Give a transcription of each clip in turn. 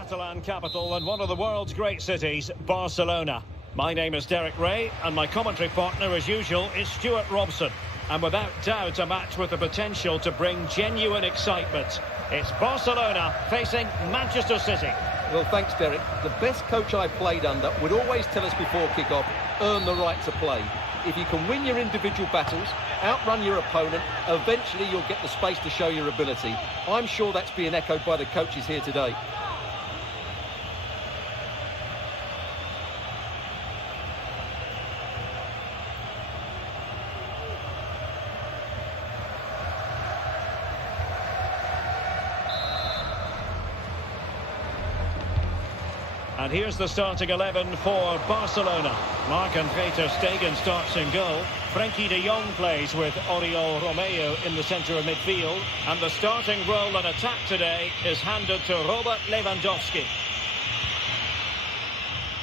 Catalan capital and one of the world's great cities, Barcelona. My name is Derek Ray, and my commentary partner, as usual, is Stuart Robson. And without doubt, a match with the potential to bring genuine excitement. It's Barcelona facing Manchester City. Well, thanks, Derek. The best coach I played under would always tell us before kick-off, earn the right to play. If you can win your individual battles, outrun your opponent, eventually you'll get the space to show your ability. I'm sure that's being echoed by the coaches here today. And here's the starting 11 for Barcelona. Marc-André ter Stegen starts in goal. Frenkie de Jong plays with Oriol Romeu in the centre of midfield. And the starting role in attack today is handed to Robert Lewandowski.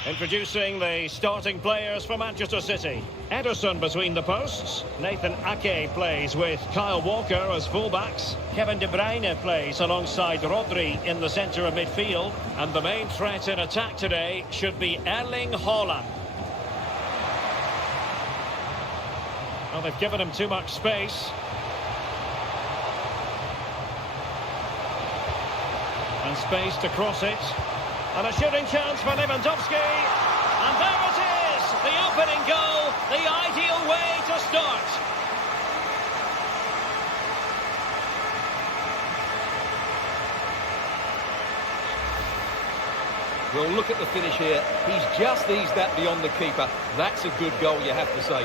Introducing the starting players for Manchester City. Ederson between the posts. Nathan Ake plays with Kyle Walker as fullbacks. Kevin De Bruyne plays alongside Rodri in the centre of midfield. And the main threat in attack today should be Erling Haaland. Well, they've given him too much space. And space to cross it. And a shooting chance for Lewandowski. And there it is! The opening goal, the ideal way to start. Well, look at the finish here. He's just eased that beyond the keeper. That's a good goal, you have to say.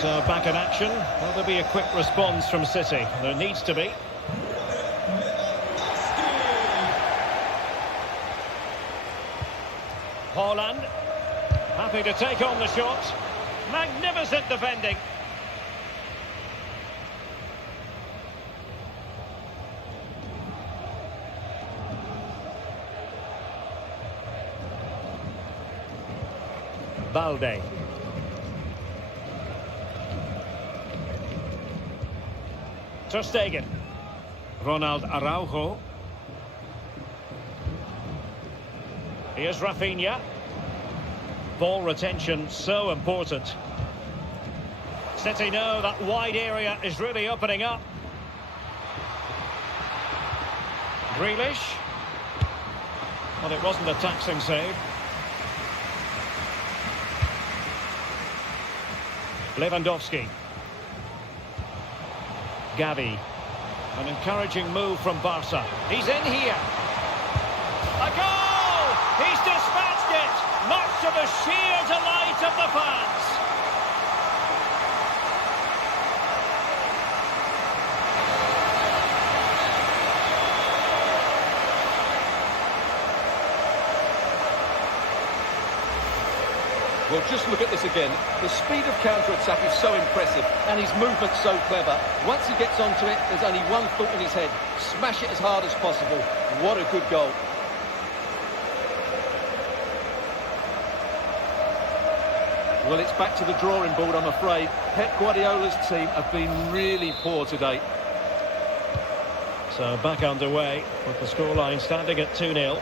So back in action. Will there be a quick response from City? There needs to be. Haaland, happy to take on the shot. Magnificent defending. Balde. Ter Stegen. Ronald Araujo. Here's Rafinha. Ball retention so important. City know that wide area is really opening up. Grealish. Well, it wasn't a taxing save. Lewandowski. Gavi. An encouraging move from Barca. He's in here. A goal! He's dispatched it, much to the sheer delight of the fans. Well, just look at this again. The speed of counter-attack is so impressive, and his movement's so clever. Once he gets onto it, there's only one thought in his head. Smash it as hard as possible. What a good goal. Well, it's back to the drawing board, I'm afraid. Pep Guardiola's team have been really poor today. So back underway with the scoreline standing at 2-0.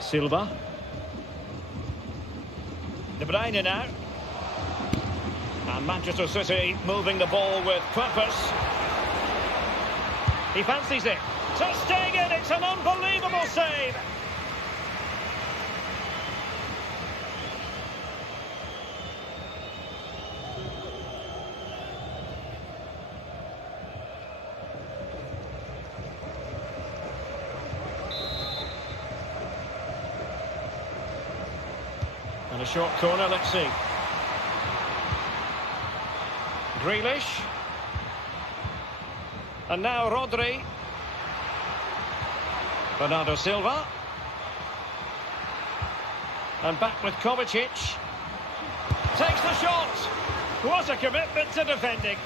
Silva. De Bruyne now. And Manchester City moving the ball with purpose. He fancies it. Ter Stegen, it's an unbelievable save. And a short corner, let's see. Grealish. And now Rodri. Bernardo Silva. And back with Kovacic. Takes the shot. What a commitment to defending.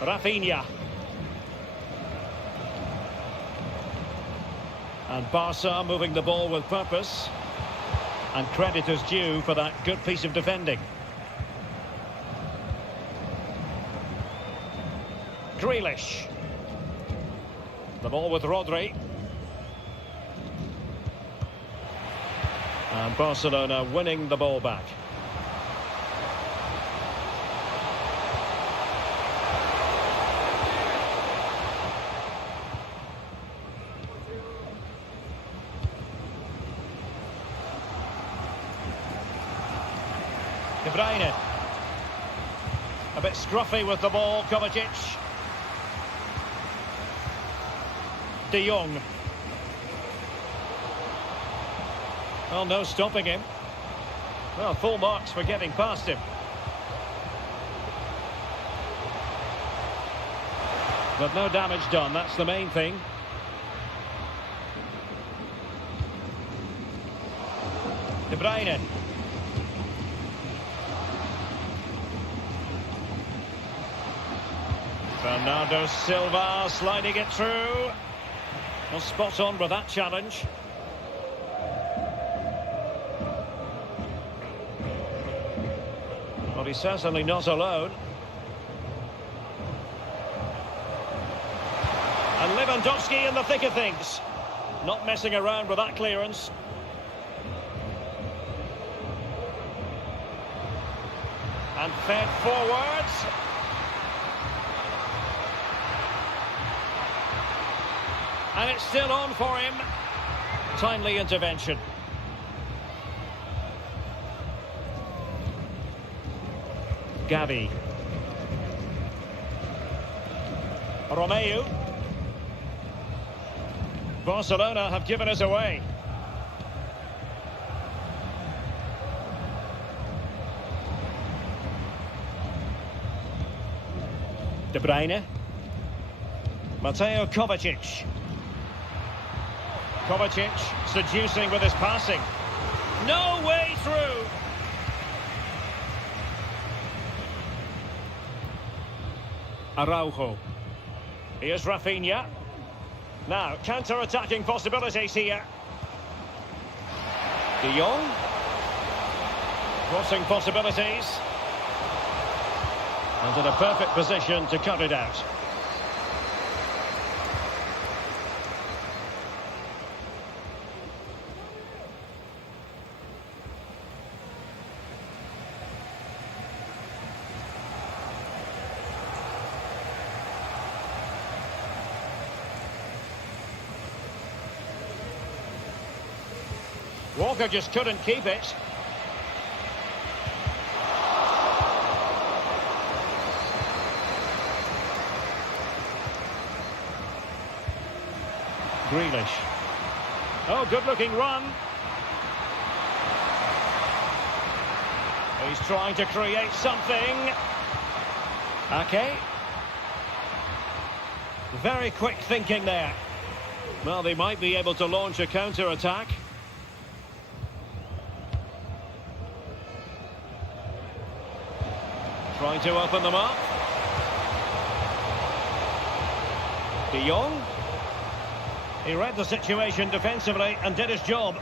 Rafinha. And Barca moving the ball with purpose. And credit is due for that good piece of defending. Grealish. The ball with Rodri. And Barcelona winning the ball back. De Bruyne. A bit scruffy with the ball, Kovacic. De Jong. Well, no stopping him. Well, full marks for getting past him. But no damage done, that's the main thing. De Bruyne. Bernardo Silva sliding it through. Well, spot on with that challenge. Well, he's certainly not alone. And Lewandowski in the thick of things. Not messing around with that clearance. And fed forwards. And it's still on for him. Timely intervention. Gavi. Romeu. Barcelona have given us away. De Bruyne. Mateo Kovacic. Kovacic seducing with his passing. No way through. Araujo. Here's Rafinha. Now, counter-attacking possibilities here. De Jong. Crossing possibilities. And in a perfect position to cut it out. Walker just couldn't keep it. Grealish. Oh, good-looking run. He's trying to create something. Ake. Very quick thinking there. Well, they might be able to launch a counter-attack. Trying to open them up. De Jong. He read the situation defensively and did his job.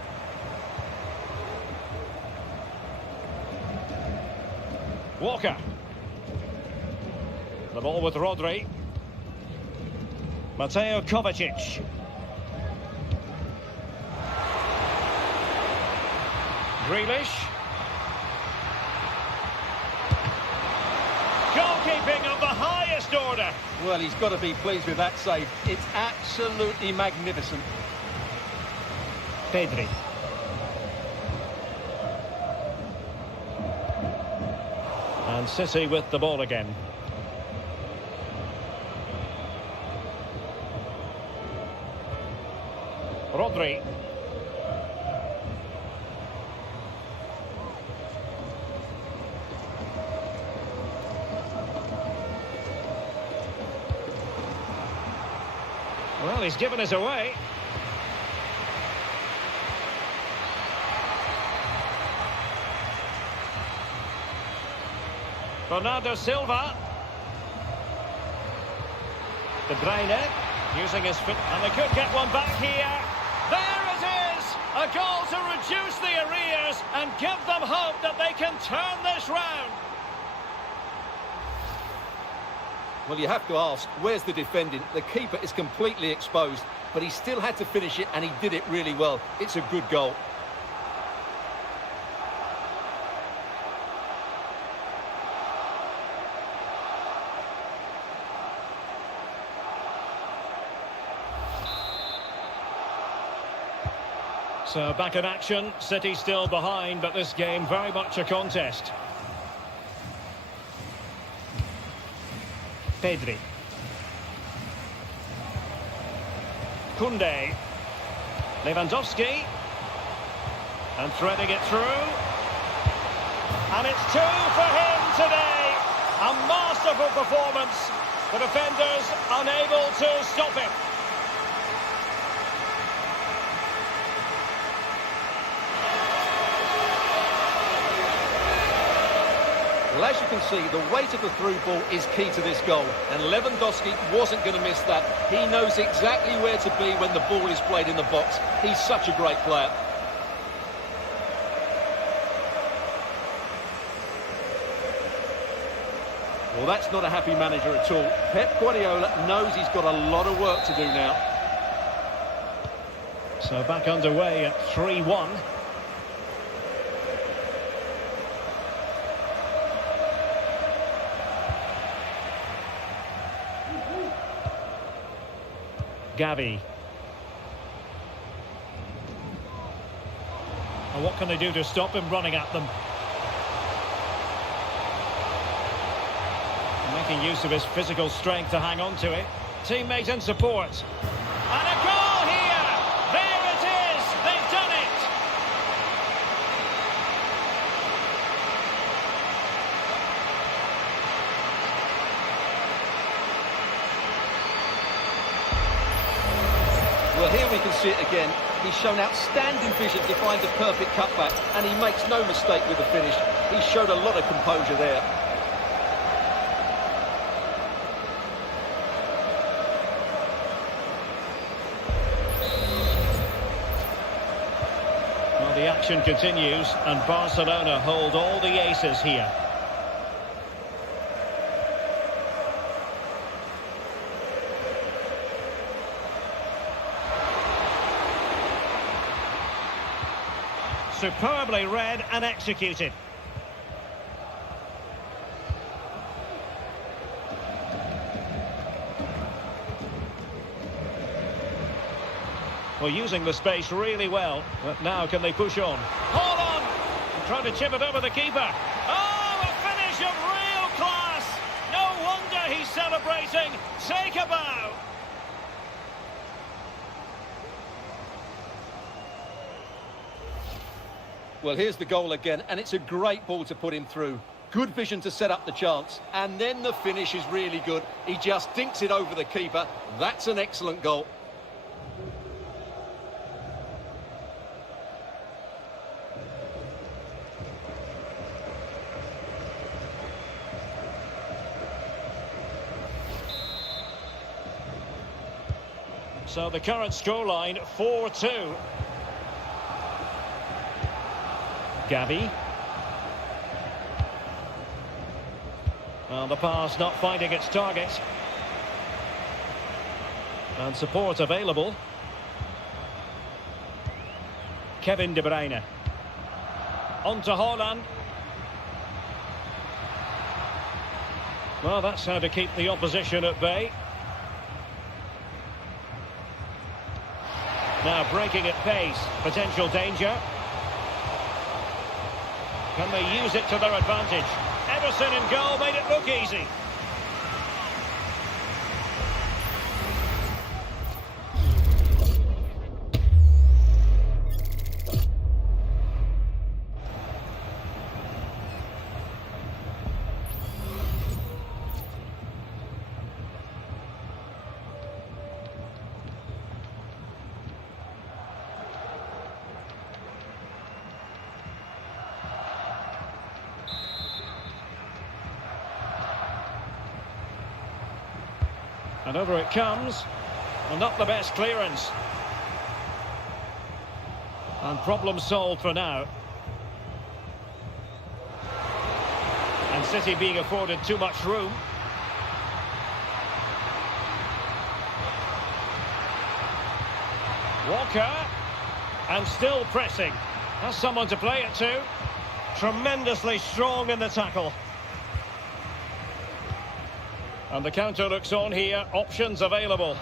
Walker. The ball with Rodri. Mateo Kovacic. Grealish. Goalkeeping of the highest order. Well, he's got to be pleased with that save. It's absolutely magnificent. Pedri. And City with the ball again. Rodri. Well, he's given us away. Bernardo Silva. De Bruyne using his foot, and they could get one back here. There it is! A goal to reduce the arrears and give them hope that they can turn this round. Well, you have to ask, where's the defending? The keeper is completely exposed, but he still had to finish it, and he did it really well. It's a good goal. So back in action, City still behind, but this game very much a contest. Pedri. Koundé. Lewandowski. And threading it through. And it's 2 for him today. A masterful performance. The defenders unable to stop him. Well, as you can see, the weight of the through ball is key to this goal, and Lewandowski wasn't going to miss that. He knows exactly where to be when the ball is played in the box. He's such a great player. Well, that's not a happy manager at all. Pep Guardiola knows he's got a lot of work to do now. So back underway at 3-1. Gavi. And what can they do to stop him running at them? Making use of his physical strength to hang on to it. Teammate and support. And a goal here! There it is! They've done it! Well, here we can see it again. He's shown outstanding vision to find the perfect cutback, and he makes no mistake with the finish. He showed a lot of composure there. Well, the action continues, and Barcelona hold all the aces here. Superbly read and executed. Well, using the space really well, but now can they push on? Hold on! Trying to chip it over the keeper. Oh, a finish of real class! No wonder he's celebrating. Take a bow! Well, here's the goal again, and it's a great ball to put him through. Good vision to set up the chance, and then the finish is really good. He just dinks it over the keeper. That's an excellent goal. So the current scoreline, 4-2. Gavi. Well, the pass not finding its target. And support available. Kevin De Bruyne. On to Haaland. Well, that's how to keep the opposition at bay. Now breaking at pace. Potential danger. Can they use it to their advantage? Ederson in goal made it look easy. And over it comes. And not the best clearance. And problem solved for now. And City being afforded too much room. Walker. And still pressing. Has someone to play it to. Tremendously strong in the tackle. And the counter looks on here. Options available.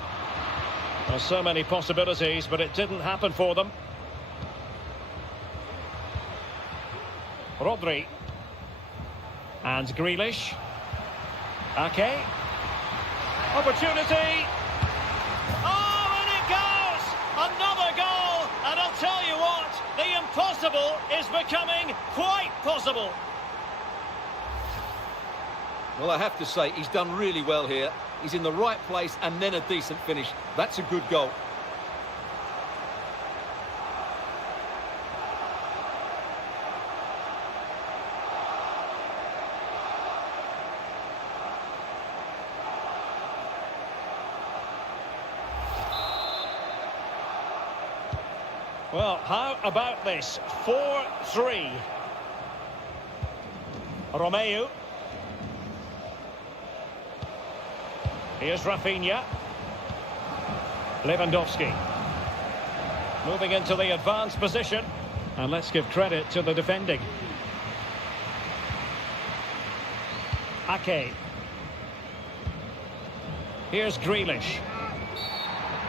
There's so many possibilities, but it didn't happen for them. Rodri. And Grealish. Ake. Opportunity. Oh, and it goes! Another goal! And I'll tell you what, the impossible is becoming quite possible. Well, I have to say, he's done really well here. He's in the right place and then a decent finish. That's a good goal. Well, how about this? 4-3. Romeu. Here's Rafinha. Lewandowski. Moving into the advanced position. And let's give credit to the defending. Ake. Here's Grealish.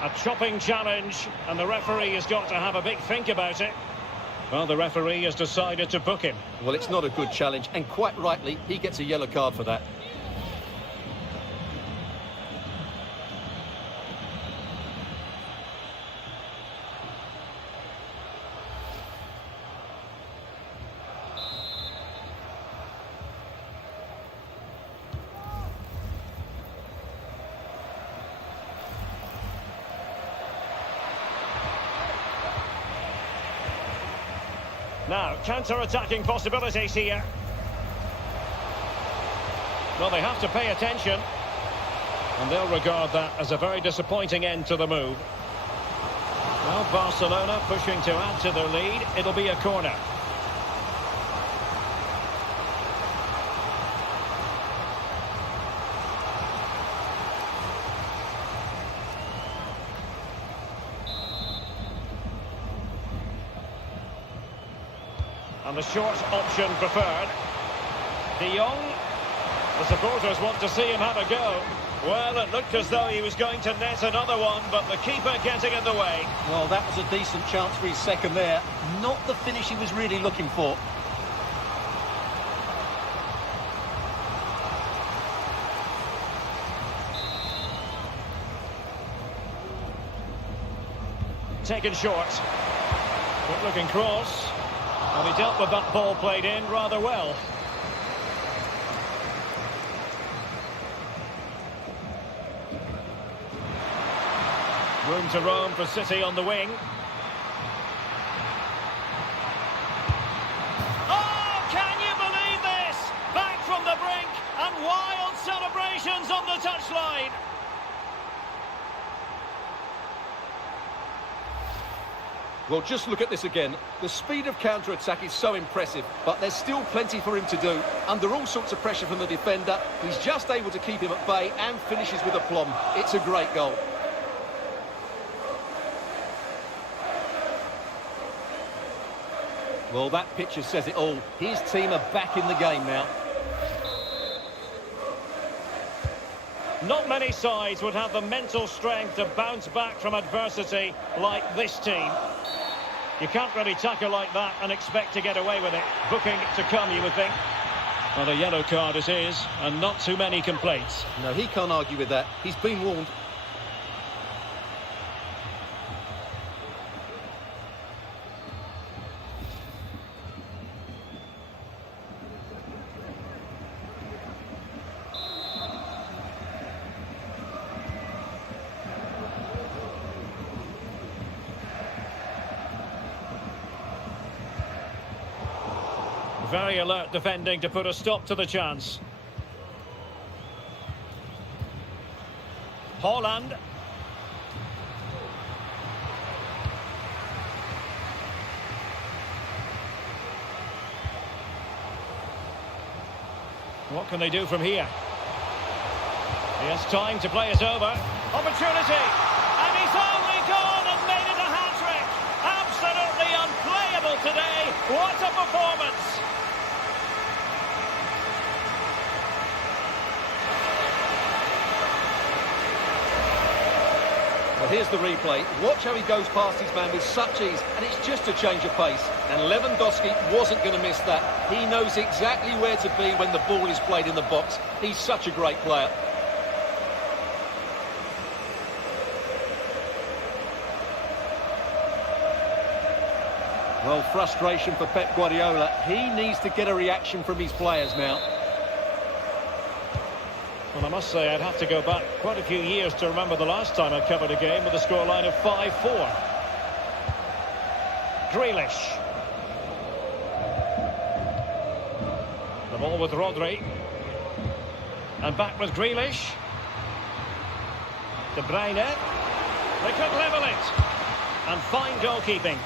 A chopping challenge, and the referee has got to have a big think about it. Well, the referee has decided to book him. Well, it's not a good challenge, and quite rightly, he gets a yellow card for that. Now, counter-attacking possibilities here. Well, they have to pay attention. And they'll regard that as a very disappointing end to the move. Well, Barcelona pushing to add to their lead. It'll be a corner. And the short option preferred. De Jong. The supporters want to see him have a go. Well, it looked as though he was going to net another one, but the keeper getting in the way. Well, that was a decent chance for his second there. Not the finish he was really looking for. Taken short. Good looking cross. And he dealt with that ball played in rather well. Room to roam for City on the wing. Oh, can you believe this? Back from the brink and wild celebrations on the touchline. Well, just look at this again. The speed of counter-attack is so impressive, but there's still plenty for him to do. Under all sorts of pressure from the defender, he's just able to keep him at bay and finishes with aplomb. It's a great goal. Well, that picture says it all. His team are back in the game now. Not many sides would have the mental strength to bounce back from adversity like this team. You can't really tackle like that and expect to get away with it. Booking to come, you would think. Well, the yellow card it is, and not too many complaints. No, he can't argue with that. He's been warned. Very alert defending to put a stop to the chance. Holland. What can they do from here? He has time to play it over. Opportunity! And he's only gone and made it a hat-trick! Absolutely unplayable today! What a performance! Well, here's the replay. Watch how he goes past his man with such ease, and it's just a change of pace. And Lewandowski wasn't going to miss that. He knows exactly where to be when the ball is played in the box. He's such a great player. Well, frustration for Pep Guardiola. He needs to get a reaction from his players now. Well, I must say I'd have to go back quite a few years to remember the last time I covered a game with a scoreline of 5-4. Grealish. The ball with Rodri. And back with Grealish. De Bruyne. They could level it. And fine goalkeeping.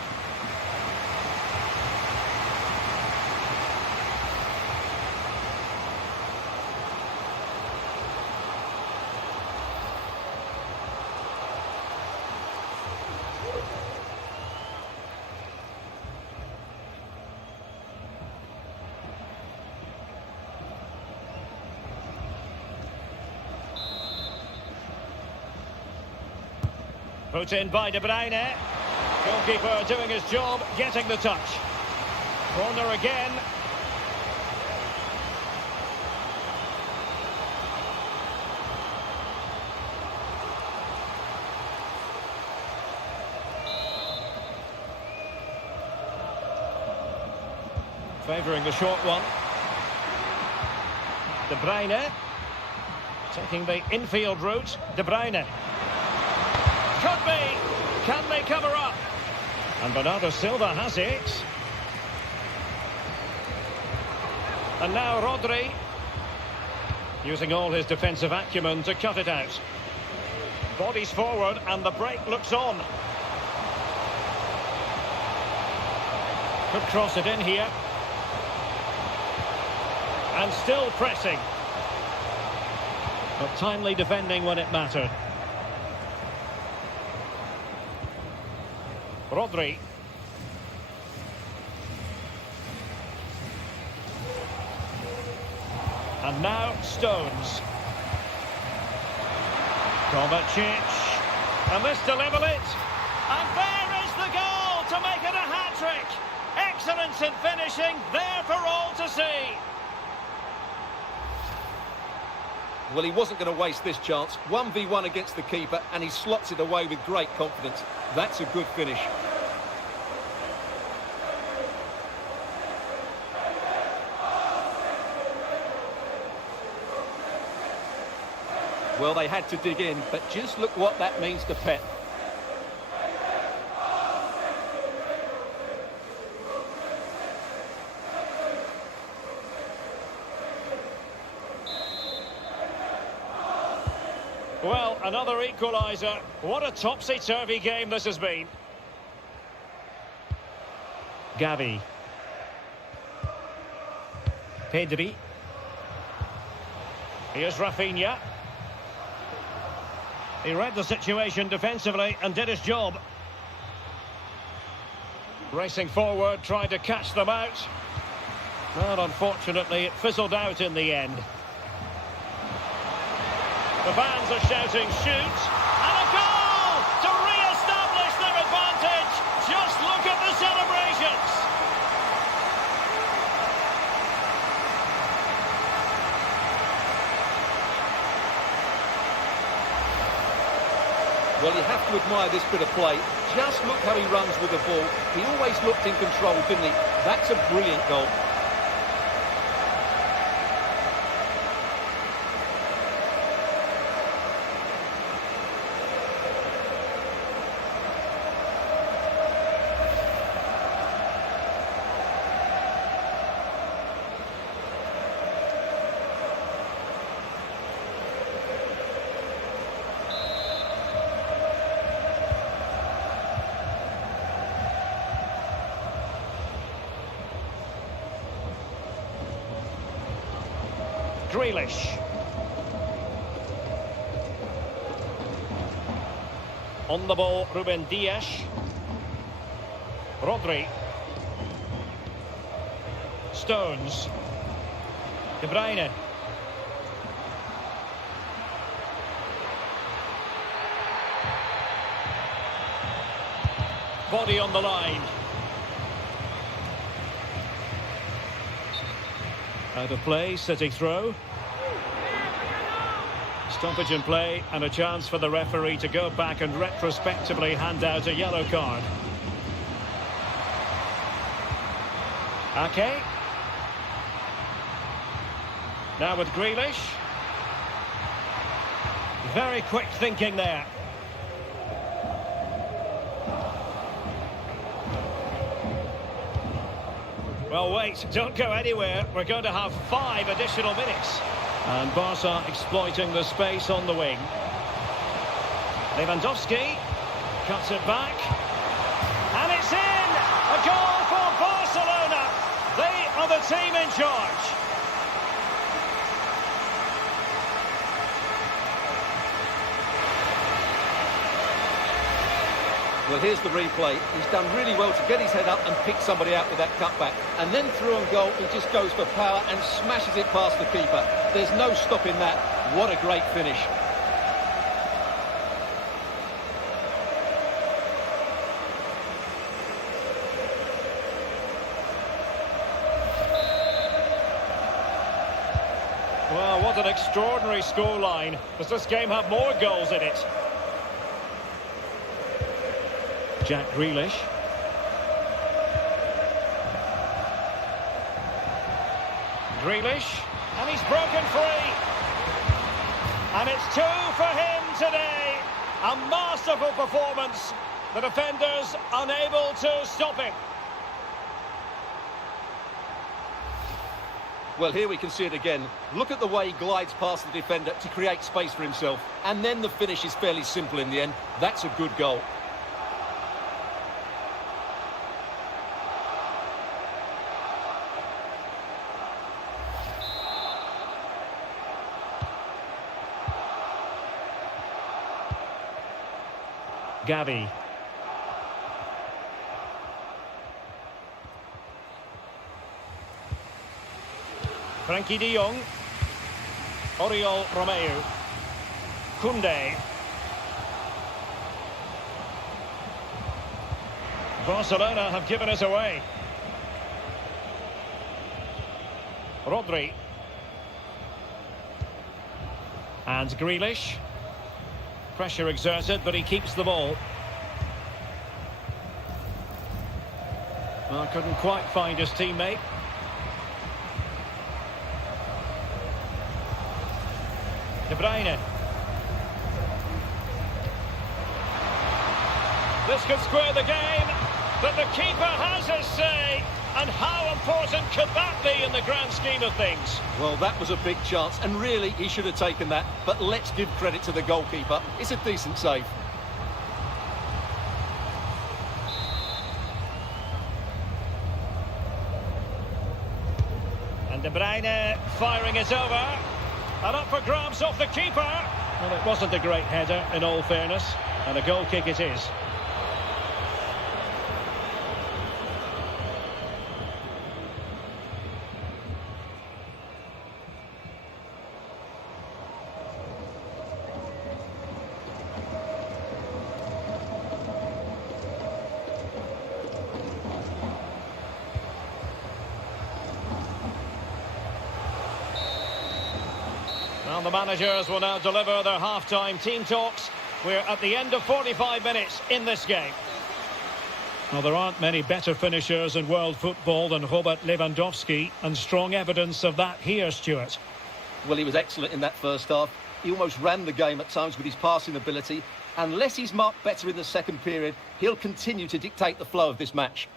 Put in by De Bruyne. Goalkeeper doing his job, getting the touch. Corner again. Favouring the short one. De Bruyne. Taking the infield route. De Bruyne. Could be. Can they cover up? And Bernardo Silva has it. And now Rodri. Using all his defensive acumen to cut it out. Bodies forward and the break looks on. Could cross it in here. And still pressing. But timely defending when it mattered. Rodri. And now Stones. Kovacic. And this to level it. And there is the goal to make it a hat-trick. Excellence in finishing, there for all to see. Well, he wasn't going to waste this chance. 1v1 against the keeper, and he slots it away with great confidence. That's a good finish. Well, they had to dig in, but just look what that means to Pep. Well, another equaliser. What a topsy-turvy game this has been. Gavi. Pedri. Here's Rafinha. He read the situation defensively and did his job. Racing forward, trying to catch them out. But unfortunately, it fizzled out in the end. The fans are shouting, shoot, and a goal to re-establish their advantage. Just look at the celebrations. Well, you have to admire this bit of play. Just look how he runs with the ball. He always looked in control, didn't he? That's a brilliant goal. Grealish. On the ball, Ruben Dias. Rodri. Stones. De Bruyne. Body on the line. Out of play, City throw. Stoppage in play and a chance for the referee to go back and retrospectively hand out a yellow card. Ake. Now with Grealish. Very quick thinking there. Well, wait, don't go anywhere. We're going to have 5 additional minutes. And Barca exploiting the space on the wing. Lewandowski cuts it back. And it's in! A goal for Barcelona! They are the team in charge. Well, here's the replay. He's done really well to get his head up and pick somebody out with that cutback. And then through on goal, he just goes for power and smashes it past the keeper. There's no stopping that. What a great finish. Well, what an extraordinary scoreline. Does this game have more goals in it? Jack Grealish. Grealish, and he's broken free. And it's 2 for him today. A masterful performance. The defenders unable to stop him. Well, here we can see it again. Look at the way he glides past the defender to create space for himself. And then the finish is fairly simple in the end. That's a good goal. Gavi. Frankie de Jong. Oriol Romeu. Koundé. Barcelona have given us away. Rodri. And Grealish. Pressure exerted, but he keeps the ball. Well, couldn't quite find his teammate. De Bruyne. This could square the game, but the keeper has his say. And how important could that be in the grand scheme of things? Well, that was a big chance, and really, he should have taken that. But let's give credit to the goalkeeper. It's a decent save. And De Bruyne firing it over. And up for grabs off the keeper. Well, it wasn't a great header, in all fairness. And a goal kick it is. Well, the managers will now deliver their half-time team talks. We're at the end of 45 minutes in this game. Well, there aren't many better finishers in world football than Robert Lewandowski, and strong evidence of that here, Stuart. Well, he was excellent in that first half. He almost ran the game at times with his passing ability. Unless he's marked better in the second period, he'll continue to dictate the flow of this match.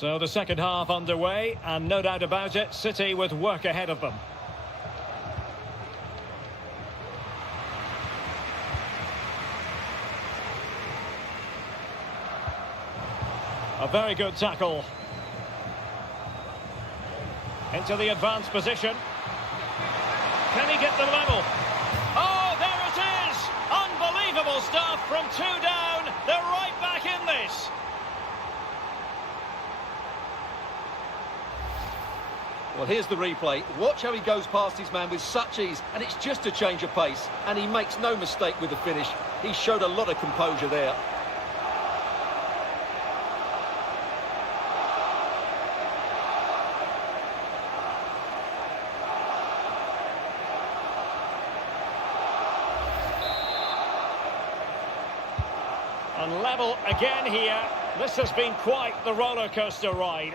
So the second half underway, and no doubt about it, City with work ahead of them. A very good tackle. Into the advanced position. Can he get the level? Oh, there it is! Unbelievable stuff from 2 down. They're right back in this. Well, here's the replay. Watch how he goes past his man with such ease, and it's just a change of pace. And he makes no mistake with the finish. He showed a lot of composure there. And level again here. This has been quite the roller coaster ride.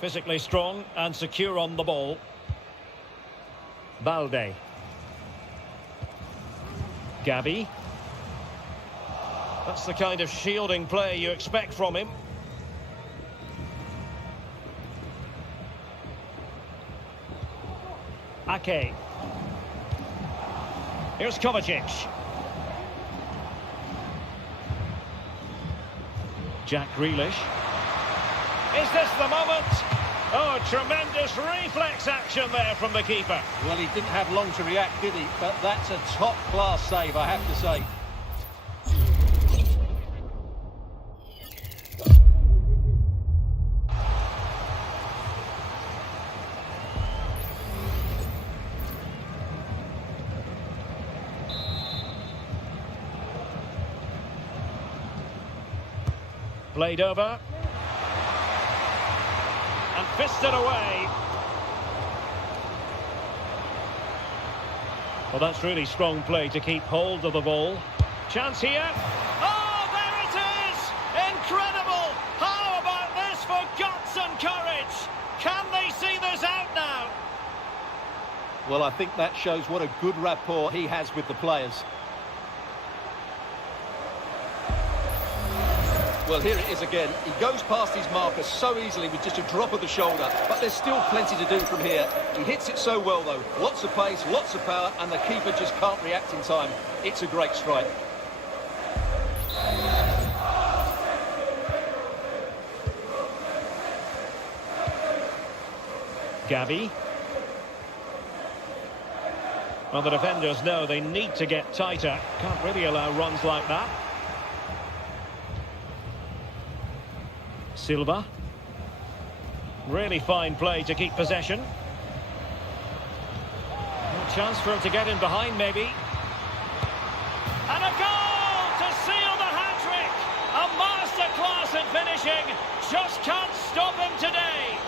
Physically strong and secure on the ball. Balde. Gabi. That's the kind of shielding play you expect from him. Ake. Here's Kovacic. Jack Grealish. Is this the moment? Oh, tremendous reflex action there from the keeper. Well, he didn't have long to react, did he? But that's a top-class save, I have to say. Played over. And fisted away. Well, that's really strong play to keep hold of the ball. Chance here. Oh, there it is! Incredible! How about this for guts and courage? Can they see this out now? Well, I think that shows what a good rapport he has with the players. Well, here it is again. He goes past his marker so easily with just a drop of the shoulder, but there's still plenty to do from here. He hits it so well, though. Lots of pace, lots of power, and the keeper just can't react in time. It's a great strike. Gabi. Well, the defenders know they need to get tighter. Can't really allow runs like that. Silva. Really fine play to keep possession. A chance for him to get in behind, maybe. And a goal to seal the hat-trick! A masterclass in finishing. Just can't stop him today.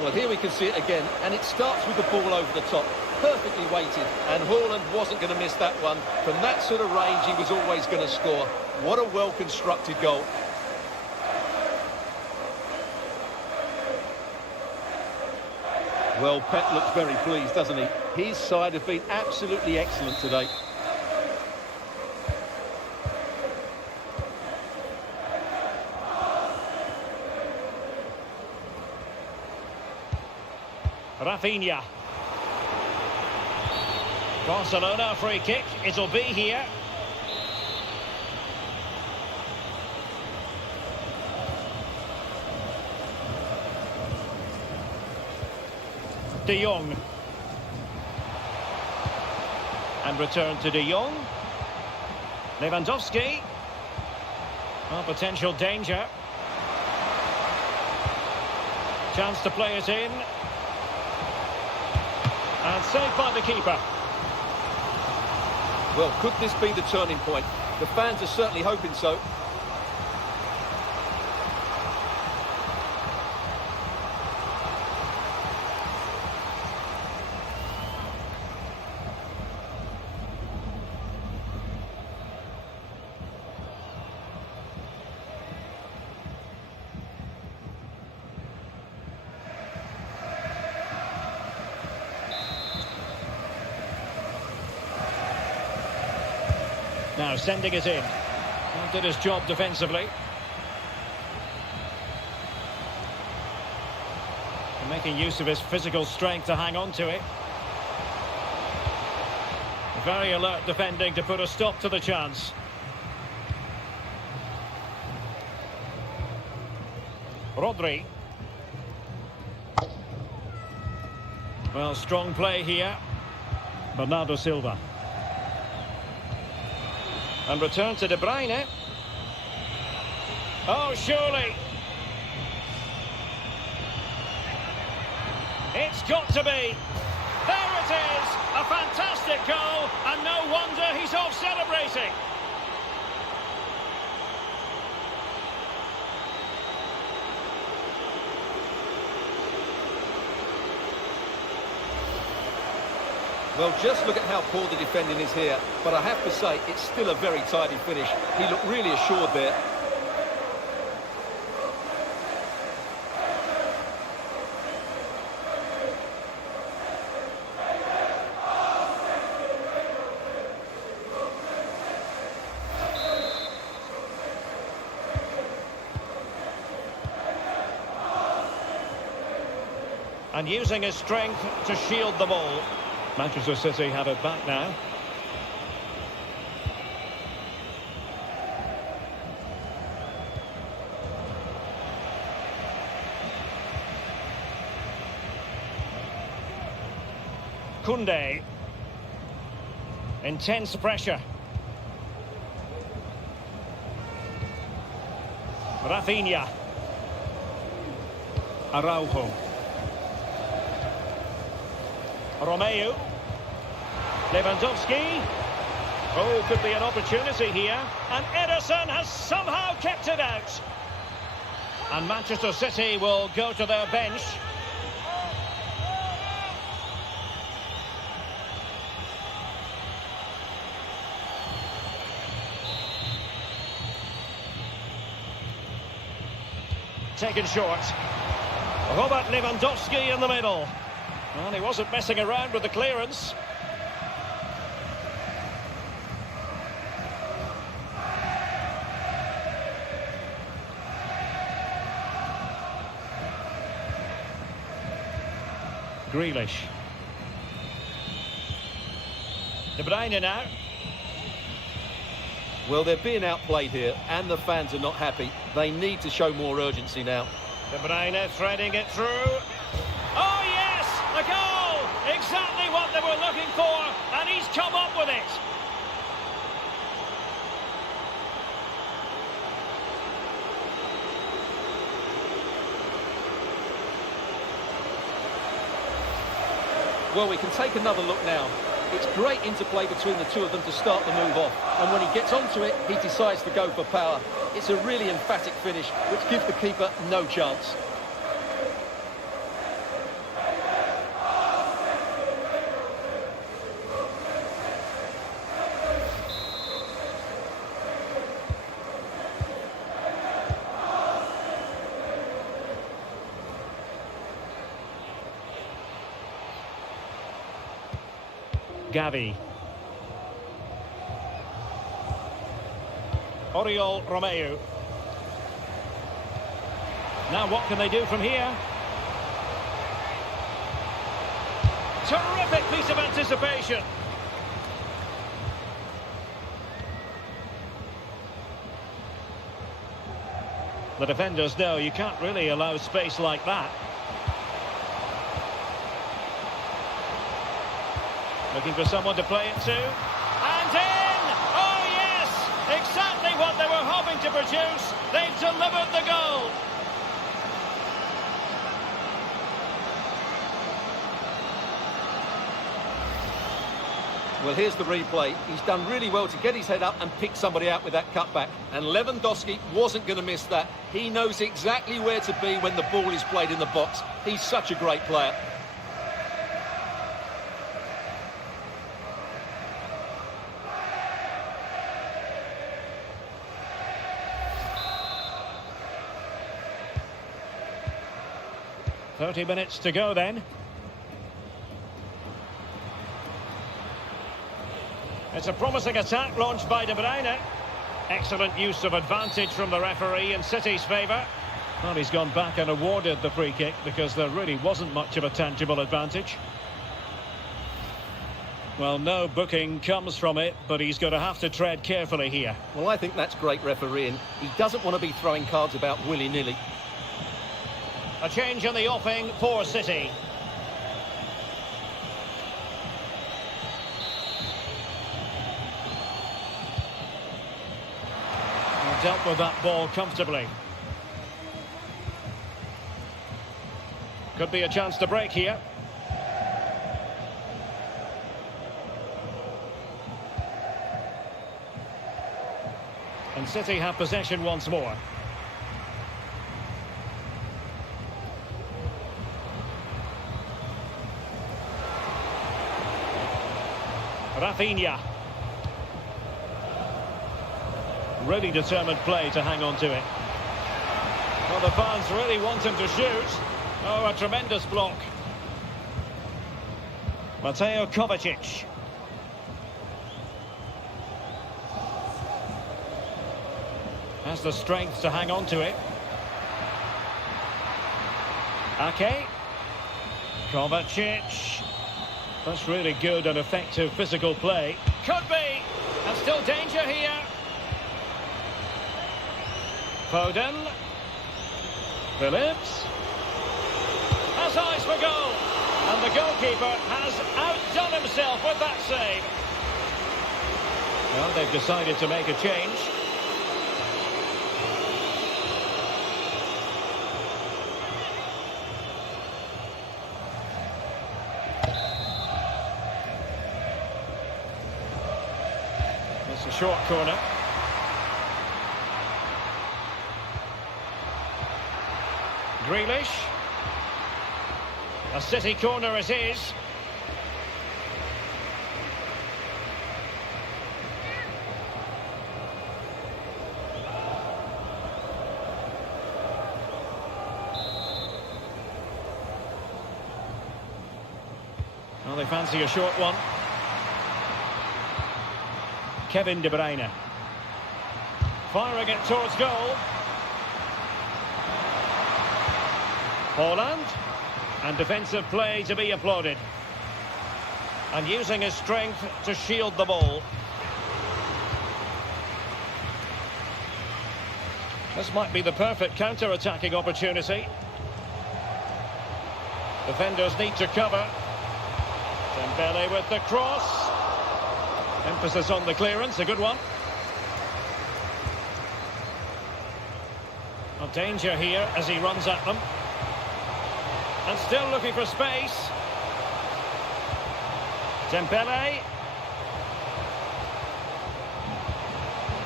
Well, here we can see it again, and it starts with the ball over the top. Perfectly weighted, and Haaland wasn't going to miss that one. From that sort of range, he was always going to score. What a well-constructed goal. Well, Pep looks very pleased, doesn't he? His side have been absolutely excellent today. Rafinha. Barcelona free kick, it'll be here. De Jong. And return to De Jong. Lewandowski. Well, potential danger. Chance to play it in. And saved by the keeper. Well, could this be the turning point? The fans are certainly hoping so. Now sending it in. Did his job defensively. And making use of his physical strength to hang on to it. Very alert defending to put a stop to the chance. Rodri. Well, strong play here. Bernardo Silva. And return to De Bruyne. Oh, surely. It's got to be. There it is. A fantastic goal. And no wonder he's off celebrating. Well, just look at how poor the defending is here. But I have to say, it's still a very tidy finish. He looked really assured there. And using his strength to shield the ball. Manchester City have it back now. Koundé. Intense pressure. Rafinha. Araujo. Romeu. Lewandowski. Oh, could be an opportunity here. And Ederson has somehow kept it out. And Manchester City will go to their bench. Taken short. Robert Lewandowski in the middle. Well, he wasn't messing around with the clearance. Grealish. De Bruyne now. Well, they're being outplayed here, and the fans are not happy. They need to show more urgency now. De Bruyne threading it through. Oh, yes! A goal! Exactly what they were looking for, and he's come up with it. Well, we can take another look now. It's great interplay between the two of them to start the move off. And when he gets onto it, he decides to go for power. It's a really emphatic finish, which gives the keeper no chance. Gavi. Oriol Romeu. Now what can they do from here? Terrific piece of anticipation. The defenders know you can't really allow space like that. Looking for someone to play it to. And in! Oh, yes! Exactly what they were hoping to produce. They've delivered the goal. Well, here's the replay. He's done really well to get his head up and pick somebody out with that cutback. And Lewandowski wasn't going to miss that. He knows exactly where to be when the ball is played in the box. He's such a great player. "30 minutes to go then." It's a promising attack launched by De Bruyne. Excellent use of advantage from the referee in City's favour. Well, he's gone back and awarded the free kick because there really wasn't much of a tangible advantage. Well, no booking comes from it, but he's going to have to tread carefully here. Well, I think that's great refereeing. He doesn't want to be throwing cards about willy-nilly. A change in the offing for City. Dealt with that ball comfortably. Could be a chance to break here. And City have possession once more. Rafinha. Really determined play to hang on to it. Well, the fans really want him to shoot. Oh, a tremendous block. Mateo Kovacic. Has the strength to hang on to it. Ake. Kovacic. That's really good and effective physical play. Could be. And still danger here. Foden. Phillips. Has eyes for goal. And the goalkeeper has outdone himself with that save. Well, they've decided to make a change. It's a short corner. Grealish. A City corner it is. Well, they fancy a short one. Kevin De Bruyne. Firing it towards goal. Holland. And defensive play to be applauded. And using his strength to shield the ball. This might be the perfect counter-attacking opportunity. Defenders need to cover. Dembele with the cross. Emphasis on the clearance, a good one. Well, danger here as he runs at them. And still looking for space. Dembele.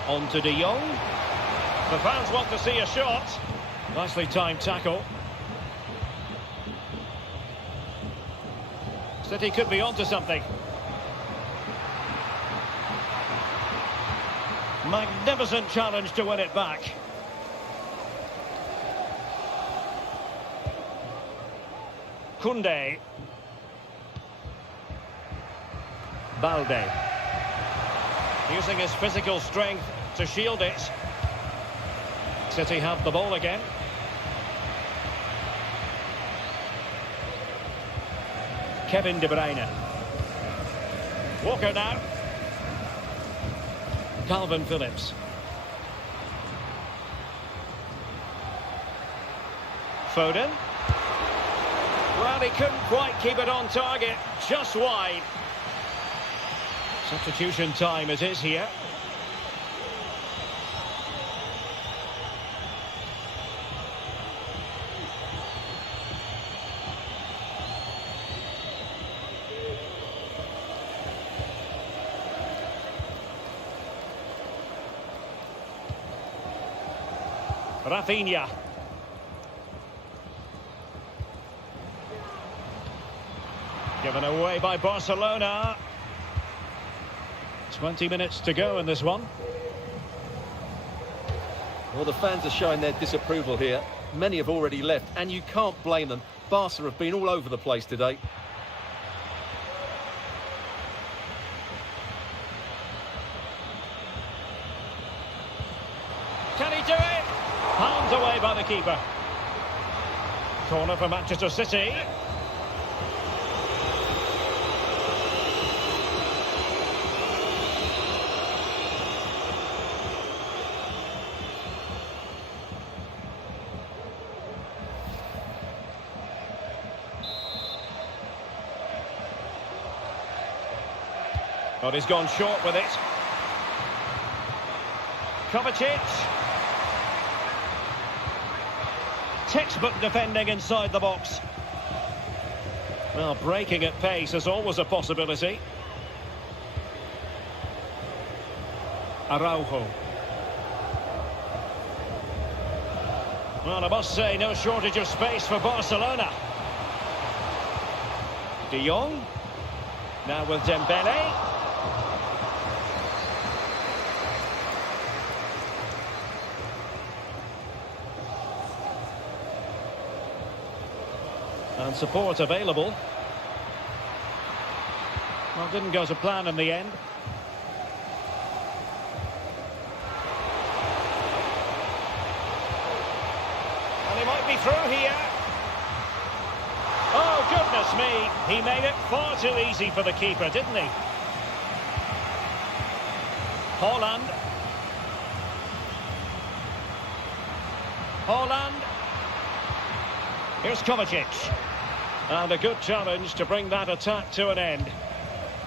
On to De Jong. The fans want to see a shot. Nicely timed tackle. City could be onto something. Magnificent challenge to win it back. Koundé. Balde. Using his physical strength to shield it. City have the ball again. Kevin De Bruyne. Walker now. Calvin Phillips. Foden. Well, he couldn't quite keep it on target, just wide. Substitution time it is here. Rafinha. Given away by Barcelona. 20 minutes to go in this one. Well, the fans are showing their disapproval here. Many have already left, and you can't blame them. Barca have been all over the place today. the keeper. Corner for Manchester City. But he's gone short with it. Kovacic. Textbook defending inside the box. Well, breaking at pace is always a possibility. Araujo. Well, I must say, no shortage of space for Barcelona. De Jong. Now with Dembele. And support available. Well, didn't go to plan in the end. And he might be through here. Oh, goodness me. He made it far too easy for the keeper, didn't he? Haaland. Haaland. Here's Kovacic. And a good challenge to bring that attack to an end.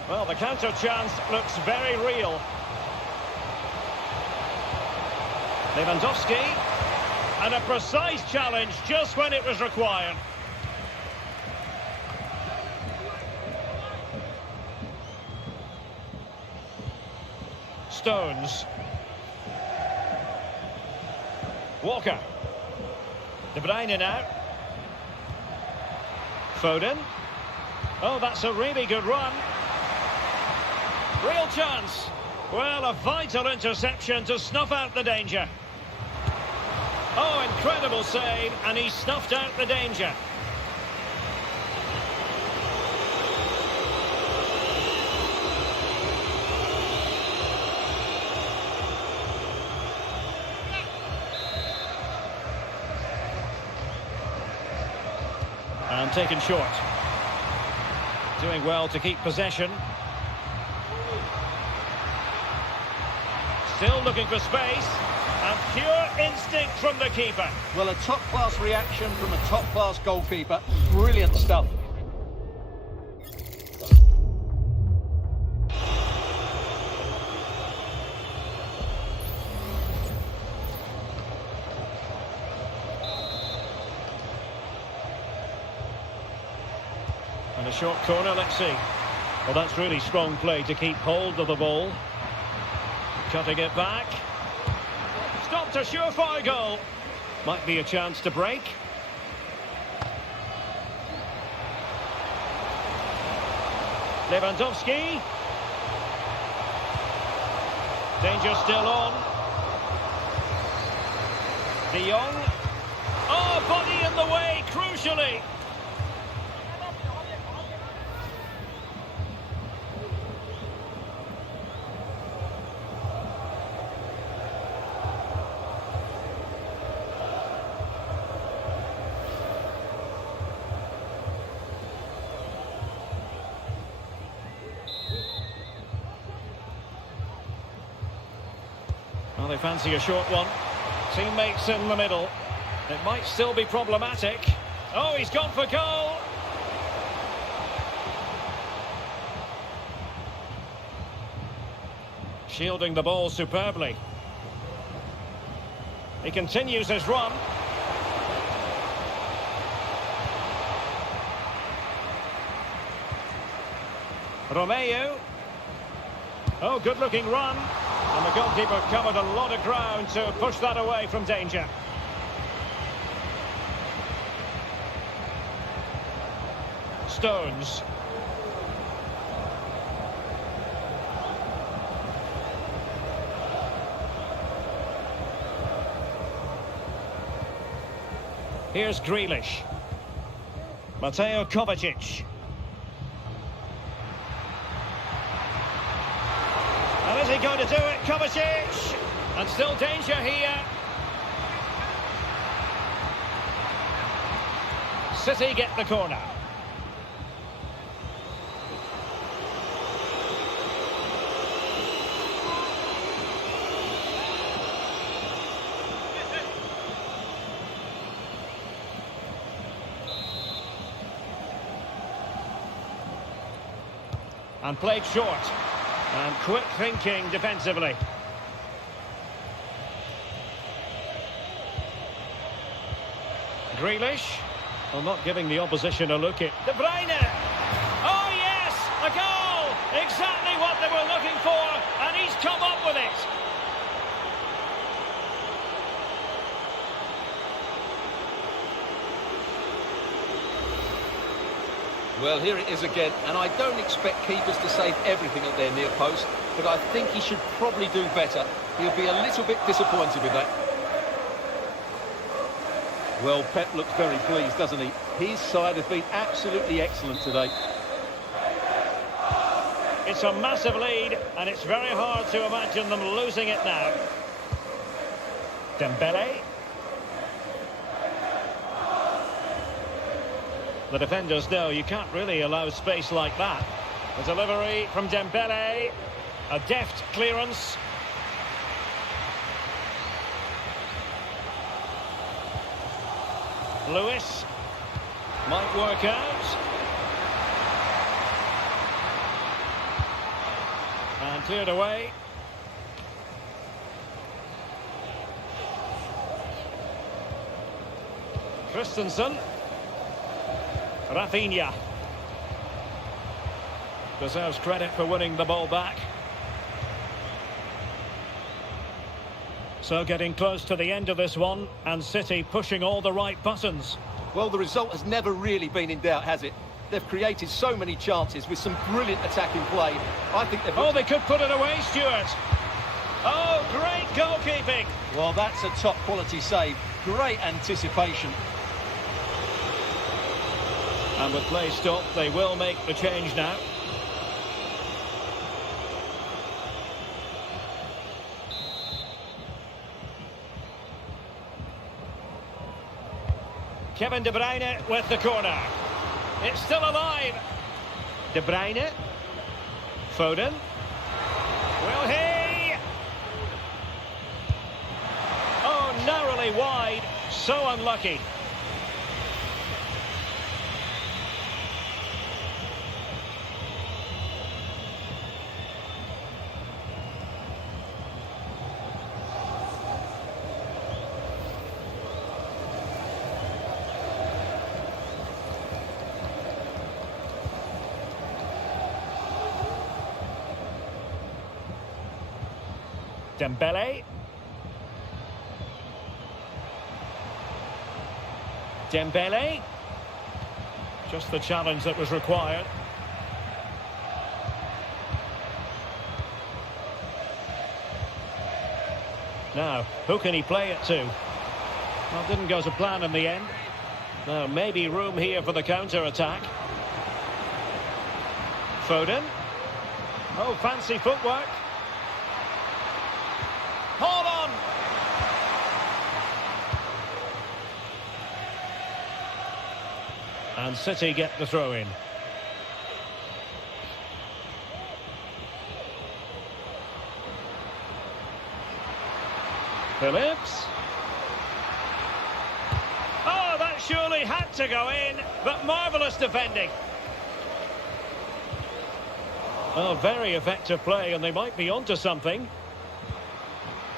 Well, the counter chance looks very real. Lewandowski. And a precise challenge just when it was required. Stones. Walker. De Bruyne now. Foden. Oh, that's a really good run. Real chance. Well, a vital interception to snuff out the danger. Oh, incredible save, and he snuffed out the danger. And taken short. Doing well to keep possession. Still looking for space. And pure instinct from the keeper. Well, a top-class reaction from a top-class goalkeeper. Brilliant stuff. And a short corner, let's see. Well, that's really strong play to keep hold of the ball. Cutting it back. Stopped a surefire goal. Might be a chance to break. Lewandowski. Danger still on. De Jong. Oh, body in the way, crucially. Well, they fancy a short one. Teammates in the middle. It might still be problematic. Oh, he's gone for goal. Shielding the ball superbly. He continues his run. Romeo. Oh, good-looking run. And the goalkeeper covered a lot of ground to push that away from danger. Stones. Here's Grealish. Mateo Kovacic. And is he going to do it? Kovacic! And still danger here. City get the corner. And played short. And quick thinking defensively. Grealish. Well, not giving the opposition a look at De Bruyne. Oh yes, a goal! Exactly what they were looking for, and he's come up with it. Well, here it is again, and I don't expect keepers to save everything at their near post, but I think he should probably do better. He'll be a little bit disappointed with that. Well, Pep looks very pleased, doesn't he? His side has been absolutely excellent today. It's a massive lead, and it's very hard to imagine them losing it now. Dembele. The defenders know you can't really allow space like that. The delivery from Dembele. A deft clearance. Lewis. Might work out. And cleared away. Christensen. Rafinha. Deserves credit for winning the ball back. So getting close to the end of this one, and City pushing all the right buttons. Well, the result has never really been in doubt, has it? They've created so many chances with some brilliant attacking play. I think they've... Oh, they could put it away, Stuart. Oh, great goalkeeping. Well, that's a top-quality save. Great anticipation. And with play stopped, they will make the change now. Kevin De Bruyne with the corner. It's still alive. De Bruyne. Foden. Will he? Oh, narrowly wide. So unlucky. Dembele. Dembele. Just the challenge that was required. Now, who can he play it to? Well, didn't go to plan in the end. Now, maybe room here for the counter-attack. Foden. Oh, fancy footwork. Hold on! And City get the throw in. Phillips. Oh, that surely had to go in, but marvellous defending. Oh, very effective play, and they might be onto something.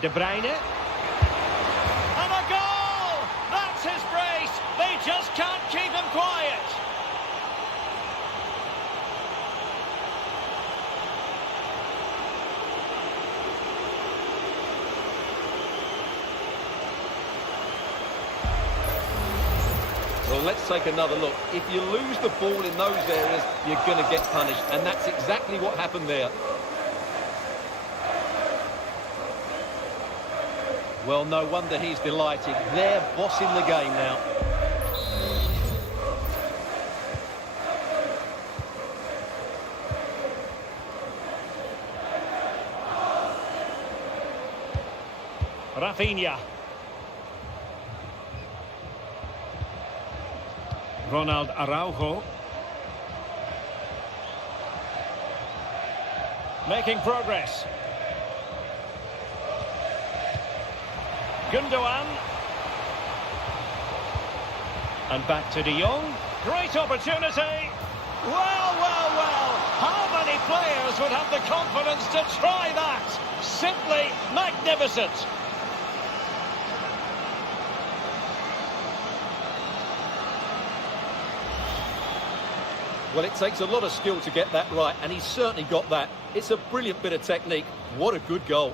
De Bruyne. And a goal! That's his brace! They just can't keep him quiet! Well, let's take another look. If you lose the ball in those areas, you're going to get punished. And that's exactly what happened there. Well, no wonder he's delighted. They're bossing the game now. Rafinha. Ronald Araujo. Making progress. Gundogan. And back to De Jong. Great opportunity. Well, well, well. How many players would have the confidence to try that? Simply magnificent. Well, it takes a lot of skill to get that right, and he's certainly got that. It's a brilliant bit of technique. What a good goal.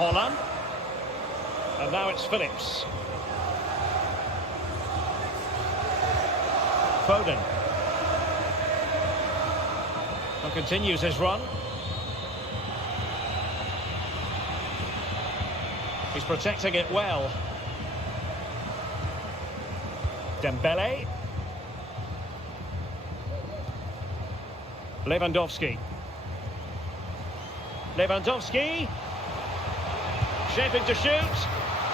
Holland. And now it's Phillips. Foden. And continues his run. He's protecting it well. Dembele. Lewandowski. Lewandowski. Shaping to shoot.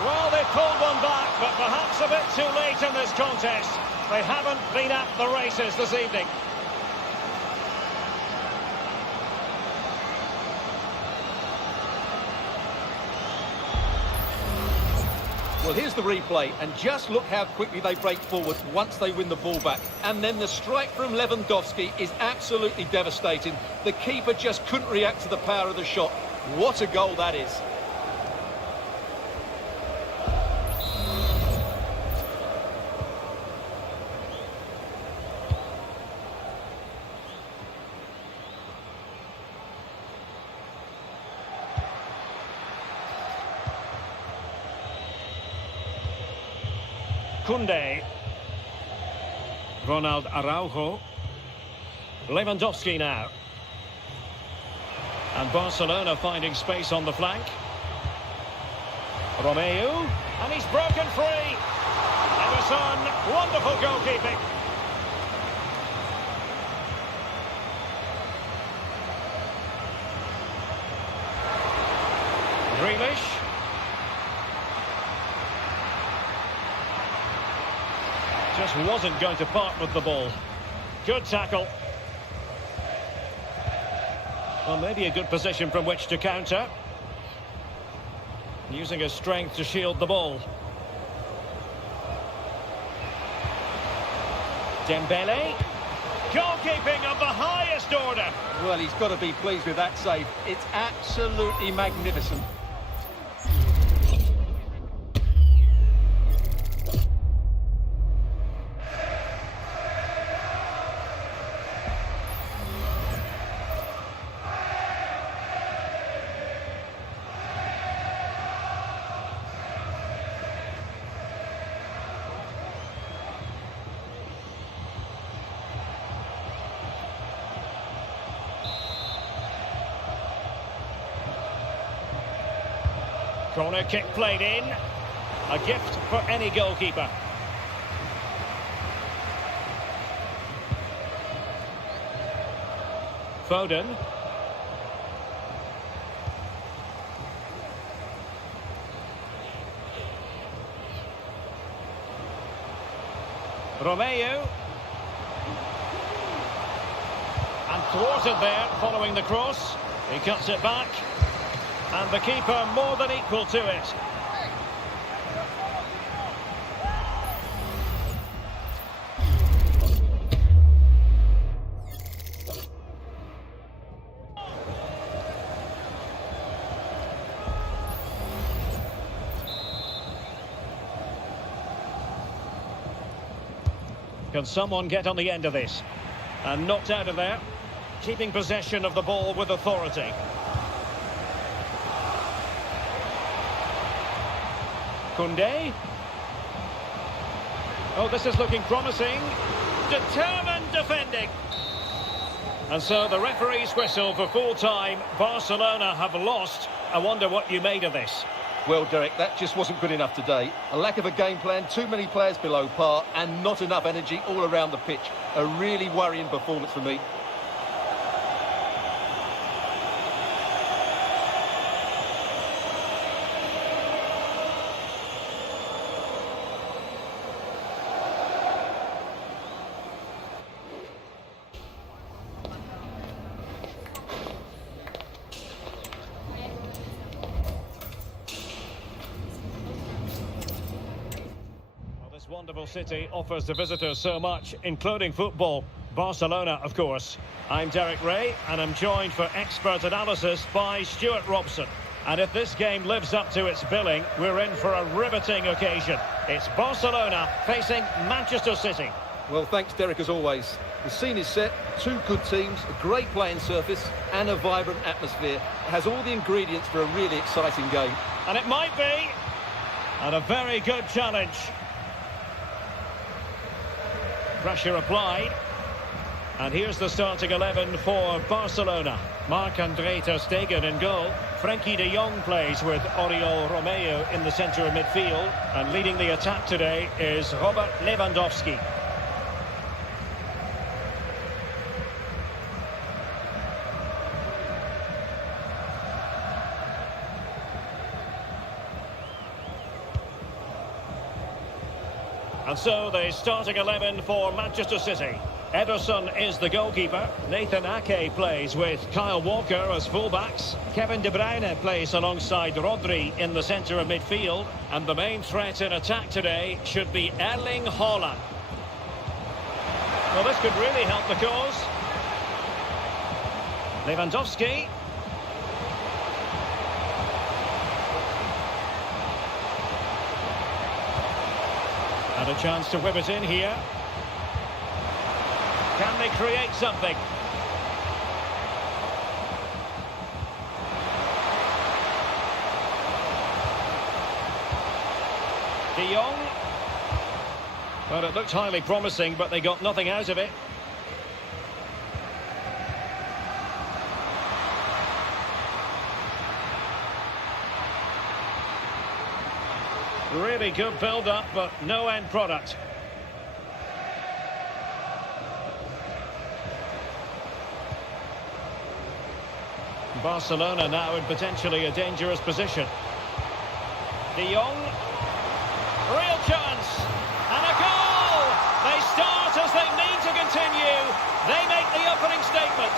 Well, they've pulled one back, but perhaps a bit too late in this contest. They haven't been at the races this evening. Well, here's the replay, and just look how quickly they break forward once they win the ball back. And then the strike from Lewandowski is absolutely devastating. The keeper just couldn't react to the power of the shot. What a goal that is. Koundé. Ronald Araujo. Lewandowski now. And Barcelona finding space on the flank. Romeu. And he's broken free. Ederson, wonderful goalkeeping. Grealish. Just wasn't going to part with the ball. Good tackle. Well, maybe a good position from which to counter. Using his strength to shield the ball. Dembele. Goalkeeping of the highest order. Well, he's got to be pleased with that save. It's absolutely magnificent. Corner kick played in. A gift for any goalkeeper. Foden. Romeu. And thwarted there following the cross. He cuts it back. And the keeper more than equal to it. Can someone get on the end of this? And knocked out of there. Keeping possession of the ball with authority. Koundé. Oh, this is looking promising. Determined defending. And so the referee's whistle for full time. Barcelona have lost. I wonder what you made of this. Well, Derek, that just wasn't good enough today. A lack of a game plan, too many players below par, and not enough energy all around the pitch. A really worrying performance for me. This wonderful city offers the visitors so much, including football. Barcelona, of course. I'm Derek Ray, and I'm joined for expert analysis by Stuart Robson. And if this game lives up to its billing, we're in for a riveting occasion. It's Barcelona facing Manchester City. Well, thanks, Derek, as always. The scene is set, two good teams, a great playing surface, and a vibrant atmosphere. It has all the ingredients for a really exciting game. And it might be. And a very good challenge. Pressure applied. And here's the starting 11 for Barcelona. Marc-Andre ter Stegen in goal. Frenkie de Jong plays with Oriol Romeu in the centre of midfield. And leading the attack today is Robert Lewandowski. And so the starting 11 for Manchester City. Ederson is the goalkeeper. Nathan Ake plays with Kyle Walker as fullbacks. Kevin De Bruyne plays alongside Rodri in the centre of midfield. And the main threat in attack today should be Erling Haaland. Well, this could really help the cause. Lewandowski. And a chance to whip it in here. Can they create something? De Jong. Well, it looked highly promising, but they got nothing out of it. Really good build-up, but no end product. Barcelona now in potentially a dangerous position. De Jong. Real chance. And a goal! They start as they mean to continue. They make the opening statement.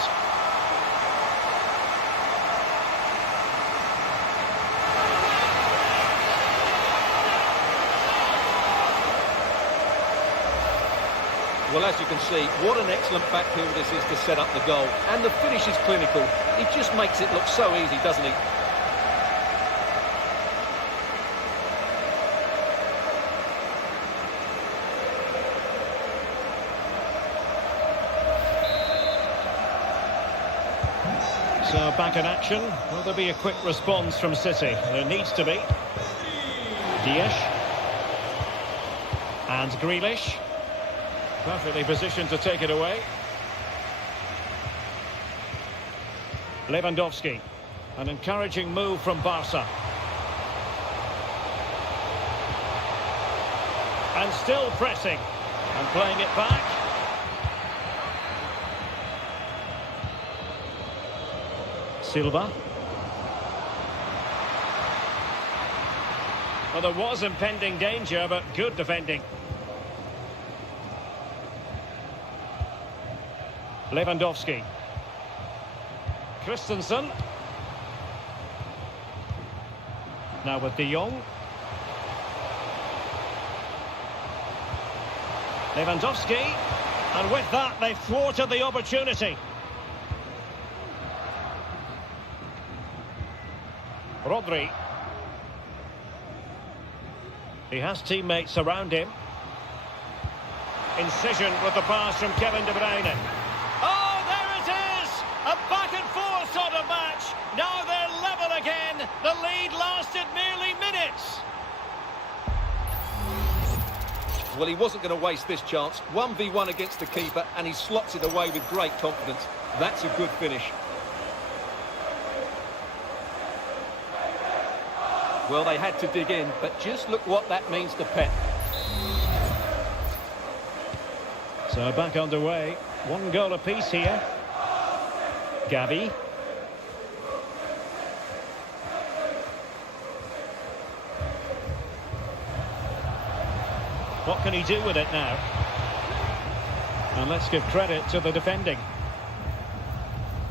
Well, as you can see, what an excellent backfield this is to set up the goal. And the finish is clinical. He just makes it look so easy, doesn't he? So back in action. Will there be a quick response from City? There needs to be. Diaz. And Grealish. Perfectly positioned to take it away. Lewandowski. An encouraging move from Barca. And still pressing. And playing it back. Silva. Well, there was impending danger, but good defending. Lewandowski. Christensen. Now with De Jong. Lewandowski. And with that, they've thwarted the opportunity. Rodri. He has teammates around him. Incision with the pass from Kevin De Bruyne. Oh, there it is! A back and forth sort of match. Now they're level again. The lead lasted merely minutes. Well, he wasn't going to waste this chance. 1v1 against the keeper, and he slots it away with great confidence. That's a good finish. Well, they had to dig in, but just look what that means to Pep. So back underway. 1 goal apiece here. Gavi. What can he do with it now? And let's give credit to the defending.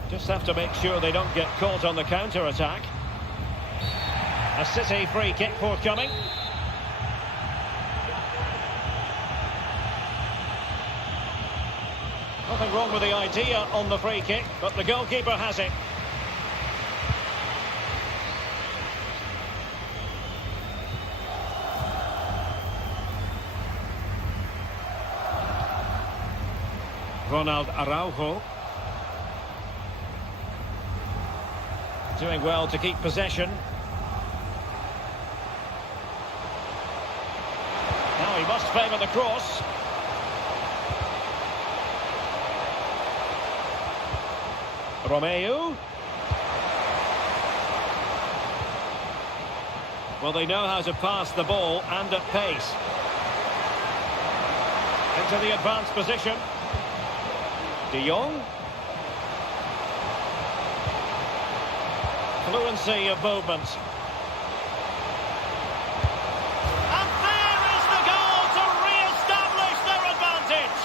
Just have to make sure they don't get caught on the counter-attack. A City free kick forthcoming. Nothing wrong with the idea on the free kick, but the goalkeeper has it. Ronald Araujo. Doing well to keep possession. Now he must favour the cross. Romeu. Well, they know how to pass the ball and at pace. Into the advanced position. De Jong. Fluency of movement. And there is the goal to re-establish their advantage.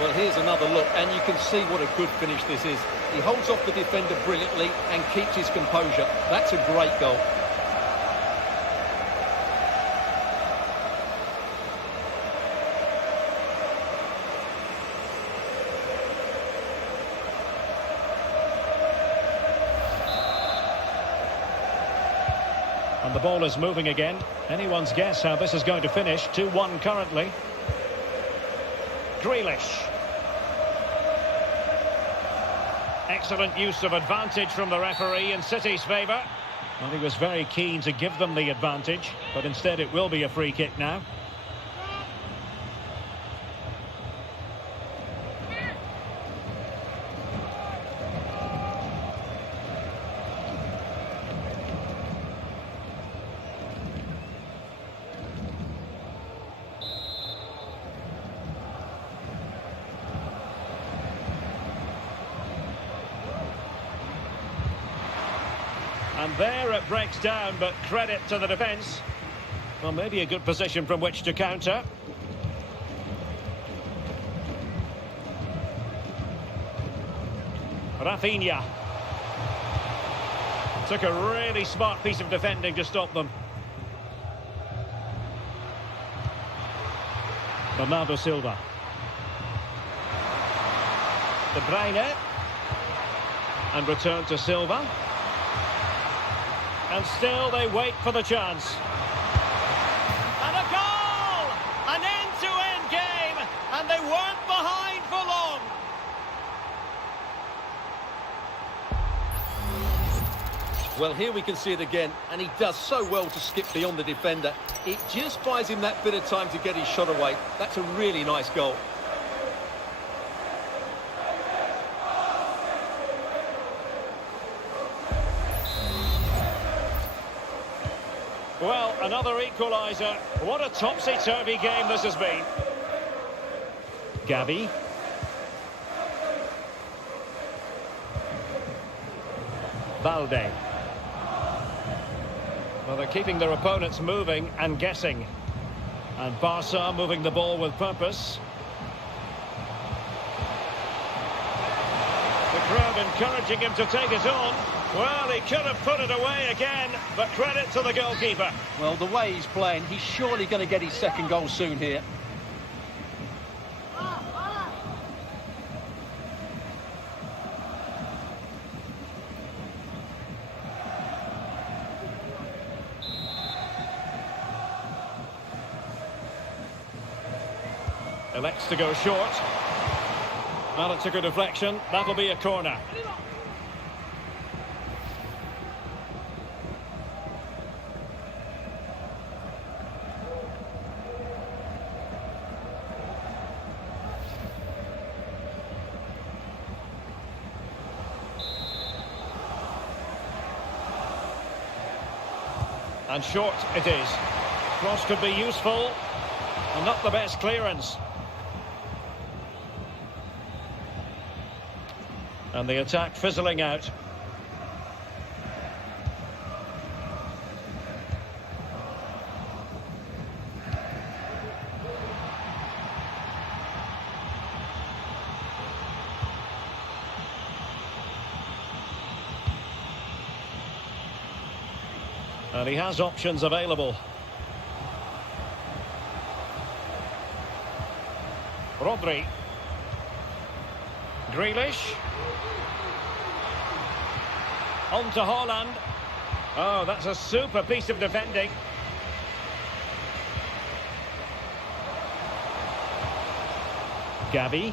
Well, here's another look, and you can see what a good finish this is. He holds off the defender brilliantly and keeps his composure. That's a great goal. And the ball is moving again. Anyone's guess how this is going to finish. 2-1 currently. Grealish. Excellent use of advantage from the referee in City's favour. Well, he was very keen to give them the advantage, but instead it will be a free kick now. And there it breaks down, but credit to the defence. Well, maybe a good position from which to counter. Rafinha. Took a really smart piece of defending to stop them. Bernardo Silva. De Bruyne. And return to Silva. And still they wait for the chance. And a goal! An end-to-end game, and they weren't behind for long. Well, here we can see it again, and he does so well to skip beyond the defender. It just buys him that bit of time to get his shot away. That's a really nice goal. Well, another equaliser. What a topsy-turvy game this has been. Gavi. Balde. Well, they're keeping their opponents moving and guessing. And Barca moving the ball with purpose. The crowd encouraging him to take it on. Well, he could have put it away again, but credit to the goalkeeper. Well, the way he's playing, he's surely going to get his second goal soon here. Elects to go short. Well, it took a deflection. That'll be a corner. And short it is. Cross could be useful. And not the best clearance. And the attack fizzling out. And he has options available. Rodri. Grealish. On to Haaland. Oh, that's a super piece of defending. Gavi.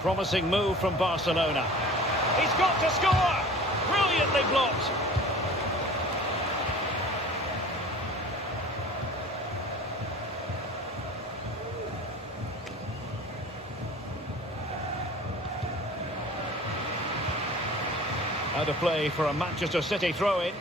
Promising move from Barcelona. He's got to score! Brilliantly blocked. Out of play for a Manchester City throw-in.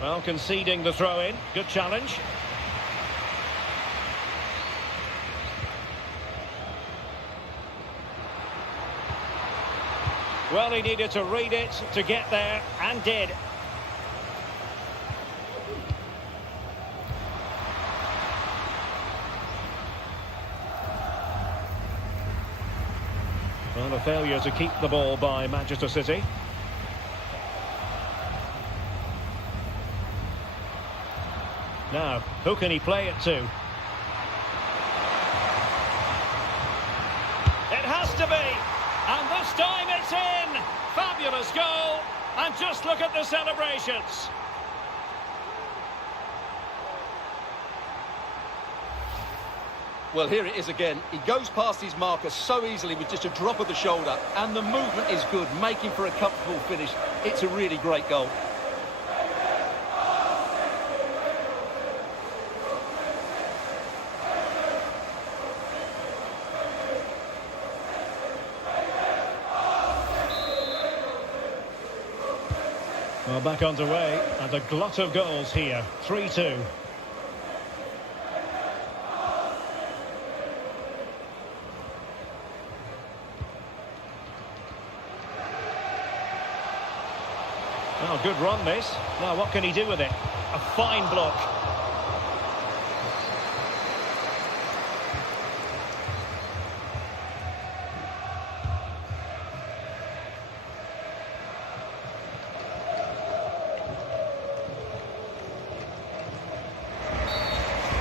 Well, conceding the throw-in. Good challenge. Well, he needed to read it to get there, and did. Well, a failure to keep the ball by Manchester City. Now, who can he play it to? It has to be! And this time it's in! Fabulous goal! And just look at the celebrations! Well, here it is again. He goes past his marker so easily with just a drop of the shoulder. And the movement is good, making for a comfortable finish. It's a really great goal. Well, back underway, and a glut of goals here. 3-2. Oh, good run this. Now what can he do with it? A fine block.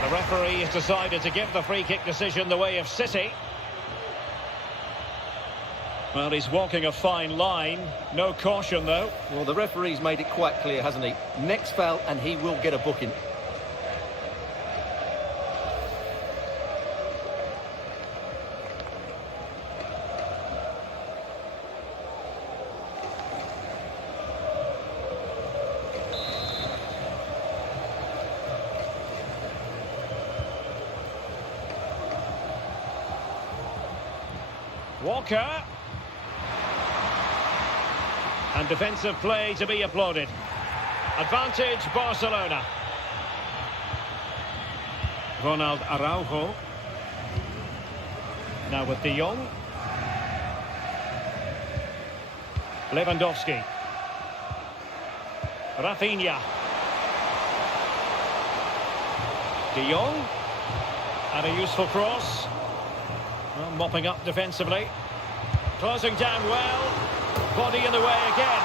The referee has decided to give the free kick decision the way of City. Well, he's walking a fine line. No caution, though. Well, the referee's made it quite clear, hasn't he? Next foul, and he will get a booking. Walker. And defensive play to be applauded. Advantage Barcelona. Ronald Araujo. Now with De Jong. Lewandowski. Rafinha. De Jong. And a useful cross. Well, mopping up defensively. Closing down well. Body in the way again.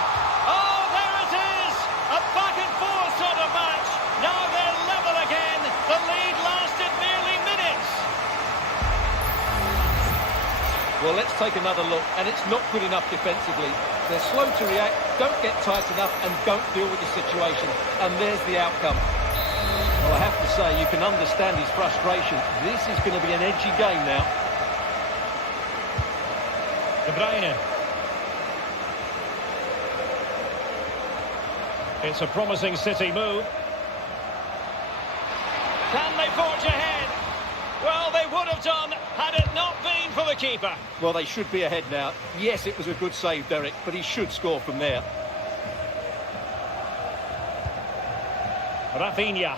Oh, there it is! A back and forth sort of match. Now they're level again. The lead lasted nearly minutes. Well, let's take another look. And it's not good enough defensively. They're slow to react, don't get tight enough, and don't deal with the situation. And there's the outcome. Well, I have to say, you can understand his frustration. This is going to be an edgy game now. De Bruyne. It's a promising City move. Can they forge ahead? Well, they would have done had it not been for the keeper. Well, they should be ahead now. Yes, it was a good save, Derek, but he should score from there. Rafinha.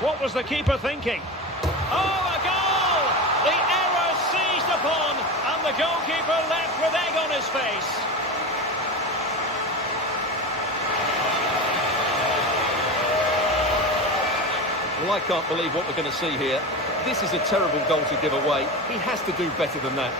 What was the keeper thinking? Oh, a goal! The error seized upon, and the goalkeeper left with egg on his face. Well, I can't believe what we're going to see here. This is a terrible goal to give away. He has to do better than that.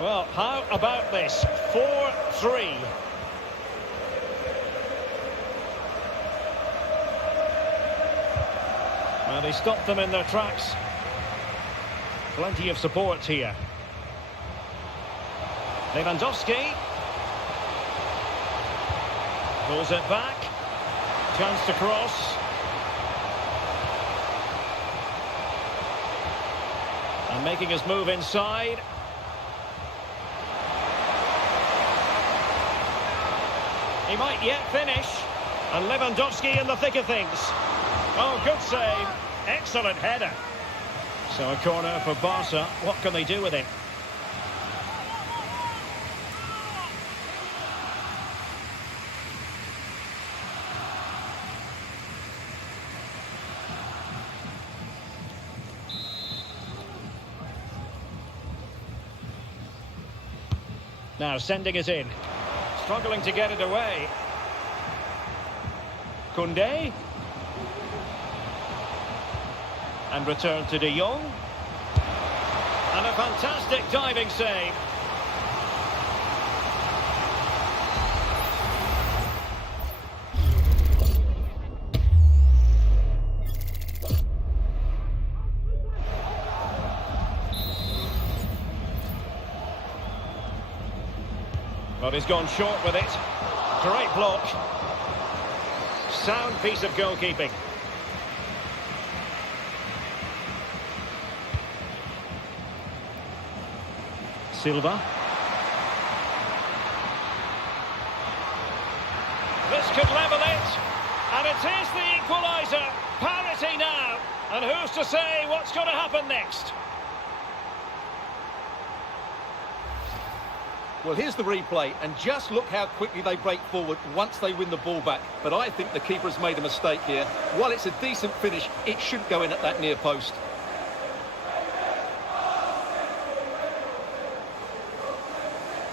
Well, how about this? 4-3. Well, they stopped them in their tracks. Plenty of support here. Lewandowski. Pulls it back. Chance to cross. And making his move inside. He might yet finish. And Lewandowski in the thick of things. Oh, good save. Excellent header. So a corner for Barca. What can they do with it? Now sending it in. Struggling to get it away. Koundé. And return to De Jong. And a fantastic diving save. Well, he's gone short with it. Great block. Sound piece of goalkeeping. Silva. This could level it. And it is the equaliser. Parity now. And who's to say what's going to happen next? Well, here's the replay, and just look how quickly they break forward once they win the ball back. But I think the keeper has made a mistake here. While it's a decent finish, it should go in at that near post.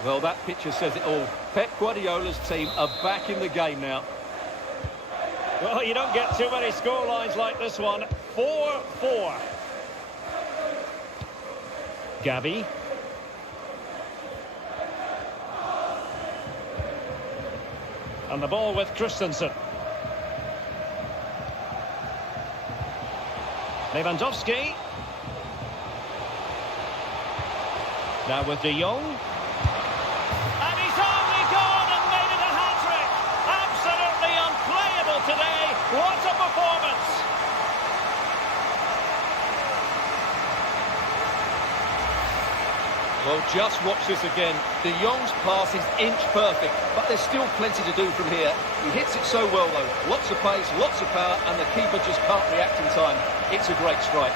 Well, that picture says it all. Pep Guardiola's team are back in the game now. Well, you don't get too many scorelines like this one. 4-4. Gavi. And the ball with Christensen. Lewandowski. Now with De Jong. And he's only gone and made it a hat-trick. Absolutely unplayable today. What a performance. Well, just watch this again. De Jong's pass is inch perfect, but there's still plenty to do from here. He hits it so well, though. Lots of pace, lots of power, and the keeper just can't react in time. It's a great strike.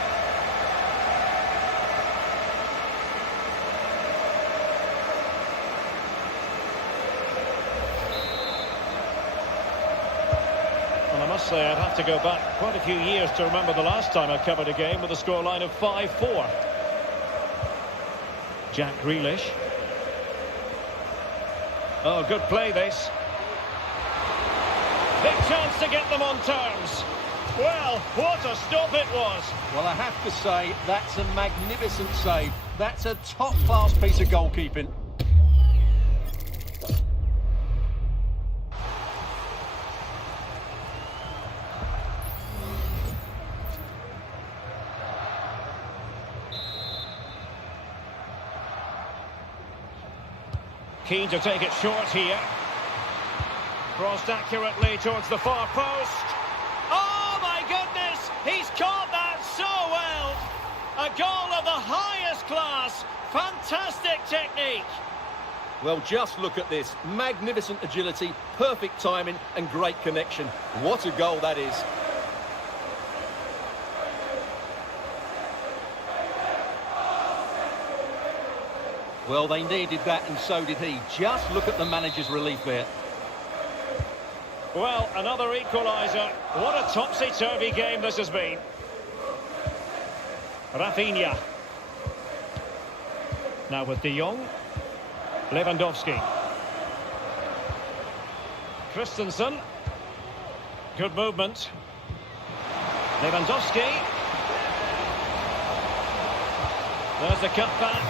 Well, I must say I'd have to go back quite a few years to remember the last time I covered a game with a scoreline of 5-4. Jack Grealish. Oh, good play this. Big chance to get them on terms. Well, what a stop it was. Well, I have to say, that's a magnificent save. That's a top-class piece of goalkeeping. Keen to take it short here. Crossed accurately towards the far post. Oh my goodness! He's caught that so well! A goal of the highest class. Fantastic technique. Well, just look at this. Magnificent agility, perfect timing and great connection. What a goal that is. Well, they needed that and so did he. Just look at the manager's relief there. Well, another equaliser. What a topsy-turvy game this has been. Rafinha. Now with De Jong. Lewandowski. Christensen. Good movement. Lewandowski. There's the cut back.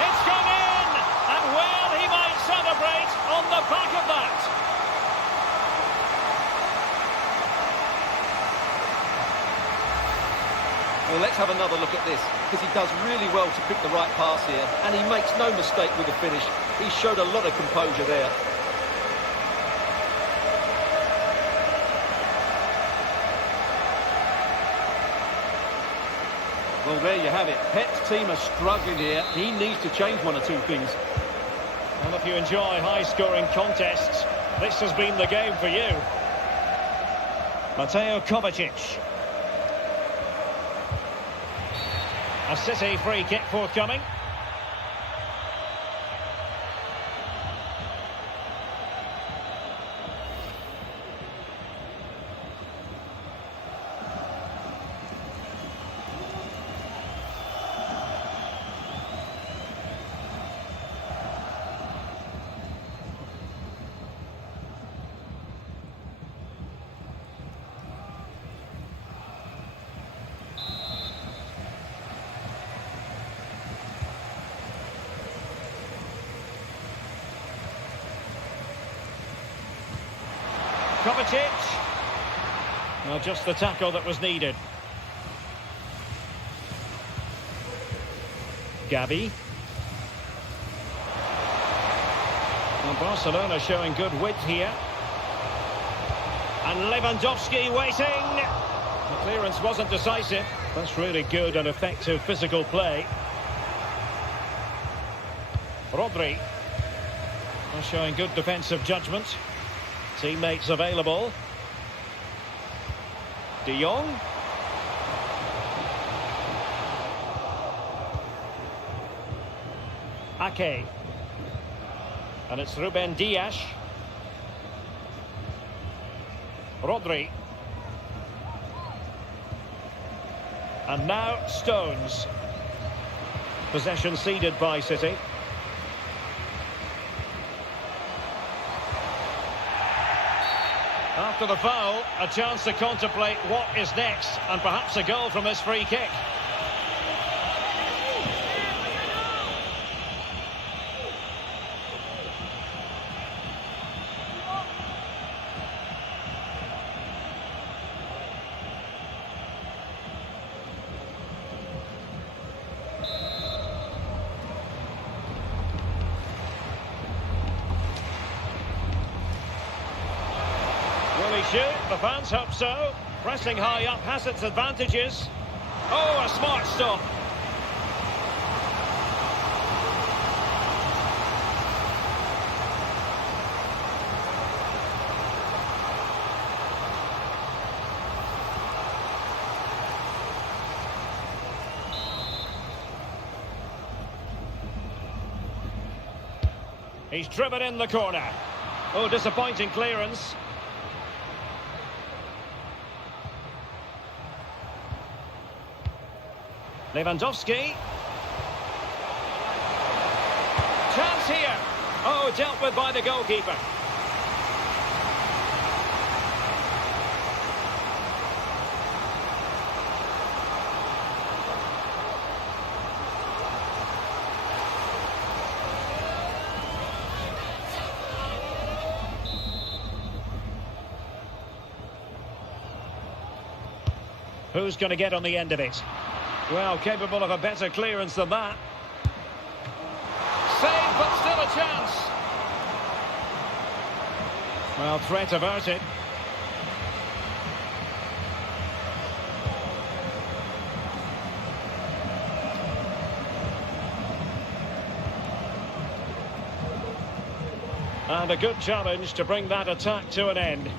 It's gone in! And well, he might celebrate on the back of that. Well, let's have another look at this, because he does really well to pick the right pass here, and he makes no mistake with the finish. He showed a lot of composure there. Well, there you have it. Pep's team are struggling here. He needs to change one or two things. Well, if you enjoy high-scoring contests, this has been the game for you. Mateo Kovacic. A City free kick forthcoming. Kovacic. Well, just the tackle that was needed. Gavi. Well, Barcelona showing good width here. And Lewandowski waiting. The clearance wasn't decisive. That's really good and effective physical play. Rodri. Well, showing good defensive judgment. Teammates available. De Jong. Ake. And it's Ruben Dias. Rodri. And now Stones. Possession ceded by City. After the foul, a chance to contemplate what is next, and perhaps a goal from this free kick. Will he shoot? The fans hope so. Pressing high up has its advantages. Oh, a smart stop. He's driven in the corner. Oh, disappointing clearance. Lewandowski. Chance here. Oh, dealt with by the goalkeeper. Who's going to get on the end of it? Well, capable of a better clearance than that. Save, but still a chance. Well, threat averted. And a good challenge to bring that attack to an end.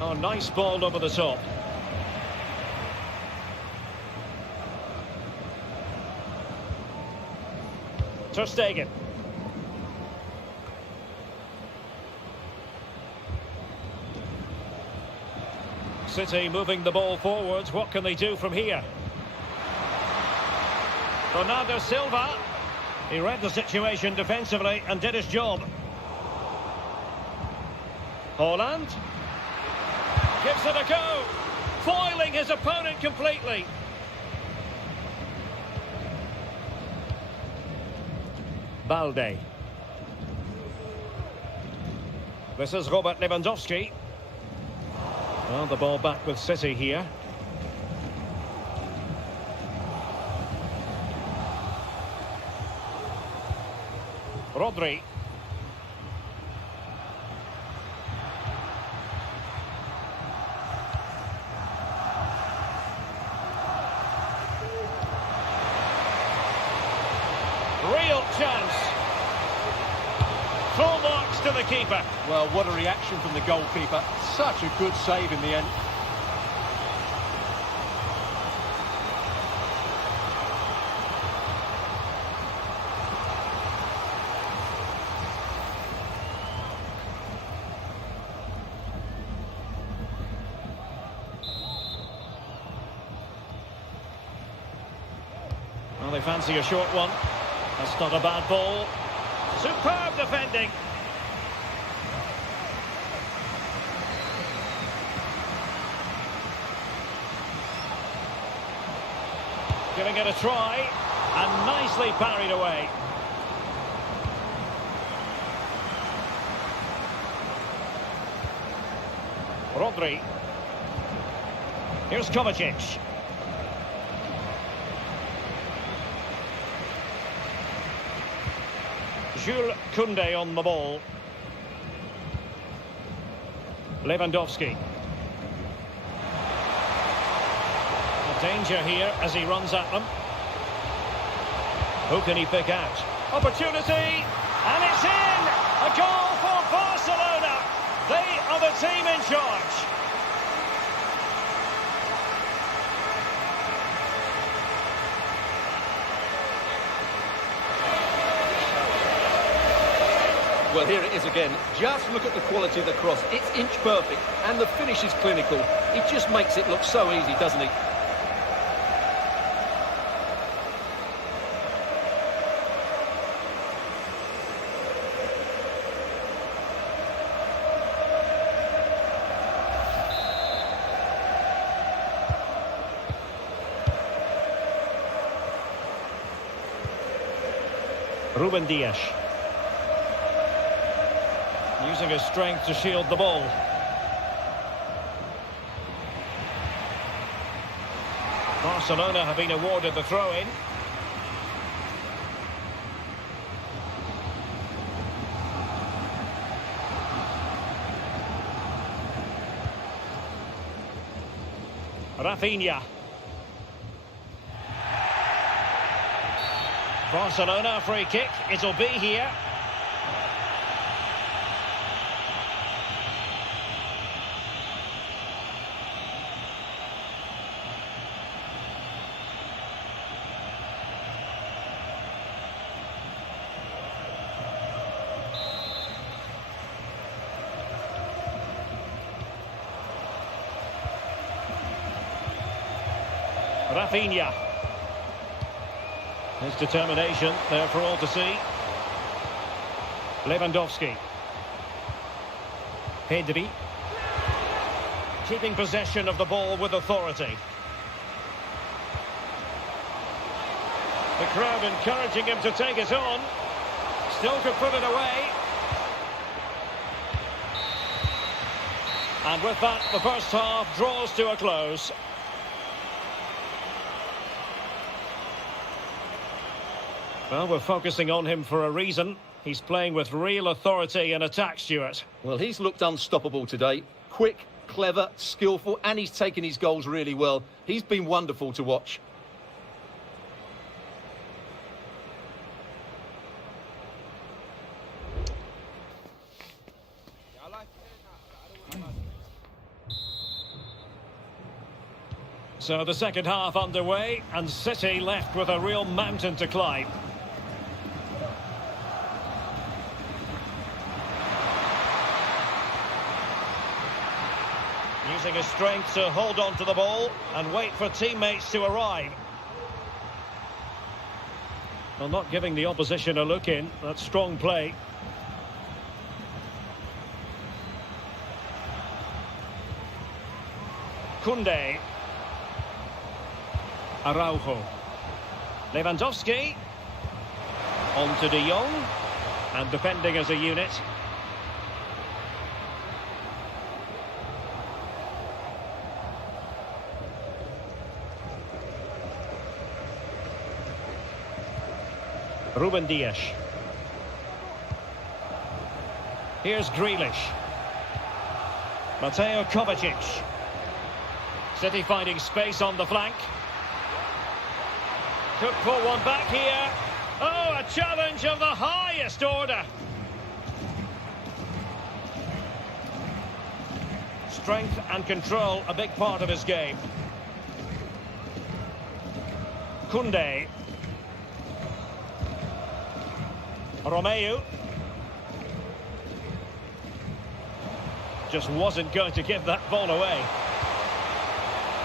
Oh, nice ball over the top. Ter Stegen. City moving the ball forwards. What can they do from here? Bernardo Silva. He read the situation defensively and did his job. Haaland. Gives it a go. Foiling his opponent completely. Balde. This is Robert Lewandowski. Well, the ball back with City here. Rodri. Real chance. Full marks to the keeper. Well, what a reaction from the goalkeeper. Such a good save in the end. Well, they fancy a short one. That's not a bad ball. Superb defending. Giving it a try, and nicely parried away. Rodri. Here's Kovacic. Jules Koundé on the ball. Lewandowski. A danger here as he runs at them. Who can he pick out? Opportunity! And it's in! A goal for Barcelona! They are the team in charge. Well, here it is again. Just look at the quality of the cross. It's inch perfect, and the finish is clinical. He just makes it look so easy, doesn't he? Ruben Dias. Using his strength to shield the ball. Barcelona have been awarded the throw-in. Rafinha. Barcelona free kick. It'll be here. Rafinha. His determination there for all to see. Lewandowski. Pedri. Keeping possession of the ball with authority. The crowd encouraging him to take it on. Still could put it away. And with that, the first half draws to a close. Well, we're focusing on him for a reason. He's playing with real authority in attack, Stuart. Well, he's looked unstoppable today. Quick, clever, skillful, and he's taken his goals really well. He's been wonderful to watch. So the second half underway, and City left with a real mountain to climb. Using his strength to hold on to the ball and wait for teammates to arrive. Well, not giving the opposition a look in. That's strong play. Koundé. Araujo. Lewandowski. On to De Jong. And defending as a unit. Ruben Dias. Here's Grealish. Mateo Kovacic. City finding space on the flank. Could pull one back here. Oh, a challenge of the highest order. Strength and control, a big part of his game. Koundé. Romeu. Just wasn't going to give that ball away.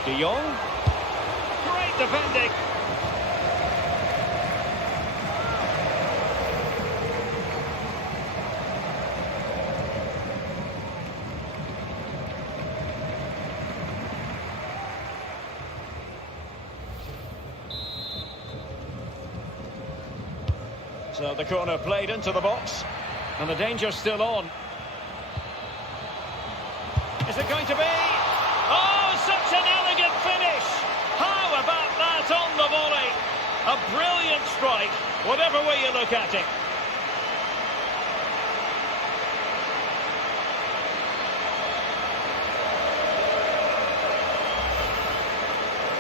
De Jong. Great defending. So the corner played into the box, and the danger's still on. Is it going to be? Oh, such an elegant finish! How about that on the volley? A brilliant strike, whatever way you look at it.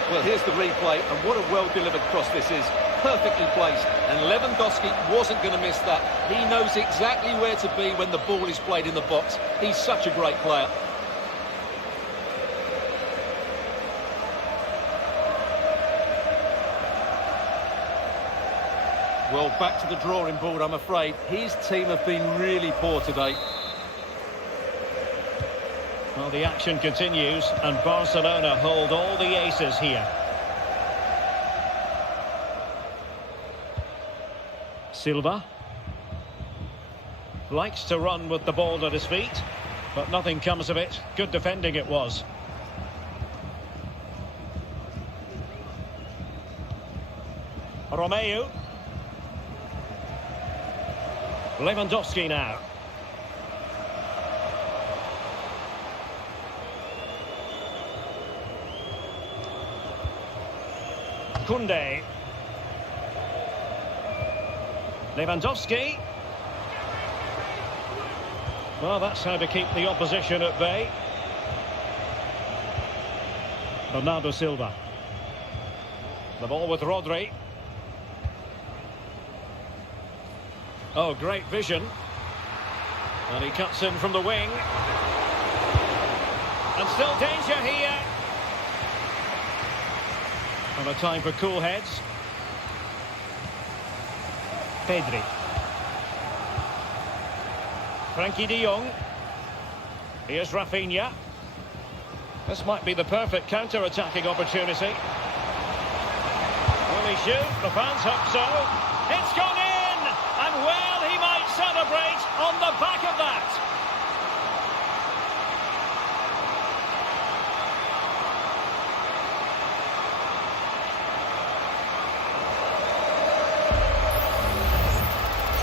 Well, here's the replay, and what a well-delivered cross this is. Perfectly placed, and Lewandowski wasn't going to miss that. He knows exactly where to be when the ball is played in the box. He's such a great player. Well, back to the drawing board, I'm afraid. His team have been really poor today. Well, the action continues, and Barcelona hold all the aces here. Silva. Likes to run with the ball at his feet, but nothing comes of it. Good defending it was. Romeu. Lewandowski now. Koundé. Lewandowski. Well, that's how to keep the opposition at bay. Bernardo Silva. The ball with Rodri. Oh, great vision. And he cuts in from the wing. And still danger here. And a time for cool heads. Pedri. Frankie de Jong. Here's Rafinha. This might be the perfect counter-attacking opportunity. Will he shoot? The fans hope so. It's gone in! And well, he might celebrate on the back of that.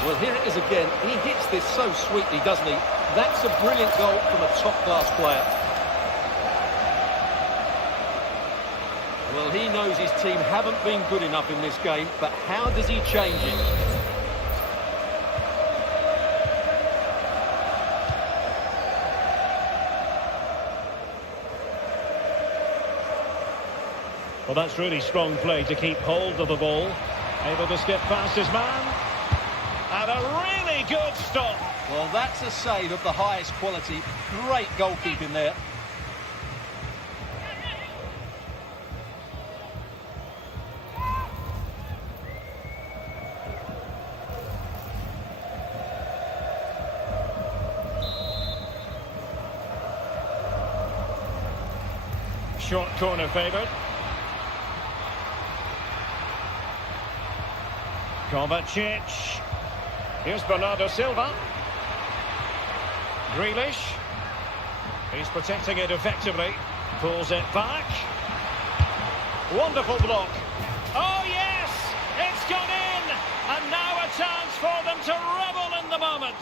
Well, here it is again. He hits this so sweetly, doesn't he? That's a brilliant goal from a top-class player. Well, he knows his team haven't been good enough in this game, but how does he change it? Well, that's really strong play to keep hold of the ball. Able to skip past his man. And a really good stop. Well, that's a save of the highest quality. Great goalkeeping there. Short corner favoured. Kovacic. Here's Bernardo Silva. Grealish. He's protecting it effectively. Pulls it back. Wonderful block. Oh yes! It's gone in! And now a chance for them to revel in the moment.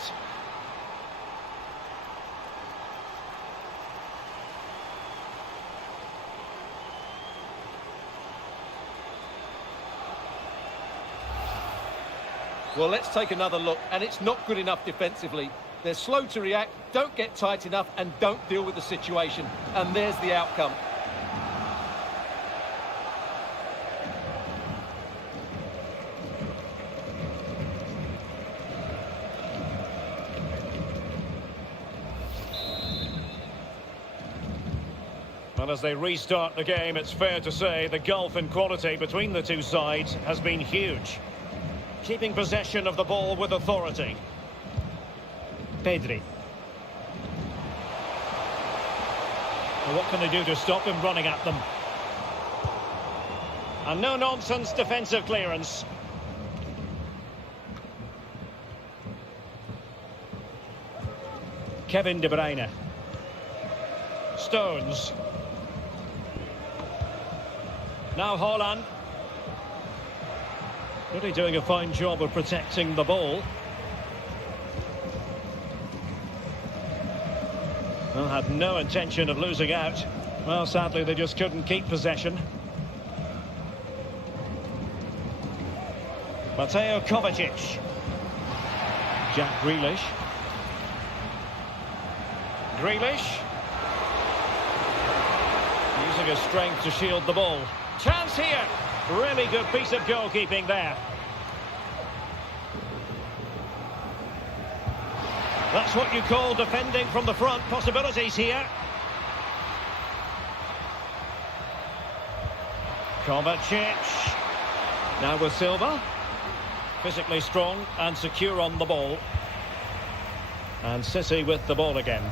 Well, let's take another look, and it's not good enough defensively. They're slow to react, don't get tight enough, and don't deal with the situation. And there's the outcome. Well, as they restart the game, it's fair to say the gulf in quality between the two sides has been huge. Keeping possession of the ball with authority. Pedri. Well, what can they do to stop him running at them? And no-nonsense defensive clearance. Kevin De Bruyne. Stones. Now Haaland. Really doing a fine job of protecting the ball. Well, had no intention of losing out. Well, sadly, they just couldn't keep possession. Mateo Kovacic. Jack Grealish. Grealish. Using his strength to shield the ball. Chance here. Really good piece of goalkeeping there. That's what you call defending from the front. Possibilities here. Kovacic. Now with Silva. Physically strong and secure on the ball. And City with the ball again.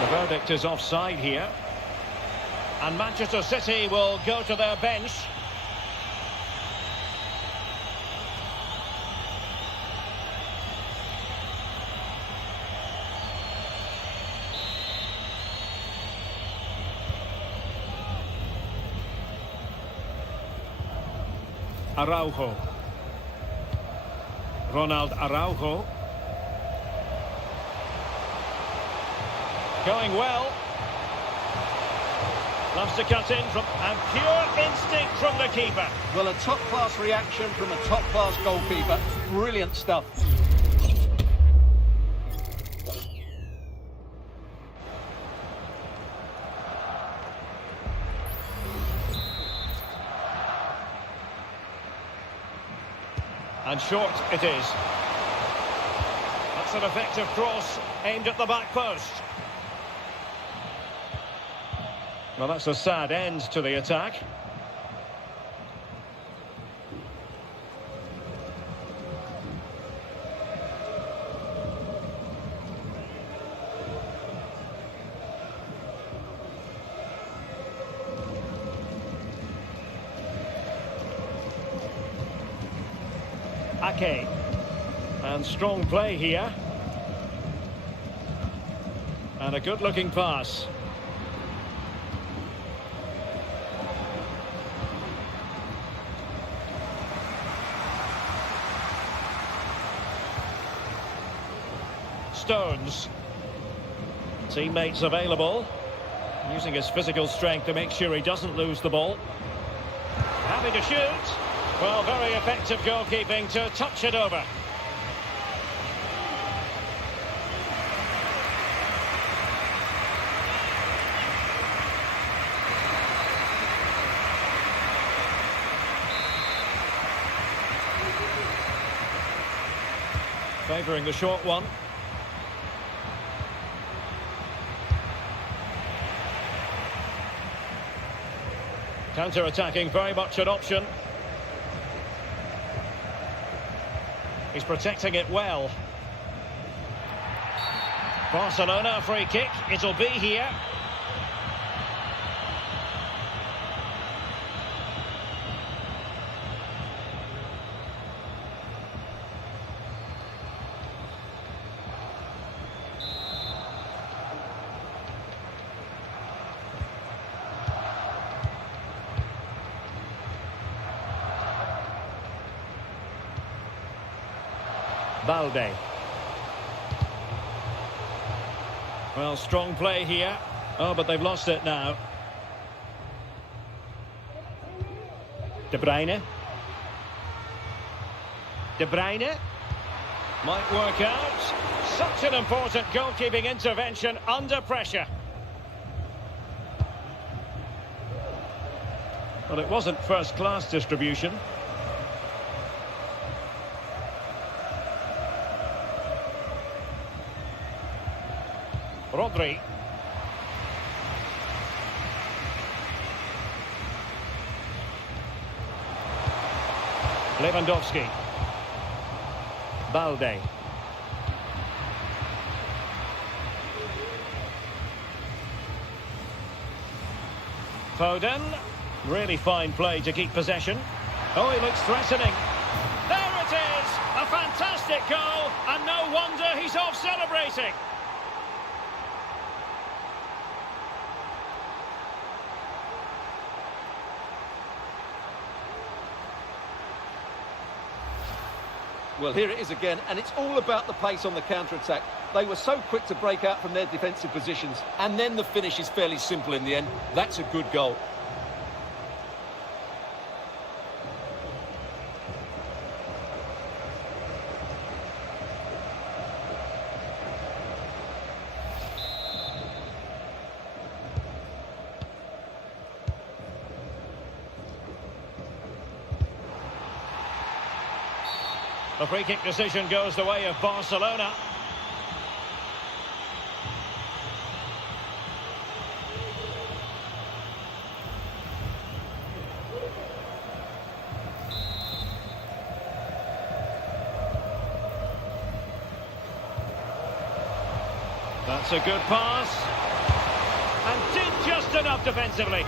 The verdict is offside here. And Manchester City will go to their bench. Araujo. Ronald Araujo. Going well. Loves to cut in from, and pure instinct from the keeper. Well, a top-class reaction from a top-class goalkeeper. Brilliant stuff. And short it is. That's an effective cross aimed at the back post. Well, that's a sad end to the attack. Ake. And strong play here. And a good-looking pass. Stones. Teammates available. Using his physical strength to make sure he doesn't lose the ball. Happy to shoot. Well, very effective goalkeeping to touch it over. Favouring the short one. Counter-attacking, very much an option. He's protecting it well. Barcelona, a free kick. It'll be here. Balde. Well, strong play here. Oh, but they've lost it now. De Bruyne. De Bruyne. Might work out. Such an important goalkeeping intervention under pressure. Well, it wasn't first-class distribution. Rodri. Lewandowski. Balde. Foden. Really fine play to keep possession. Oh, he looks threatening. There it is! A fantastic goal, and no wonder he's off celebrating. Well, here it is again, and it's all about the pace on the counter-attack. They were so quick to break out from their defensive positions, and then the finish is fairly simple in the end. That's a good goal. The free kick decision goes the way of Barcelona. That's a good pass. And did just enough defensively.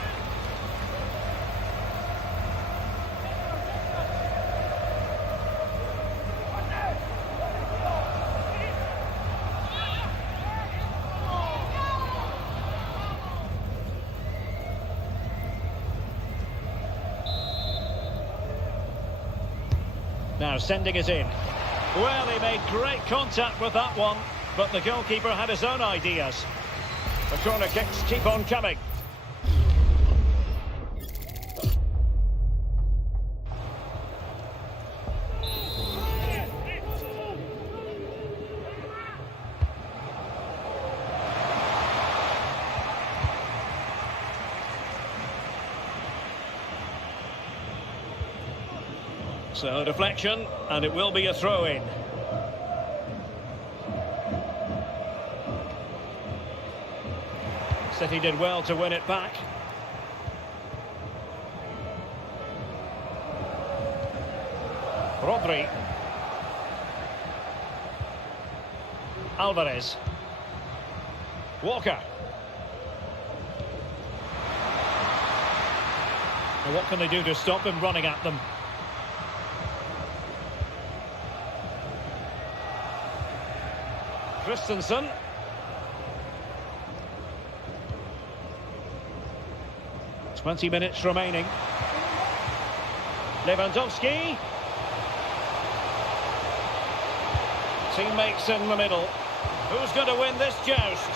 Now sending it in. Well, he made great contact with that one, but the goalkeeper had his own ideas. The corner kicks keep on coming. So deflection, and it will be a throw-in. City did well to win it back. Rodri. Alvarez. Walker. Now what can they do to stop him running at them? Christensen. 20 minutes remaining. Lewandowski. Teammates in the middle. Who's going to win this joust?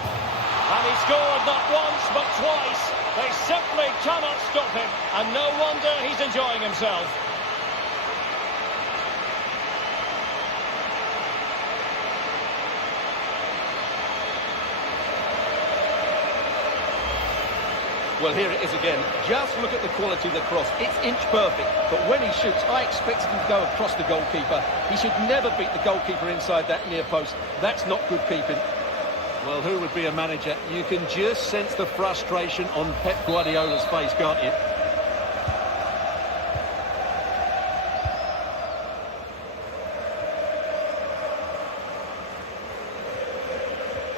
And he scored not once but twice. They simply cannot stop him. And no wonder he's enjoying himself. Well, here it is again. Just look at the quality of the cross. It's inch perfect, but when he shoots, I expected him to go across the goalkeeper. He should never beat the goalkeeper inside that near post. That's not good keeping. Well, who would be a manager? You can just sense the frustration on Pep Guardiola's face, can't you?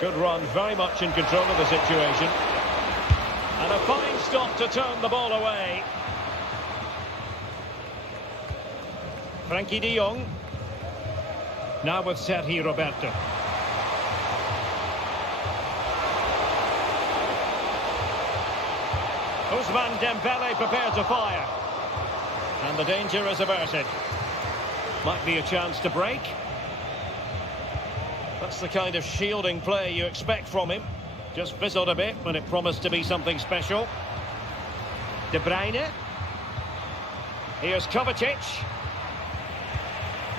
Good run, very much in control of the situation. And a fine stop to turn the ball away. Frankie de Jong. Now with Sergi Roberto. Ousmane Dembele prepared to fire. And the danger is averted. Might be a chance to break. That's the kind of shielding play you expect from him. Just fizzled a bit when it promised to be something special. De Bruyne. Here's Kovacic.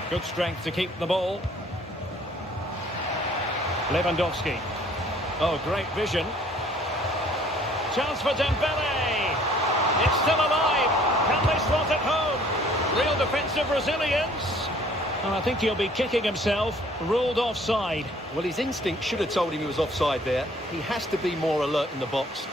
Good strength to keep the ball. Lewandowski. Oh, great vision. Chance for Dembele. It's still alive. Can they slot it home? Real defensive resilience. And I think he'll be kicking himself. Ruled offside. Well, his instinct should have told him he was offside there. He has to be more alert in the box.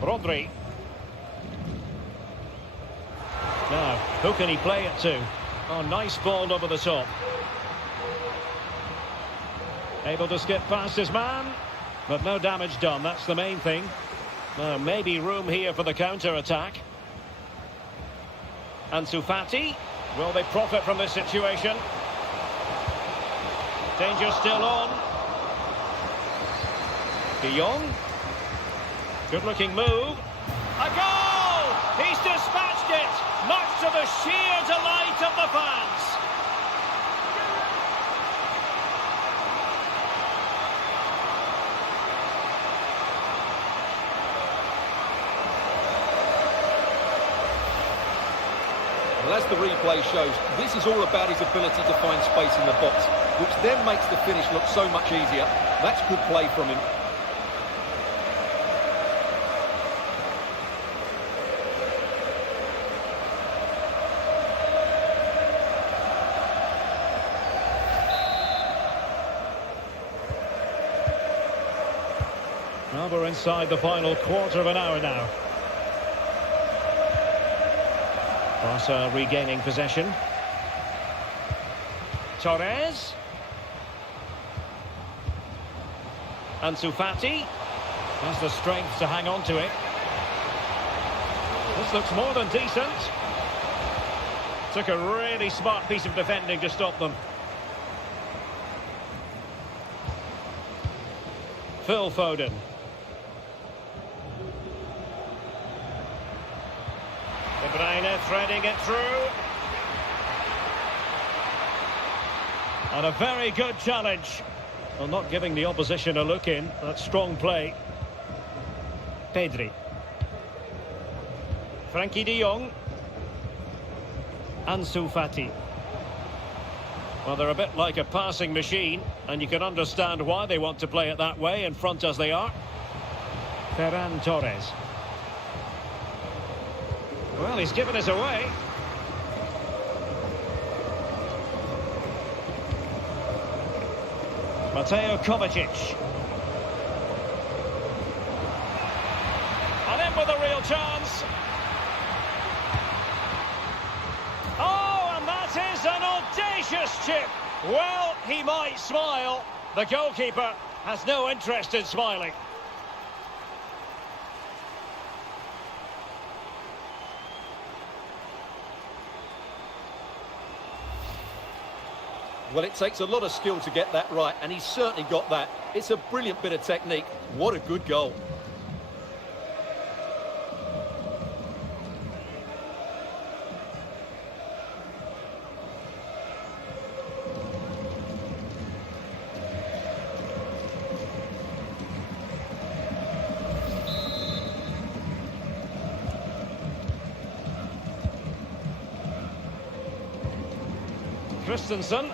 Rodri. Now, who can he play it to? Oh, nice ball over the top. Able to skip past his man, but no damage done. That's the main thing. Now, maybe room here for the counter-attack. Ansu Fati. Will they profit from this situation? Danger still on. De Jong. Good-looking move. A goal! He's dispatched it, much to the sheer delight of the fans. Well, as the replay shows, this is all about his ability to find space in the box, which then makes the finish look so much easier. That's good play from him. Well, we're inside the final quarter of an hour now. Barca regaining possession. Torres. Ansu Fati has the strength to hang on to it. This looks more than decent. Took a really smart piece of defending to stop them. Phil Foden. De Bruyne threading it through. And a very good challenge. Well, not giving the opposition a look in. That's strong play. Pedri. Frankie de Jong. Ansu Fati. Well, they're a bit like a passing machine, and you can understand why they want to play it that way, in front as they are. Ferran Torres. Well, he's given us away. Mateo Kovacic. And in with a real chance. Oh, and that is an audacious chip. Well, he might smile. The goalkeeper has no interest in smiling. Well, it takes a lot of skill to get that right, and he's certainly got that. It's a brilliant bit of technique. What a good goal. Christensen.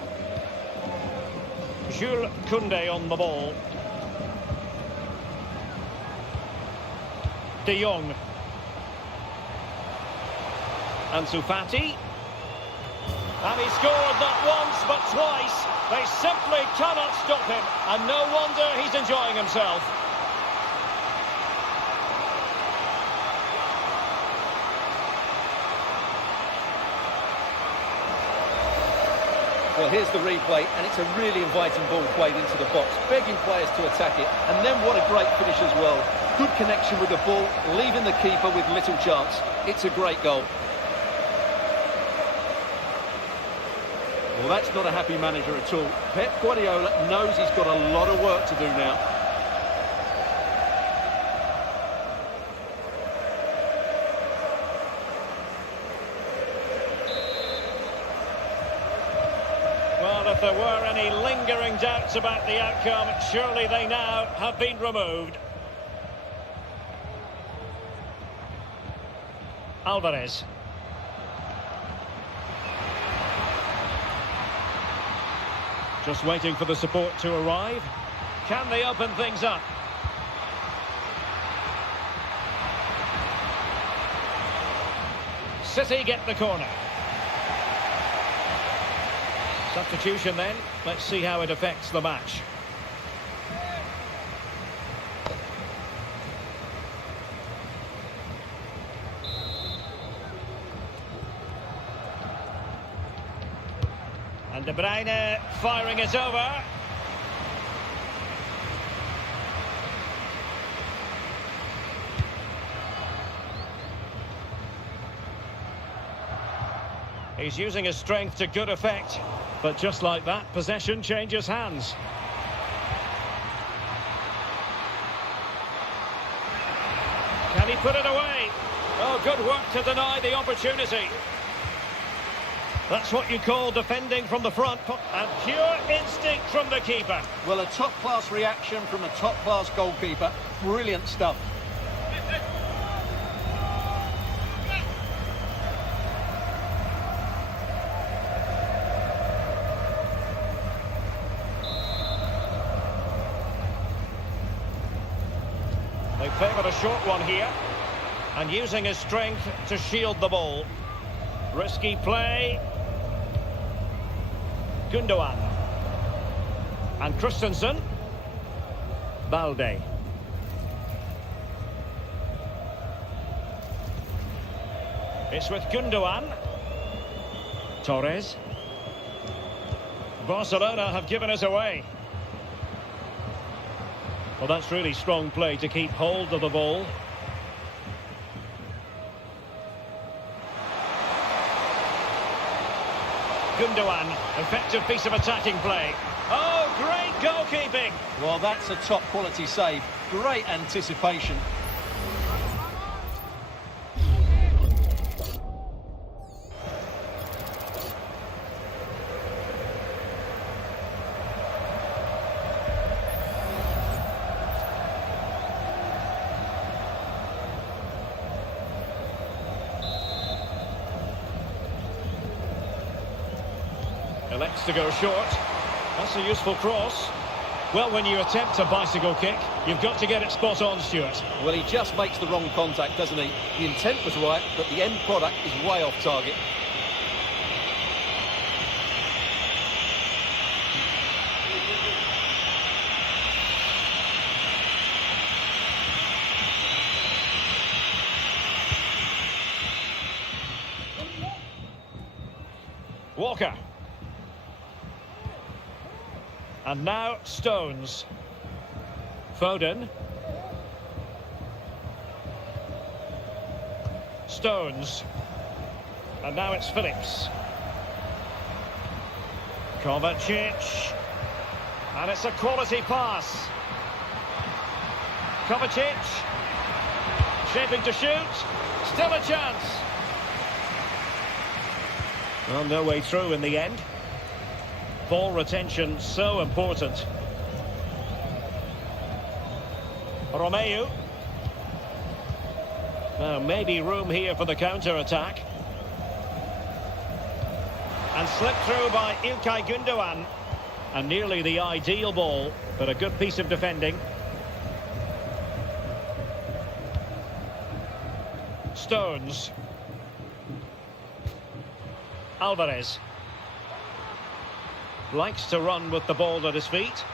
Jules Koundé on the ball. De Jong. Ansu Fati. And he scored not once but twice. They simply cannot stop him. And no wonder he's enjoying himself. Well, here's the replay, and it's a really inviting ball played into the box, begging players to attack it, and then what a great finish as well. Good connection with the ball, leaving the keeper with little chance. It's a great goal. Well, that's not a happy manager at all. Pep Guardiola knows he's got a lot of work to do now. Well, if there were any lingering doubts about the outcome, surely they now have been removed. Alvarez. Just waiting for the support to arrive. Can they open things up? City get the corner. Substitution then. Let's see how it affects the match. And De Bruyne firing it over. He's using his strength to good effect. But just like that, possession changes hands. Can he put it away? Oh, good work to deny the opportunity. That's what you call defending from the front. And pure instinct from the keeper. Well, a top-class reaction from a top-class goalkeeper. Brilliant stuff. They favoured a short one here. And using his strength to shield the ball. Risky play. Gundogan. And Christensen. Balde. It's with Gundogan. Torres. Barcelona have given us away. Well, that's really strong play to keep hold of the ball. Gundogan, effective piece of attacking play. Oh, great goalkeeping! Well, that's a top-quality save. Great anticipation. Elects to go short. That's a useful cross. Well, when you attempt a bicycle kick, you've got to get it spot on, Stuart. Well, he just makes the wrong contact, doesn't he? The intent was right, but the end product is way off target. Walker. And now Stones. Foden. Stones. And now it's Phillips. Kovacic. And it's a quality pass. Kovacic. Shaping to shoot. Still a chance. Well, no way through in the end. Ball retention so important. Romeu. Now maybe room here for the counter-attack. And slipped through by İlkay Gündoğan. And nearly the ideal ball, but a good piece of defending. Stones. Alvarez. Likes to run with the ball at his feet.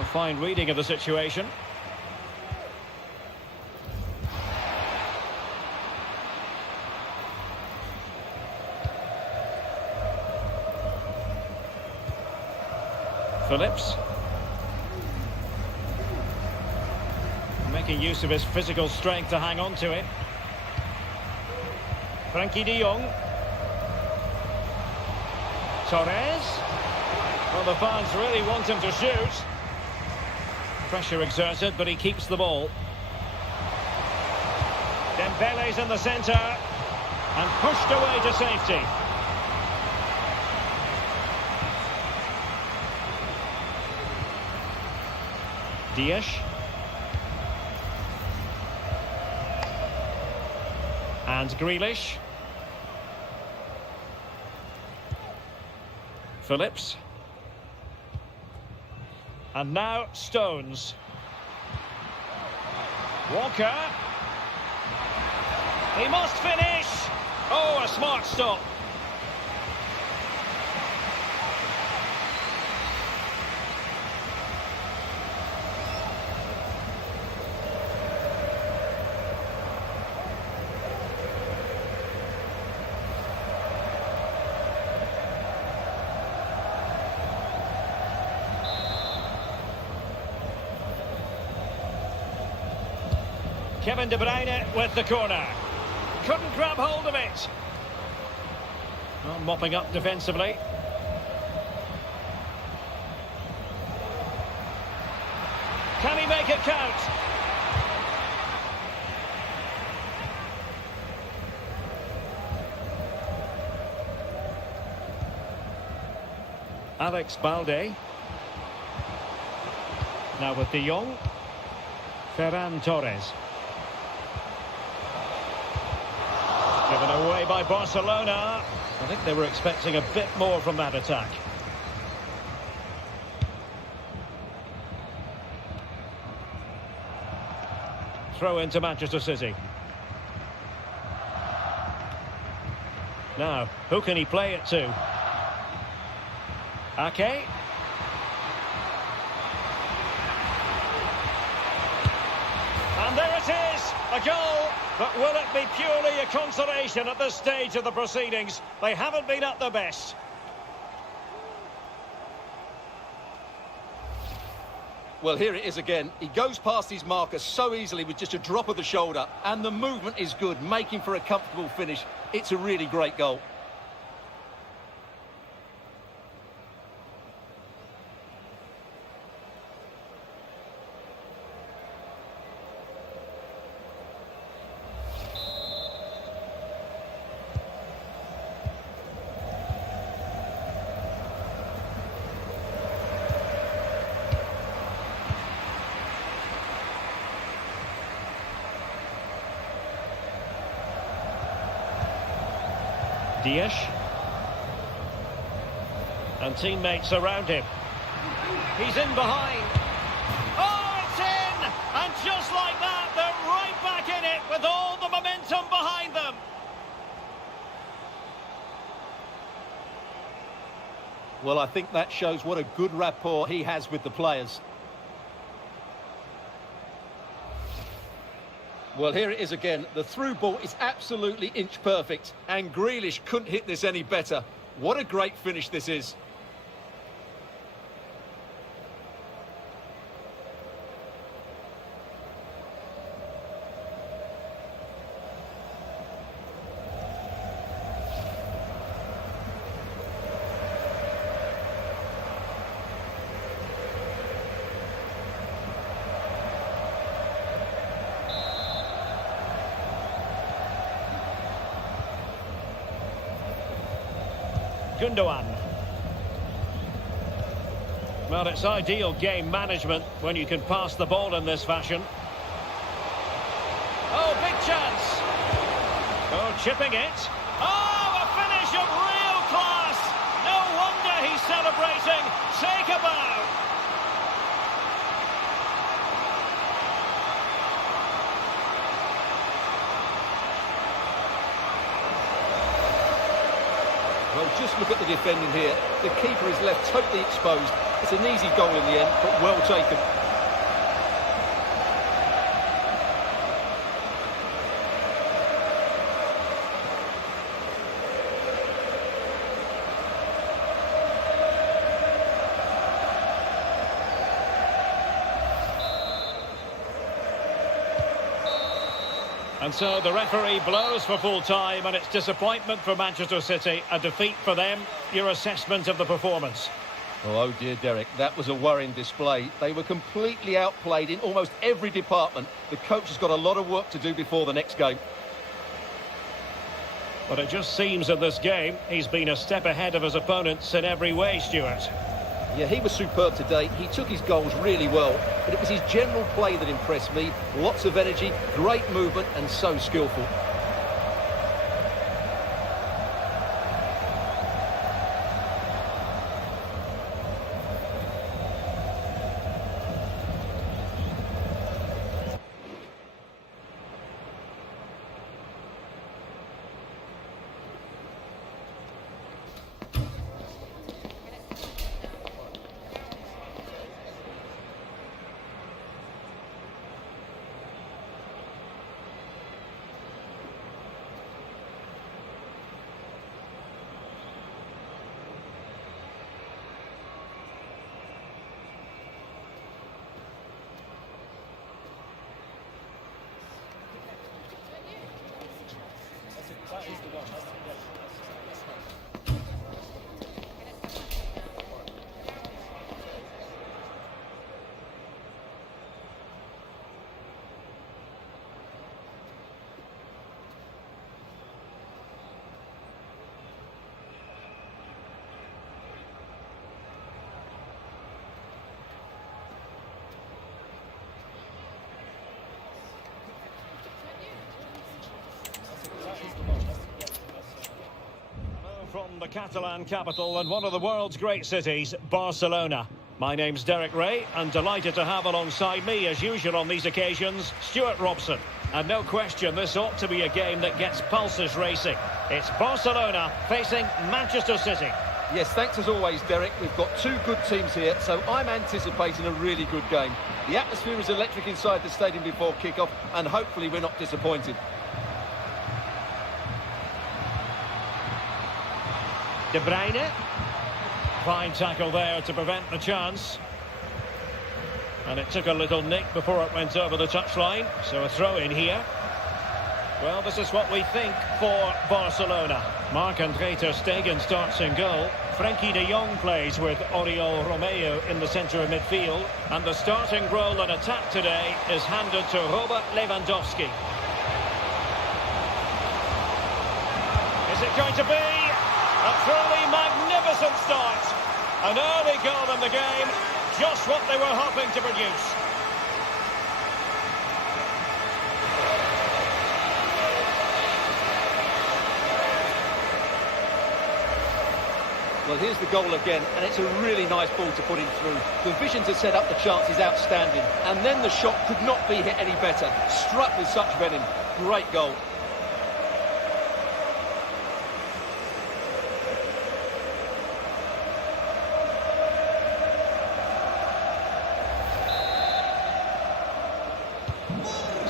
A fine reading of the situation. Phillips. Making use of his physical strength to hang on to it. Frankie de Jong. Torres. Well, the fans really want him to shoot. Pressure exerted, but he keeps the ball. Dembele's in the centre. And pushed away to safety. Dias. And Grealish. Phillips. And now Stones. Walker. He must finish. Oh, a smart stop. Kevin De Bruyne with the corner. Couldn't grab hold of it. Well, mopping up defensively. Can he make it count? Alex Balde. Now with De Jong. Ferran Torres. Given away by Barcelona. I think they were expecting a bit more from that attack. Throw into Manchester City. Now, who can he play it to? Ake. And there it is, a goal. But will it be purely a consolation at this stage of the proceedings? They haven't been at their best. Well, here it is again. He goes past his marker so easily with just a drop of the shoulder. And the movement is good, making for a comfortable finish. It's a really great goal. Dias. And teammates around him. He's in behind. Oh, it's in! And just like that, they're right back in it with all the momentum behind them. Well, I think that shows what a good rapport he has with the players. Well, here it is again. The through ball is absolutely inch perfect, and Grealish couldn't hit this any better. What a great finish this is. Gündoğan. Well, it's ideal game management when you can pass the ball in this fashion. Oh, big chance. Oh, chipping it. Oh, a finish of real celebrating. Take a bow. Well, just look at the defending here. The keeper is left totally exposed. It's an easy goal in the end, but well taken. And so the referee blows for full time, and it's disappointment for Manchester City, a defeat for them. Your assessment of the performance? Oh dear, Derek, that was a worrying display. They were completely outplayed in almost every department. The coach has got a lot of work to do before the next game. But it just seems in this game he's been a step ahead of his opponents in every way, Stuart. Yeah, he was superb today. He took his goals really well, but it was his general play that impressed me. Lots of energy, great movement, and so skillful. From the Catalan capital and one of the world's great cities, Barcelona. My name's Derek Ray, and delighted to have alongside me, as usual on these occasions, Stuart Robson. And no question, this ought to be a game that gets pulses racing. It's Barcelona facing Manchester City. Yes, thanks as always, Derek. We've got two good teams here, so I'm anticipating a really good game. The atmosphere is electric inside the stadium before kick-off, and hopefully we're not disappointed. De Bruyne. Fine tackle there to prevent the chance. And it took a little nick before it went over the touchline. So a throw-in here. Well, this is what we think for Barcelona. Marc-André ter Stegen starts in goal. Frenkie de Jong plays with Oriol Romeo in the centre of midfield. And the starting role in attack today is handed to Robert Lewandowski. Is it going to be? A truly magnificent start. An early goal in the game, just what they were hoping to produce. Well, here's the goal again, and it's a really nice ball to put him through. The vision to set up the chance is outstanding, and then the shot could not be hit any better. Struck with such venom. Great goal.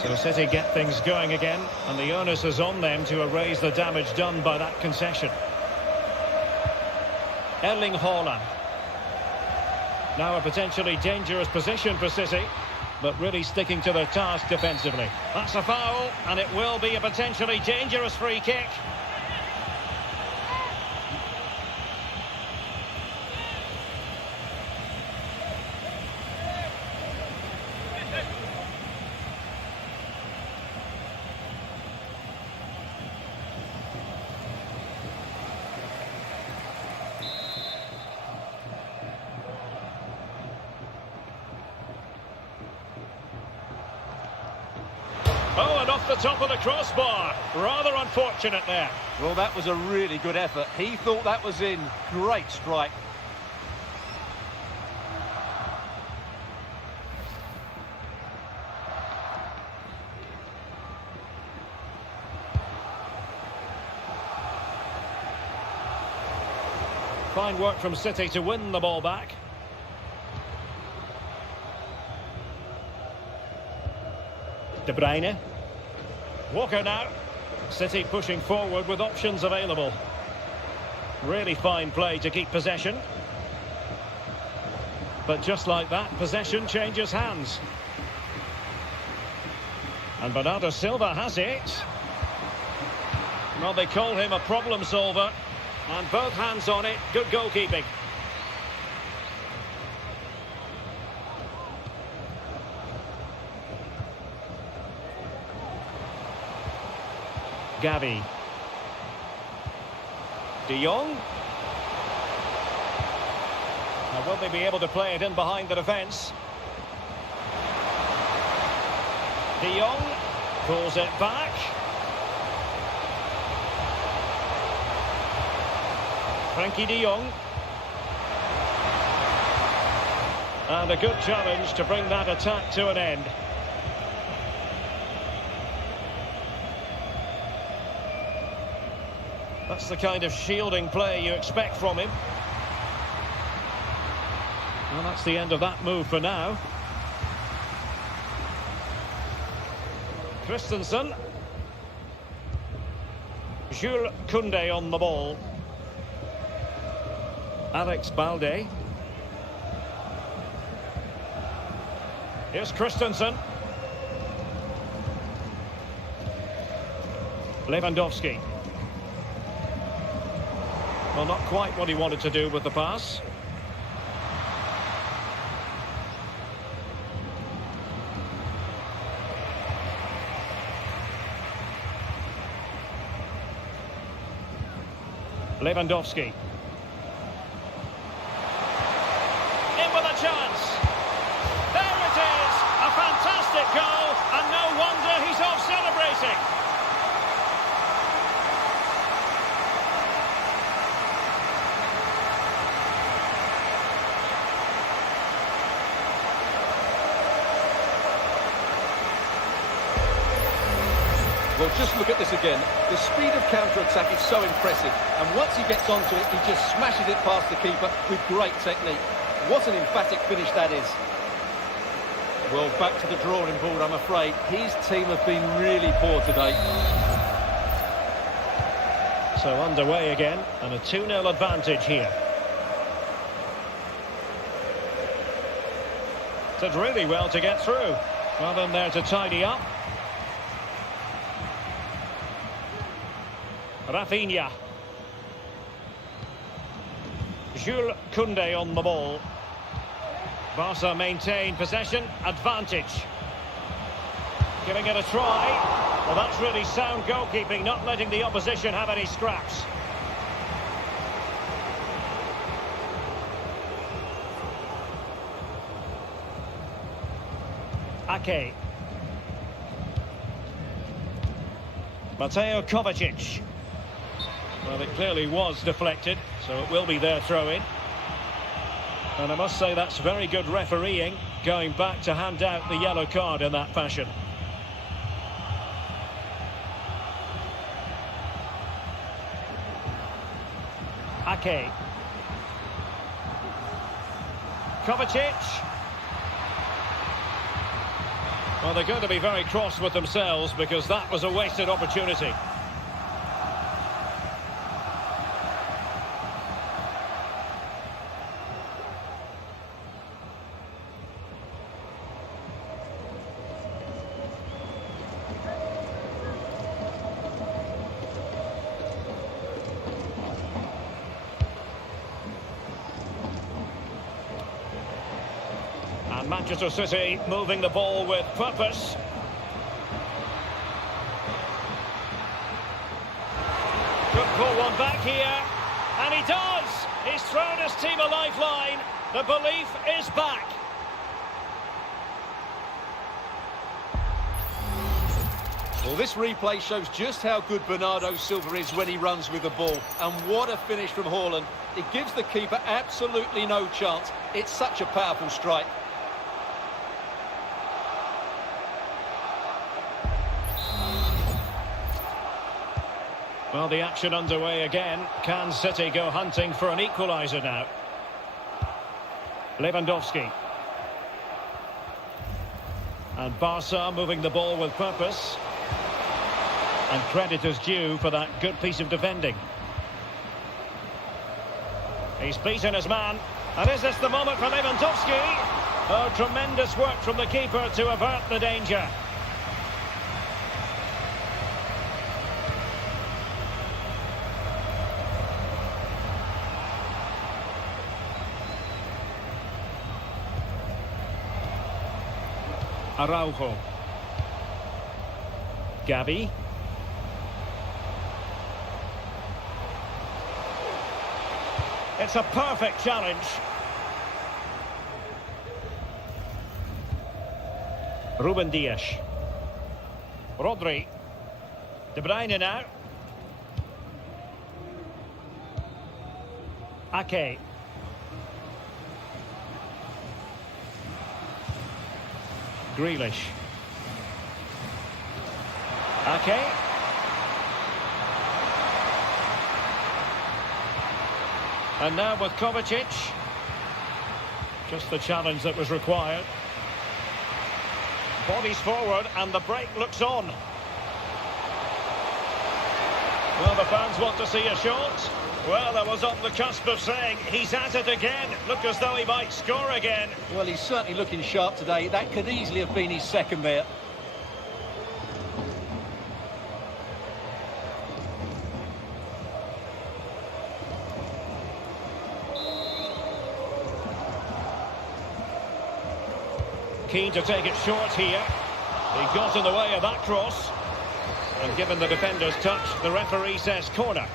So City get things going again, and the onus is on them to erase the damage done by that concession. Erling Haaland. Now a potentially dangerous position for City, but really sticking to their task defensively. That's a foul, and it will be a potentially dangerous free kick. Oh, and off the top of the crossbar. Rather unfortunate there. Well, that was a really good effort. He thought that was in. Great strike. Fine work from City to win the ball back. De Bruyne. Walker now. City pushing forward with options available. Really fine play to keep possession. But just like that, possession changes hands. And Bernardo Silva has it. Well, they call him a problem solver. And both hands on it. Good goalkeeping. Gavi. De Jong. Now, will they be able to play it in behind the defence? De Jong pulls it back. Frankie de Jong. And a good challenge to bring that attack to an end. That's the kind of shielding play you expect from him. Well, that's the end of that move for now. Christensen. Jules Koundé on the ball. Alex Balde. Here's Christensen. Lewandowski. Well, not quite what he wanted to do with the pass. Lewandowski. In with a chance. There it is. A fantastic goal. And no wonder he's off celebrating. Well, just look at this again. The speed of counter-attack is so impressive. And once he gets onto it, he just smashes it past the keeper with great technique. What an emphatic finish that is. Well, back to the drawing board, I'm afraid. His team have been really poor today. So underway again, and a 2-0 advantage here. Did really well to get through. Well done there to tidy up. Rafinha. Jules Koundé on the ball. Barca maintain possession, advantage. Giving it a try. Well, that's really sound goalkeeping, not letting the opposition have any scraps. Ake. Mateo Kovacic. Well, it clearly was deflected, so it will be their throw-in. And I must say that's very good refereeing, going back to hand out the yellow card in that fashion. Ake. Kovacic. Well, they're going to be very cross with themselves because that was a wasted opportunity. Manchester City moving the ball with purpose. Could pull one back here, and he does! He's thrown his team a lifeline. The belief is back. Well, this replay shows just how good Bernardo Silva is when he runs with the ball. And what a finish from Haaland. It gives the keeper absolutely no chance. It's such a powerful strike. Well, the action underway again. Can City go hunting for an equaliser now? Lewandowski. And Barca moving the ball with purpose. And credit is due for that good piece of defending. He's beaten his man. And is this the moment for Lewandowski? Oh, tremendous work from the keeper to avert the danger. Araujo. Gavi. It's a perfect challenge. Ruben Dias. Rodri. De Bruyne now. Ake. Grealish. Ake. And now with Kovacic. Just the challenge that was required. Bodies forward and the break looks on. Well, the fans want to see a shot. Well, I was on the cusp of saying he's at it again. Look as though he might score again. Well, he's certainly looking sharp today. That could easily have been his second there. Keen to take it short here. He got in the way of that cross. And given the defender's touch, the referee says corner.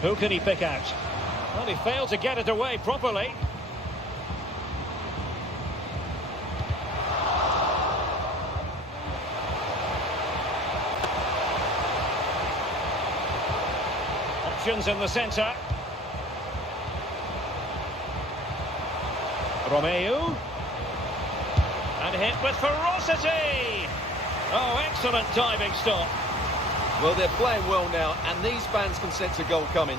Who can he pick out? Well, he failed to get it away properly. Options in the centre. Romeu. And hit with ferocity. Oh, excellent diving stop. Well, they're playing well now, and these fans can sense a goal coming.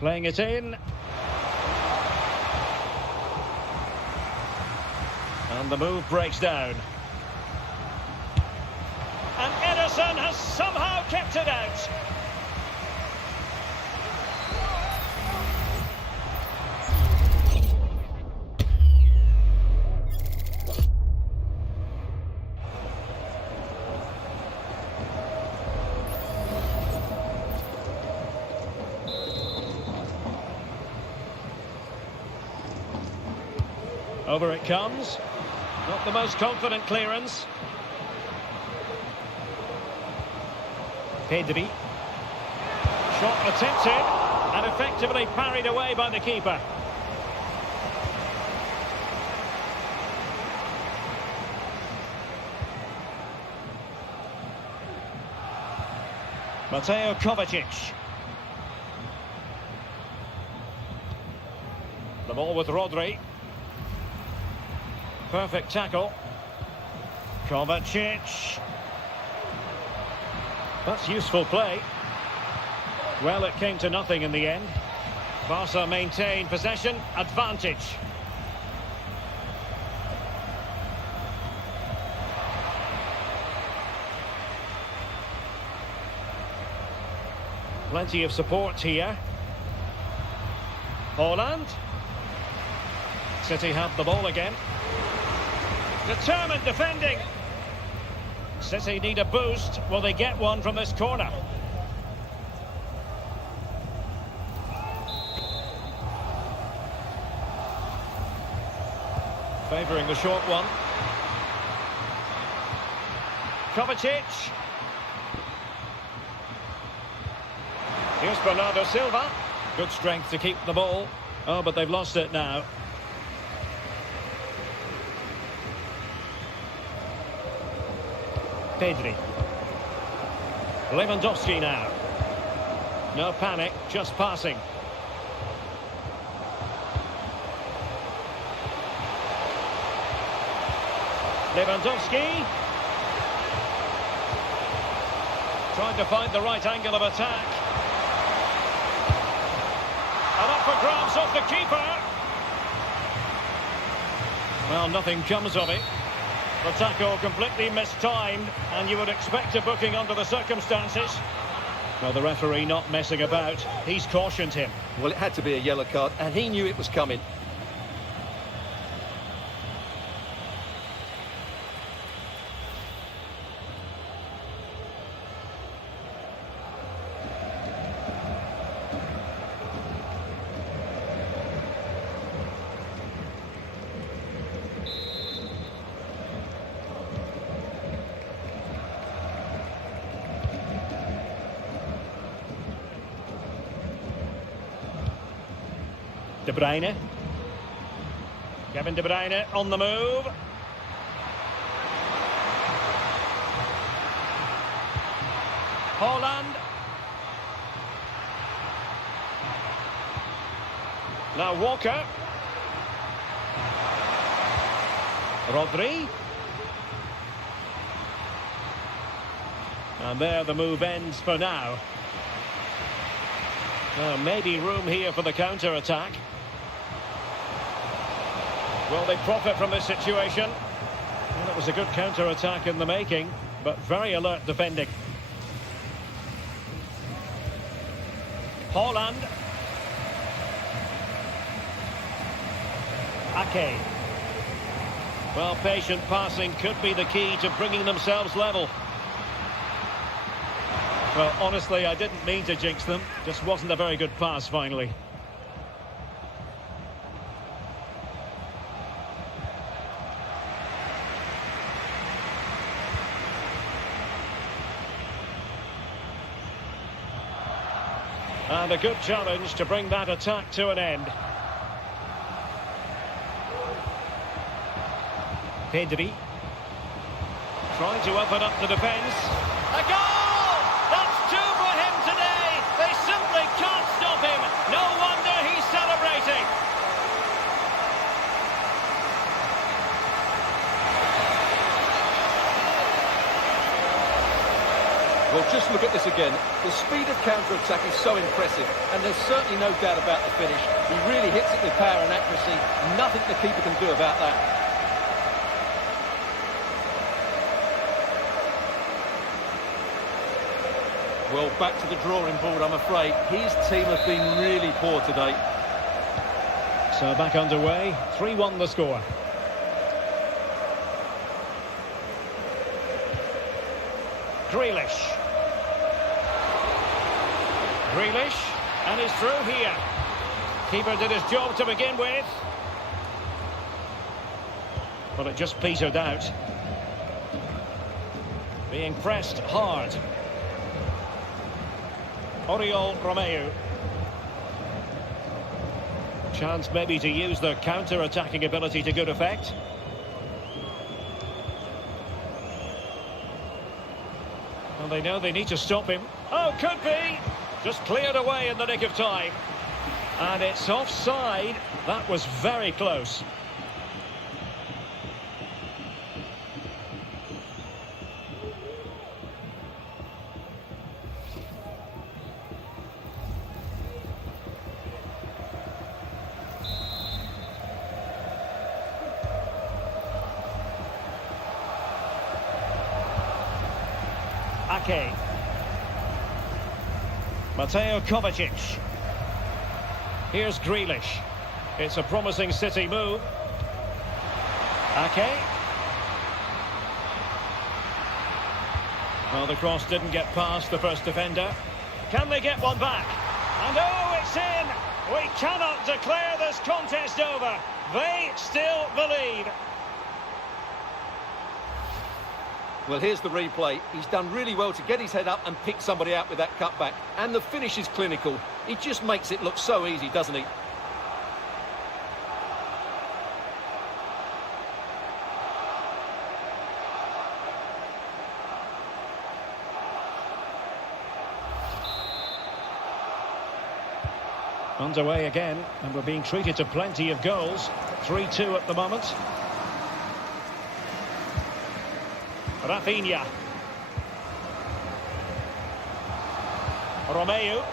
Playing it in. And the move breaks down. And Ederson has somehow kept it out. Over it comes. Not the most confident clearance. Pedri. Shot attempted and effectively parried away by the keeper. Mateo Kovacic. The ball with Rodri. Perfect tackle. Kovacic. That's useful play. Well, it came to nothing in the end. Barca maintained possession, advantage. Plenty of support here. Holland. City have the ball again. Determined defending. City need a boost. Will they get one from this corner? Favouring the short one. Kovacic. Here's Bernardo Silva. Good strength to keep the ball. Oh, but they've lost it now. Pedri. Lewandowski now. No panic, just passing. Lewandowski. Trying to find the right angle of attack. And up for grabs off the keeper. Well, nothing comes of it. The tackle completely mistimed, and you would expect a booking under the circumstances. Well, the referee not messing about. He's cautioned him. Well, it had to be a yellow card, and he knew it was coming. De Bruyne. Kevin De Bruyne on the move. Haaland. Now Walker. Rodri. And there the move ends for now. Maybe room here for the counter-attack. Will they profit from this situation? Well, it was a good counter-attack in the making, but very alert defending. Haaland. Ake. Well, patient passing could be the key to bringing themselves level. Well, honestly, I didn't mean to jinx them. Just wasn't a very good pass, finally. And a good challenge to bring that attack to an end. Pedri. Trying to open up the defence. A goal! That's two for him today! They simply can't stop him! No wonder he's celebrating! Well, just look at this again. The speed of counter-attack is so impressive, and there's certainly no doubt about the finish. He really hits it with power and accuracy. Nothing the keeper can do about that. Well, back to the drawing board, I'm afraid. His team have been really poor today. So back underway, 3-1 the score. Grealish. Grealish, and he's through here. Keeper did his job to begin with. But it just petered out. Being pressed hard. Oriol Romeu. Chance maybe to use their counter-attacking ability to good effect. Well, they know they need to stop him. Oh, could be! Just cleared away in the nick of time. And it's offside. That was very close. Ake. Mateo Kovacic. Here's Grealish. It's a promising City move. Ake. Well, the cross didn't get past the first defender. Can they get one back? And oh, it's in! We cannot declare this contest over. They still believe. Well, here's the replay. He's done really well to get his head up and pick somebody out with that cutback. And the finish is clinical. He just makes it look so easy, doesn't he? Underway again, and we're being treated to plenty of goals. 3-2 at the moment. Rafinha. Romeu.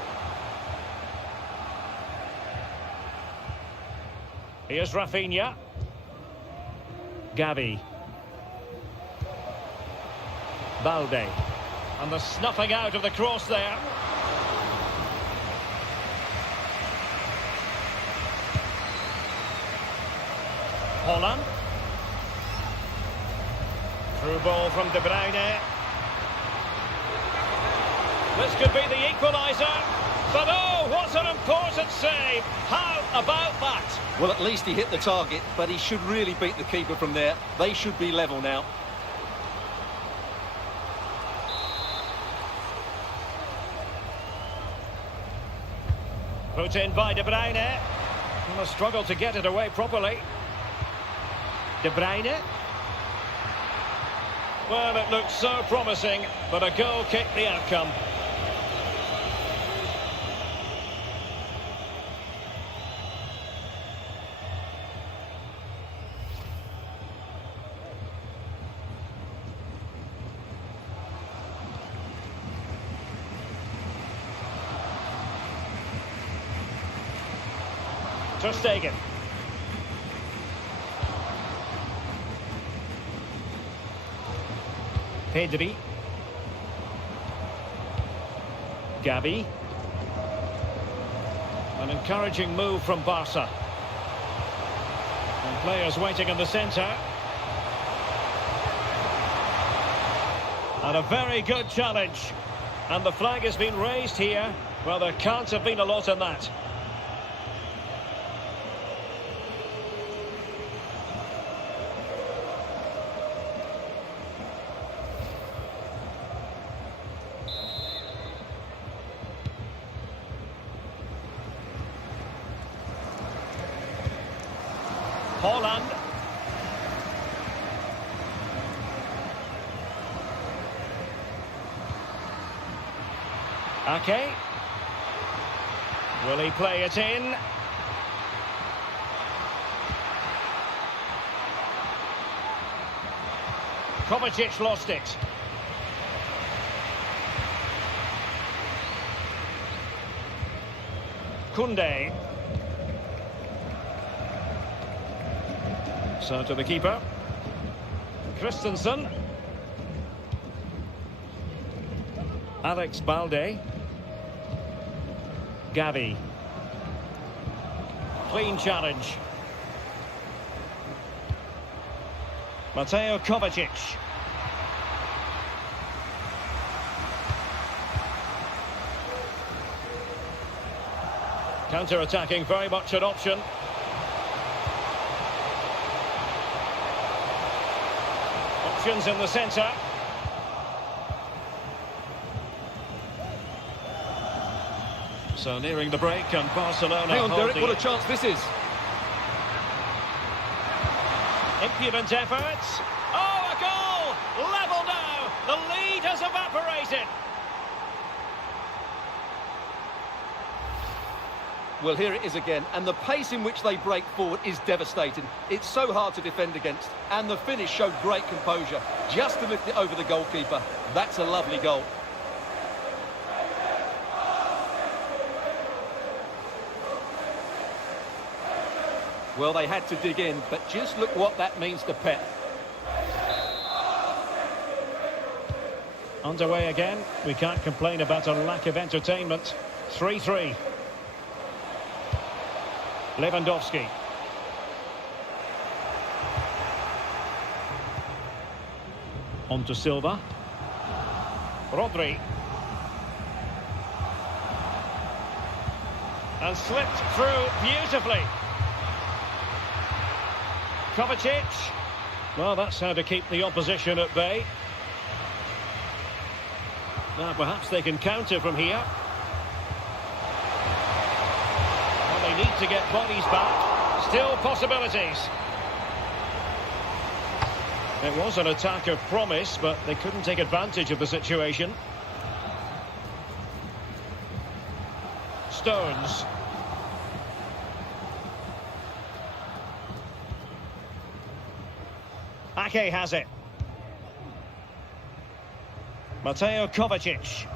Here's Rafinha. Gavi. Balde. And the snuffing out of the cross there. Holland. Through ball from De Bruyne. This could be the equaliser. But oh, what an important save. How about that? Well, at least he hit the target, but he should really beat the keeper from there. They should be level now. Put in by De Bruyne. And a struggle to get it away properly. De Bruyne. Well, it looked so promising, but a goal kicked the outcome. Ter Stegen. Pedri. Gavi. An encouraging move from Barca. And players waiting in the centre. And a very good challenge. And the flag has been raised here. Well, there can't have been a lot in that. Holland. Ake. Will he play it in? Kovacic lost it. Koundé. So to the keeper. Christensen. Alex Balde. Gavi. Clean challenge. Mateo Kovacic. Counter-attacking, very much an option. Options in the centre. So nearing the break, and Barcelona. Hang on, Derek, what a chance this is. Impudent efforts. Oh, a goal! Level now. The lead has evaporated. Well, here it is again, and the pace in which they break forward is devastating. It's so hard to defend against, and the finish showed great composure, just to lift it over the goalkeeper. That's a lovely goal. Well, they had to dig in, but just look what that means to Pep. Underway again. We can't complain about a lack of entertainment. 3-3. Lewandowski. On to Silva. Rodri. And slipped through beautifully. Kovacic. Well, that's how to keep the opposition at bay. Now perhaps they can counter from here. Well, they need to get bodies back. Still possibilities. It was an attack of promise, but they couldn't take advantage of the situation. Stones. Ake has it. Mateo Kovacic.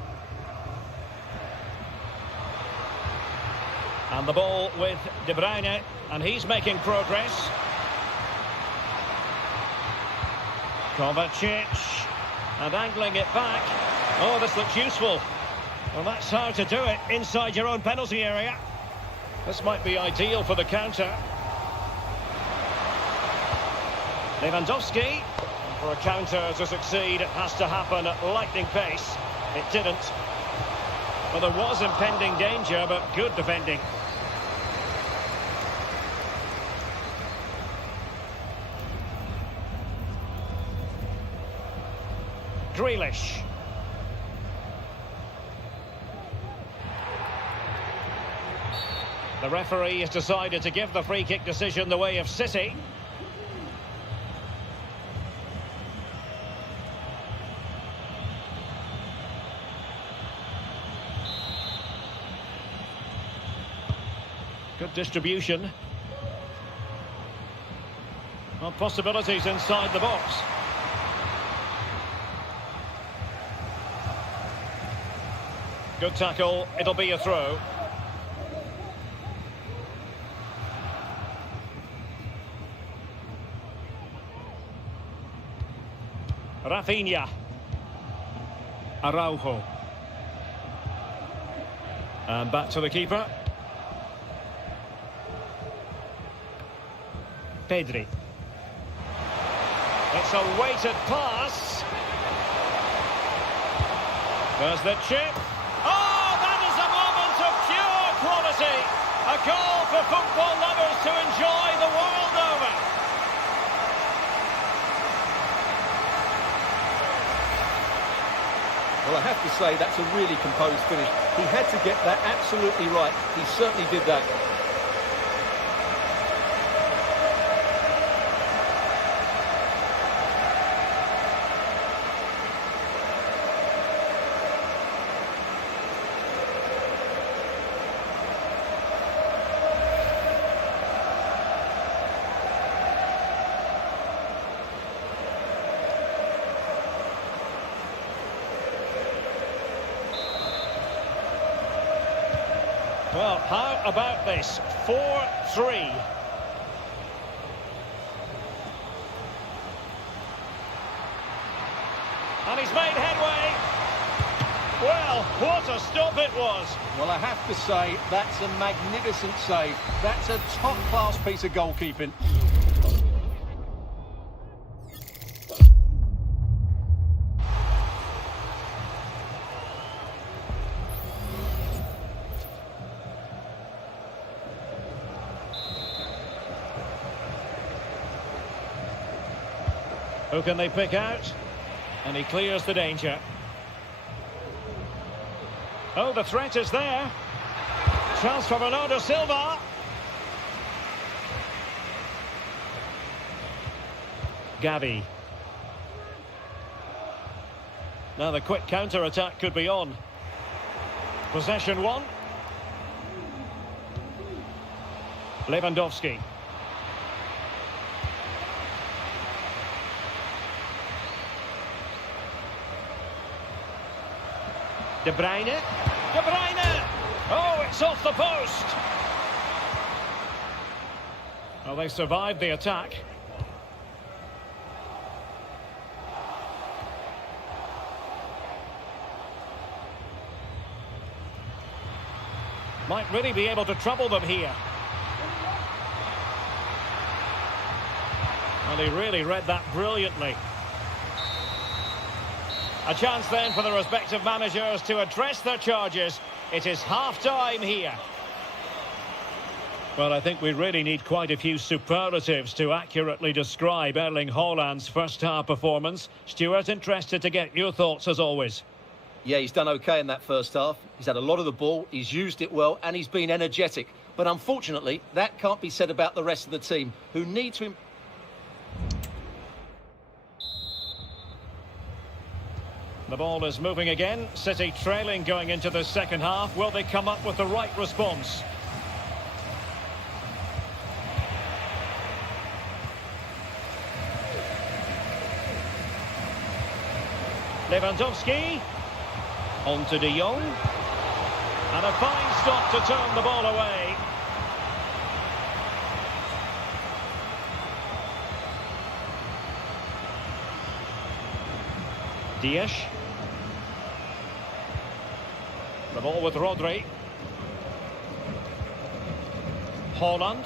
And the ball with De Bruyne, and he's making progress. Kovacic, and angling it back. Oh, this looks useful. Well, that's how to do it inside your own penalty area. This might be ideal for the counter. Lewandowski. For a counter to succeed, it has to happen at lightning pace. It didn't. Well, there was impending danger, but good defending. Grealish. The referee has decided to give the free kick decision the way of City. Good distribution. Well, possibilities inside the box. Good tackle. It'll be a throw. Rafinha. Araujo. And back to the keeper. Pedri. It's a weighted pass. There's the chip. Oh, that is a moment of pure quality. A goal for football lovers to enjoy the world over. Well, I have to say that's a really composed finish. He had to get that absolutely right. He certainly did that. Well, how about this? 4-3. And he's made headway. Well, what a stop it was. Well, I have to say, that's a magnificent save. That's a top-class piece of goalkeeping. Who can they pick out? And he clears the danger. Oh, the threat is there. Chance for Bernardo Silva. Gavi. Now the quick counter-attack could be on. Possession one. Lewandowski. De Bruyne. De Bruyne! Oh, it's off the post! Well, they survived the attack. Might really be able to trouble them here. And he really read that brilliantly. A chance then for the respective managers to address their charges. It is half-time here. Well, I think we really need quite a few superlatives to accurately describe Erling Haaland's first-half performance. Stuart, interested to get your thoughts as always. Yeah, he's done okay in that first half. He's had a lot of the ball, he's used it well, and he's been energetic. But unfortunately, that can't be said about the rest of the team, who need to... The ball is moving again. City trailing going into the second half. Will they come up with the right response? Lewandowski. On to De Jong. And a fine stop to turn the ball away. Diaz. The ball with Rodri. Haaland.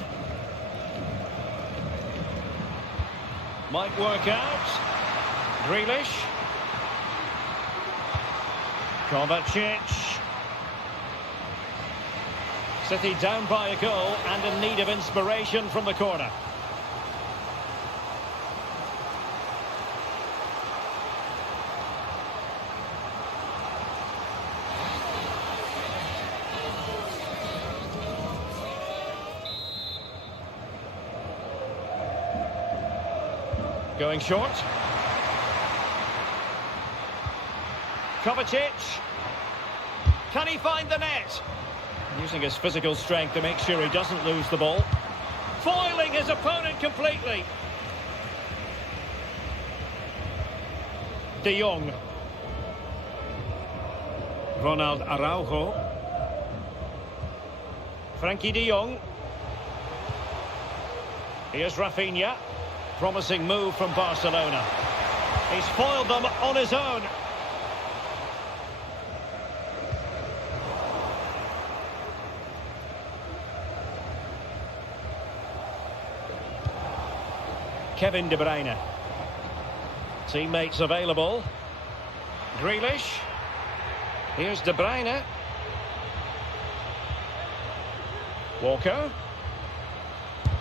Might work out. Grealish. Kovacic. City down by a goal and in need of inspiration from the corner. Going short. Kovacic. Can he find the net? Using his physical strength to make sure he doesn't lose the ball. Foiling his opponent completely. De Jong. Ronald Araujo. Frankie de Jong. Here's Rafinha. Promising move from Barcelona. He's foiled them on his own. Kevin De Bruyne. Teammates available. Grealish. Here's De Bruyne. Walker.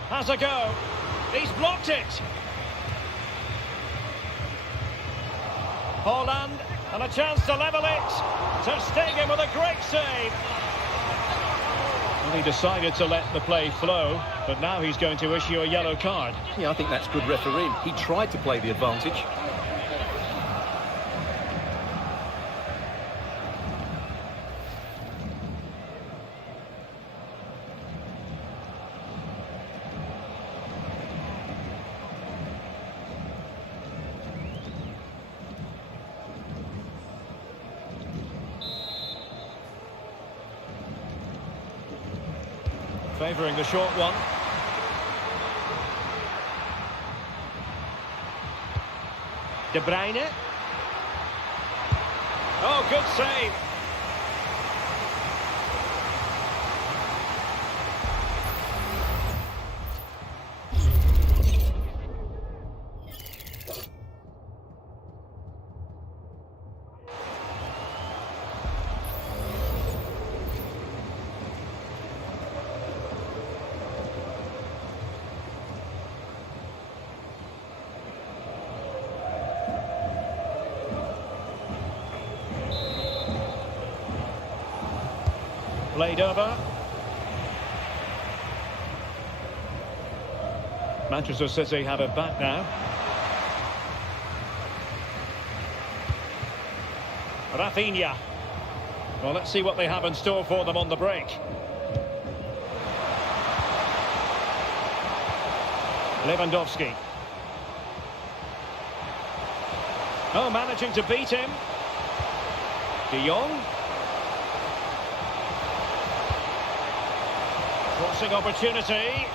Has a go. He's blocked it. Haaland, and a chance to level it. Ter Stegen with a great save. Well, he decided to let the play flow, but now he's going to issue a yellow card. Yeah, I think that's good refereeing. He tried to play the advantage. Favouring the short one. De Bruyne. Oh, good save. Played over. Manchester City have it back now. Rafinha. Well, let's see what they have in store for them on the break. Lewandowski. Oh, managing to beat him. De Jong. Crossing opportunity.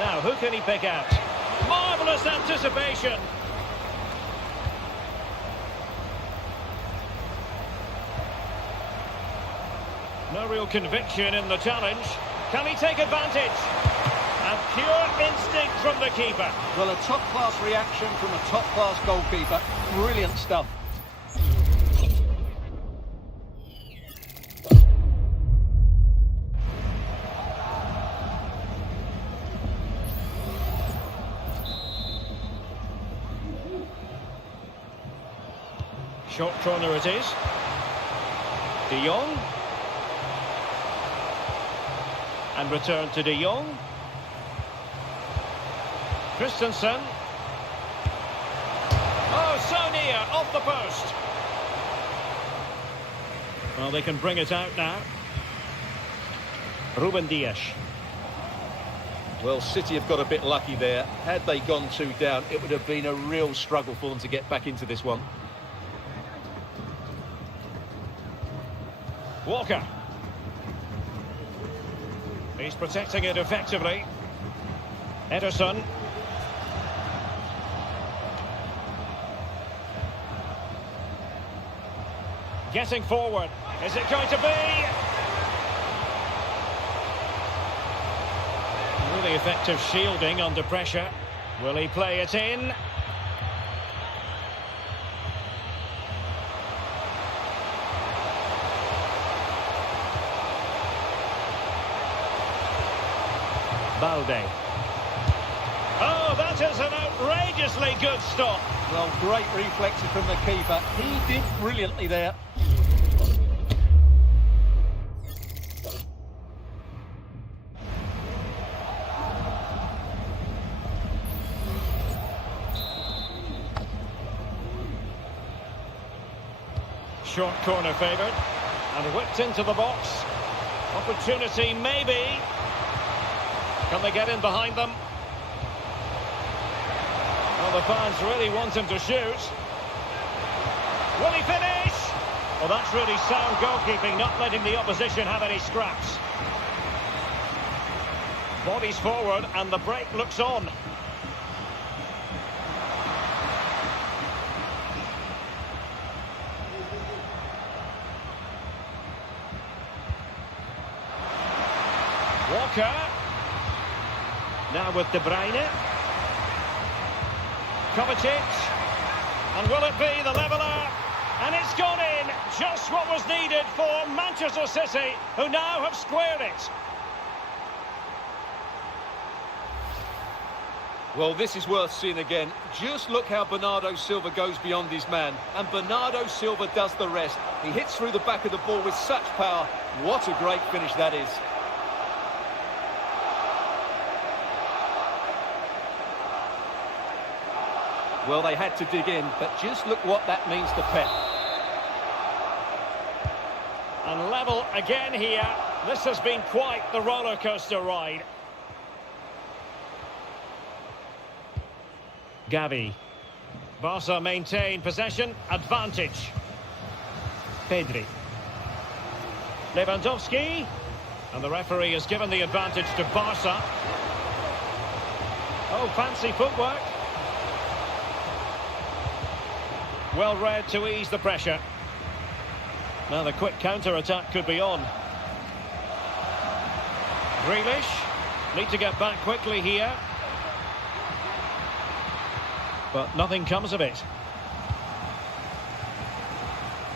Now, who can he pick out? Marvellous anticipation. No real conviction in the challenge. Can he take advantage? And pure instinct from the keeper. Well, a top-class reaction from a top-class goalkeeper. Brilliant stuff. Short corner it is. De Jong. And return to De Jong. Christensen. Oh, so near, off the post. Well, they can bring it out now. Ruben Dias. Well, City have got a bit lucky there. Had they gone 2 down, it would have been a real struggle for them to get back into this one. Walker. He's protecting it effectively. Ederson. Getting forward. Is it going to be? Really effective shielding under pressure. Will he play it in? Balde. Oh, that is an outrageously good stop. Well, great reflexes from the keeper. He did brilliantly there. Short corner favoured. And whipped into the box. Opportunity maybe. Can they get in behind them? Well, the fans really want him to shoot. Will he finish? Well, that's really sound goalkeeping, not letting the opposition have any scraps. Bodies forward and the break looks on. Walker. Now with De Bruyne. Kovacic. And will it be the leveller? And it's gone in. Just what was needed for Manchester City, who now have squared it. Well, this is worth seeing again. Just look how Bernardo Silva goes beyond his man. And Bernardo Silva does the rest. He hits through the back of the ball with such power. What a great finish that is. Well, they had to dig in, but just look what that means to Pep. And level again here. This has been quite the roller coaster ride. Gavi. Barca maintain possession, advantage. Pedri. Lewandowski. And the referee has given the advantage to Barca. Oh, fancy footwork. Well read to ease the pressure. Now the quick counter-attack could be on. Grealish. Need to get back quickly here. But nothing comes of it.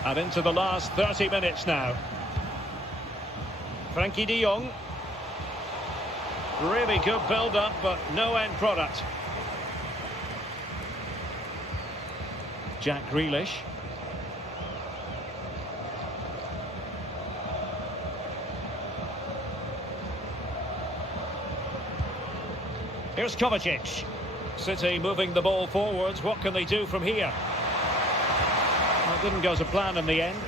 And into the last 30 minutes now. Frankie de Jong. Really good build-up, but no end product. Jack Grealish. Here's Kovacic. City moving the ball forwards. What can they do from here? Well, it didn't go to plan in the end.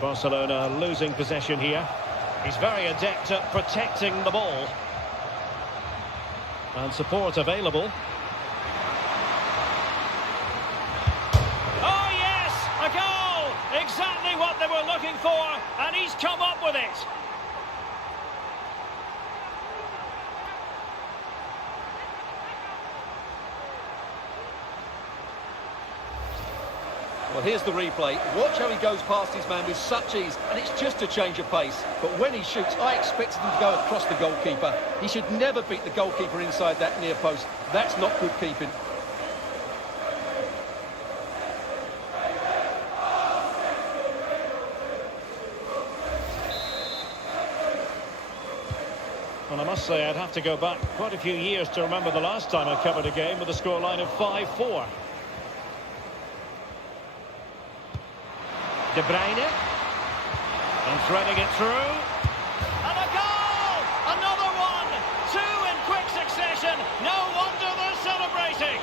Barcelona losing possession here. He's very adept at protecting the ball. And support available. Oh yes, a goal! Exactly what they were looking for, and he's come up with it. Well, here's the replay. Watch how he goes past his man with such ease, and it's just a change of pace. But when he shoots, I expected him to go across the goalkeeper. He should never beat the goalkeeper inside that near post. That's not good keeping. And I must say, I'd have to go back quite a few years to remember the last time I covered a game with a scoreline of 5-4. De Bruyne. And threading it through. And a goal! Another one! Two in quick succession. No wonder they're celebrating.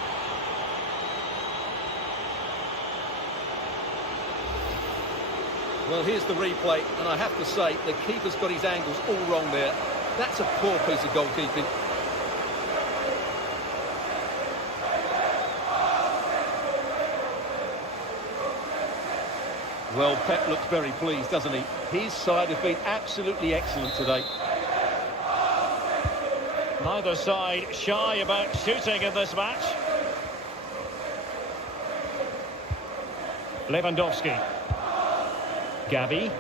Well, here's the replay, and I have to say, the keeper's got his angles all wrong there. That's a poor piece of goalkeeping. Well, Pep looks very pleased, doesn't he? His side have been absolutely excellent today. Neither side shy about shooting in this match. Lewandowski. Gavi.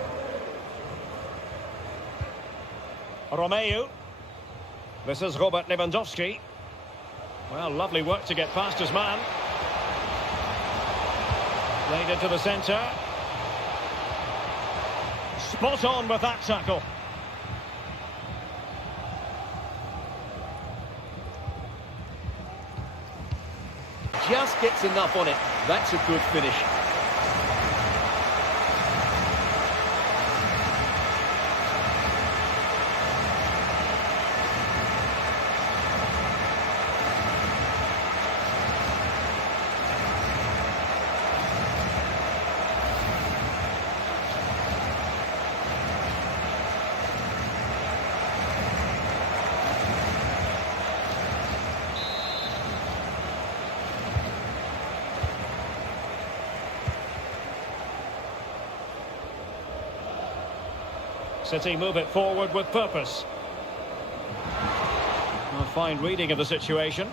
Romeu. This is Robert Lewandowski. Well, lovely work to get past his man. Played into the centre. Spot on with that tackle. Just gets enough on it. That's a good finish. City move it forward with purpose. A fine reading of the situation.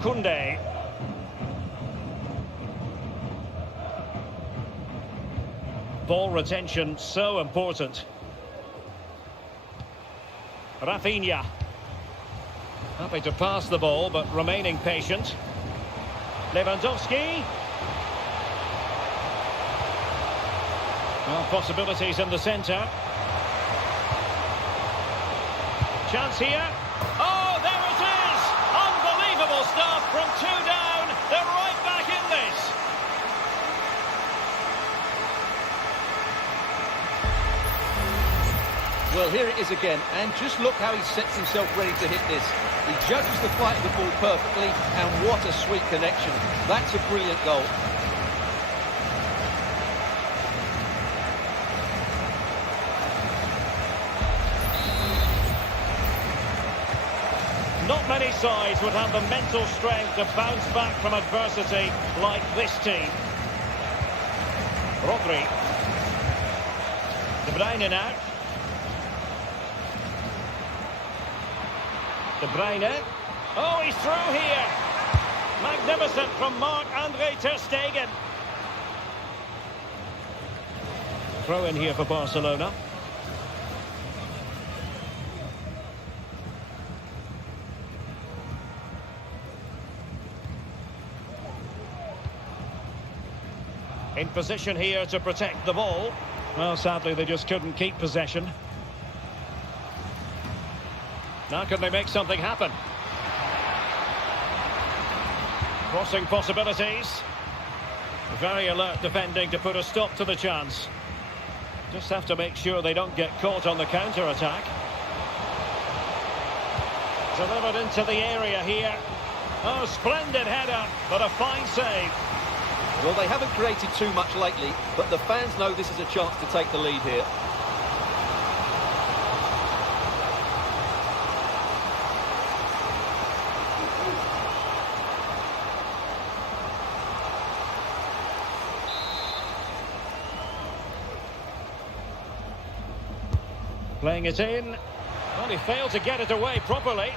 Koundé. Ball retention so important. Rafinha. Happy to pass the ball, but remaining patient. Lewandowski. Well, possibilities in the centre. Chance here. Oh, there it is! Unbelievable stuff from two down. They're right back in this. Well, here it is again, and just look how he sets himself ready to hit this. He judges the flight of the ball perfectly, and what a sweet connection. That's a brilliant goal. Not many sides would have the mental strength to bounce back from adversity like this team. Rodri. De Bruyne now. De Bruyne. Oh, he's through here. Magnificent from Marc-Andre ter Stegen. Throw in here for Barcelona. In position here to protect the ball. Well, sadly, they just couldn't keep possession. Now can they make something happen? Crossing possibilities. Very alert defending to put a stop to the chance. Just have to make sure they don't get caught on the counter-attack. Delivered into the area here. Oh, splendid header, but a fine save. Well, they haven't created too much lately, but the fans know this is a chance to take the lead here. Playing it in. Well, he failed to get it away properly.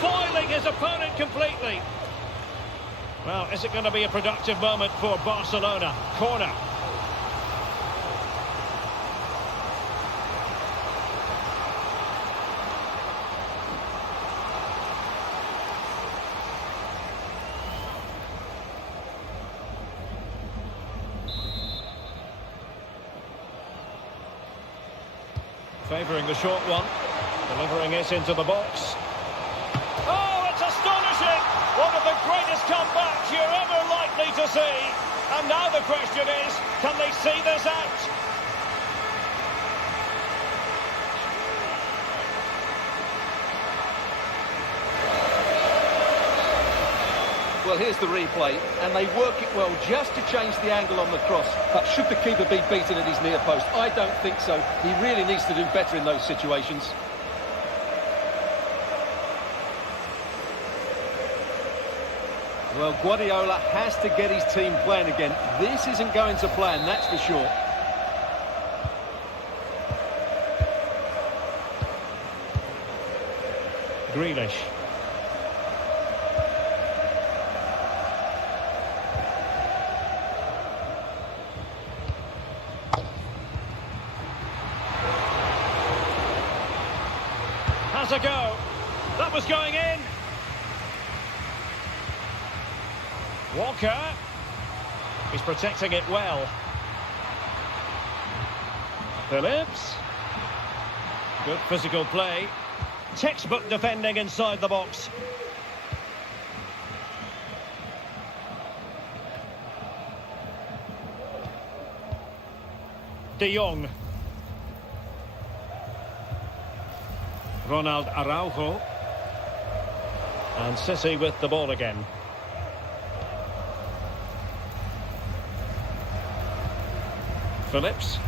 Foiling his opponent completely. Well, is it going to be a productive moment for Barcelona? Corner. Favouring the short one. Delivering it into the box. Oh, it's astonishing! One of the greatest comebacks you're ever likely to see. And now the question is, can they see this out? Well, here's the replay, and they work it well just to change the angle on the cross. But should the keeper be beaten at his near post? I don't think so. He really needs to do better in those situations. Well, Guardiola has to get his team playing again. This isn't going to plan, that's for sure. Grealish. Has a go. That was going in. Walker. He's protecting it well. Phillips. Good physical play. Textbook defending inside the box. De Jong. Ronald Araujo. And City with the ball again. Phillips.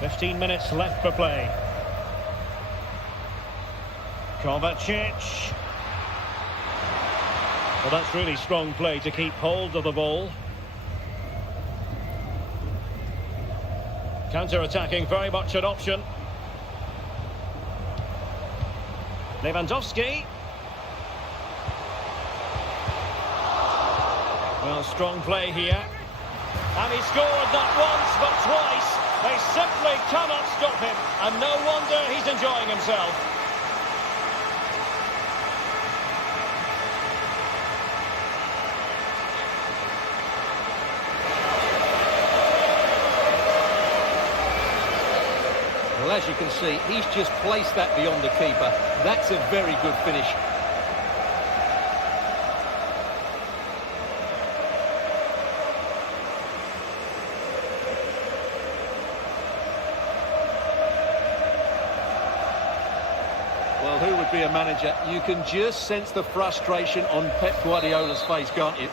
15 minutes left for play. Kovacic. Well, that's really strong play to keep hold of the ball. Counter-attacking, very much an option. Lewandowski. Well, strong play here. And he scored not once, but twice. They simply cannot stop him. And no wonder he's enjoying himself. Well, as you can see, he's just placed that beyond the keeper. That's a very good finish. Well, who would be a manager? You can just sense the frustration on Pep Guardiola's face, can't you?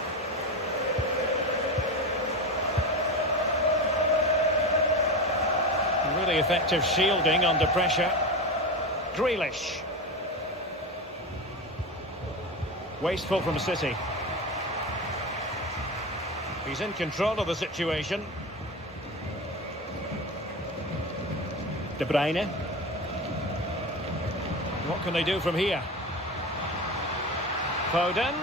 Really effective shielding under pressure. Grealish. Wasteful from City. He's in control of the situation. De Bruyne. What can they do from here? Foden.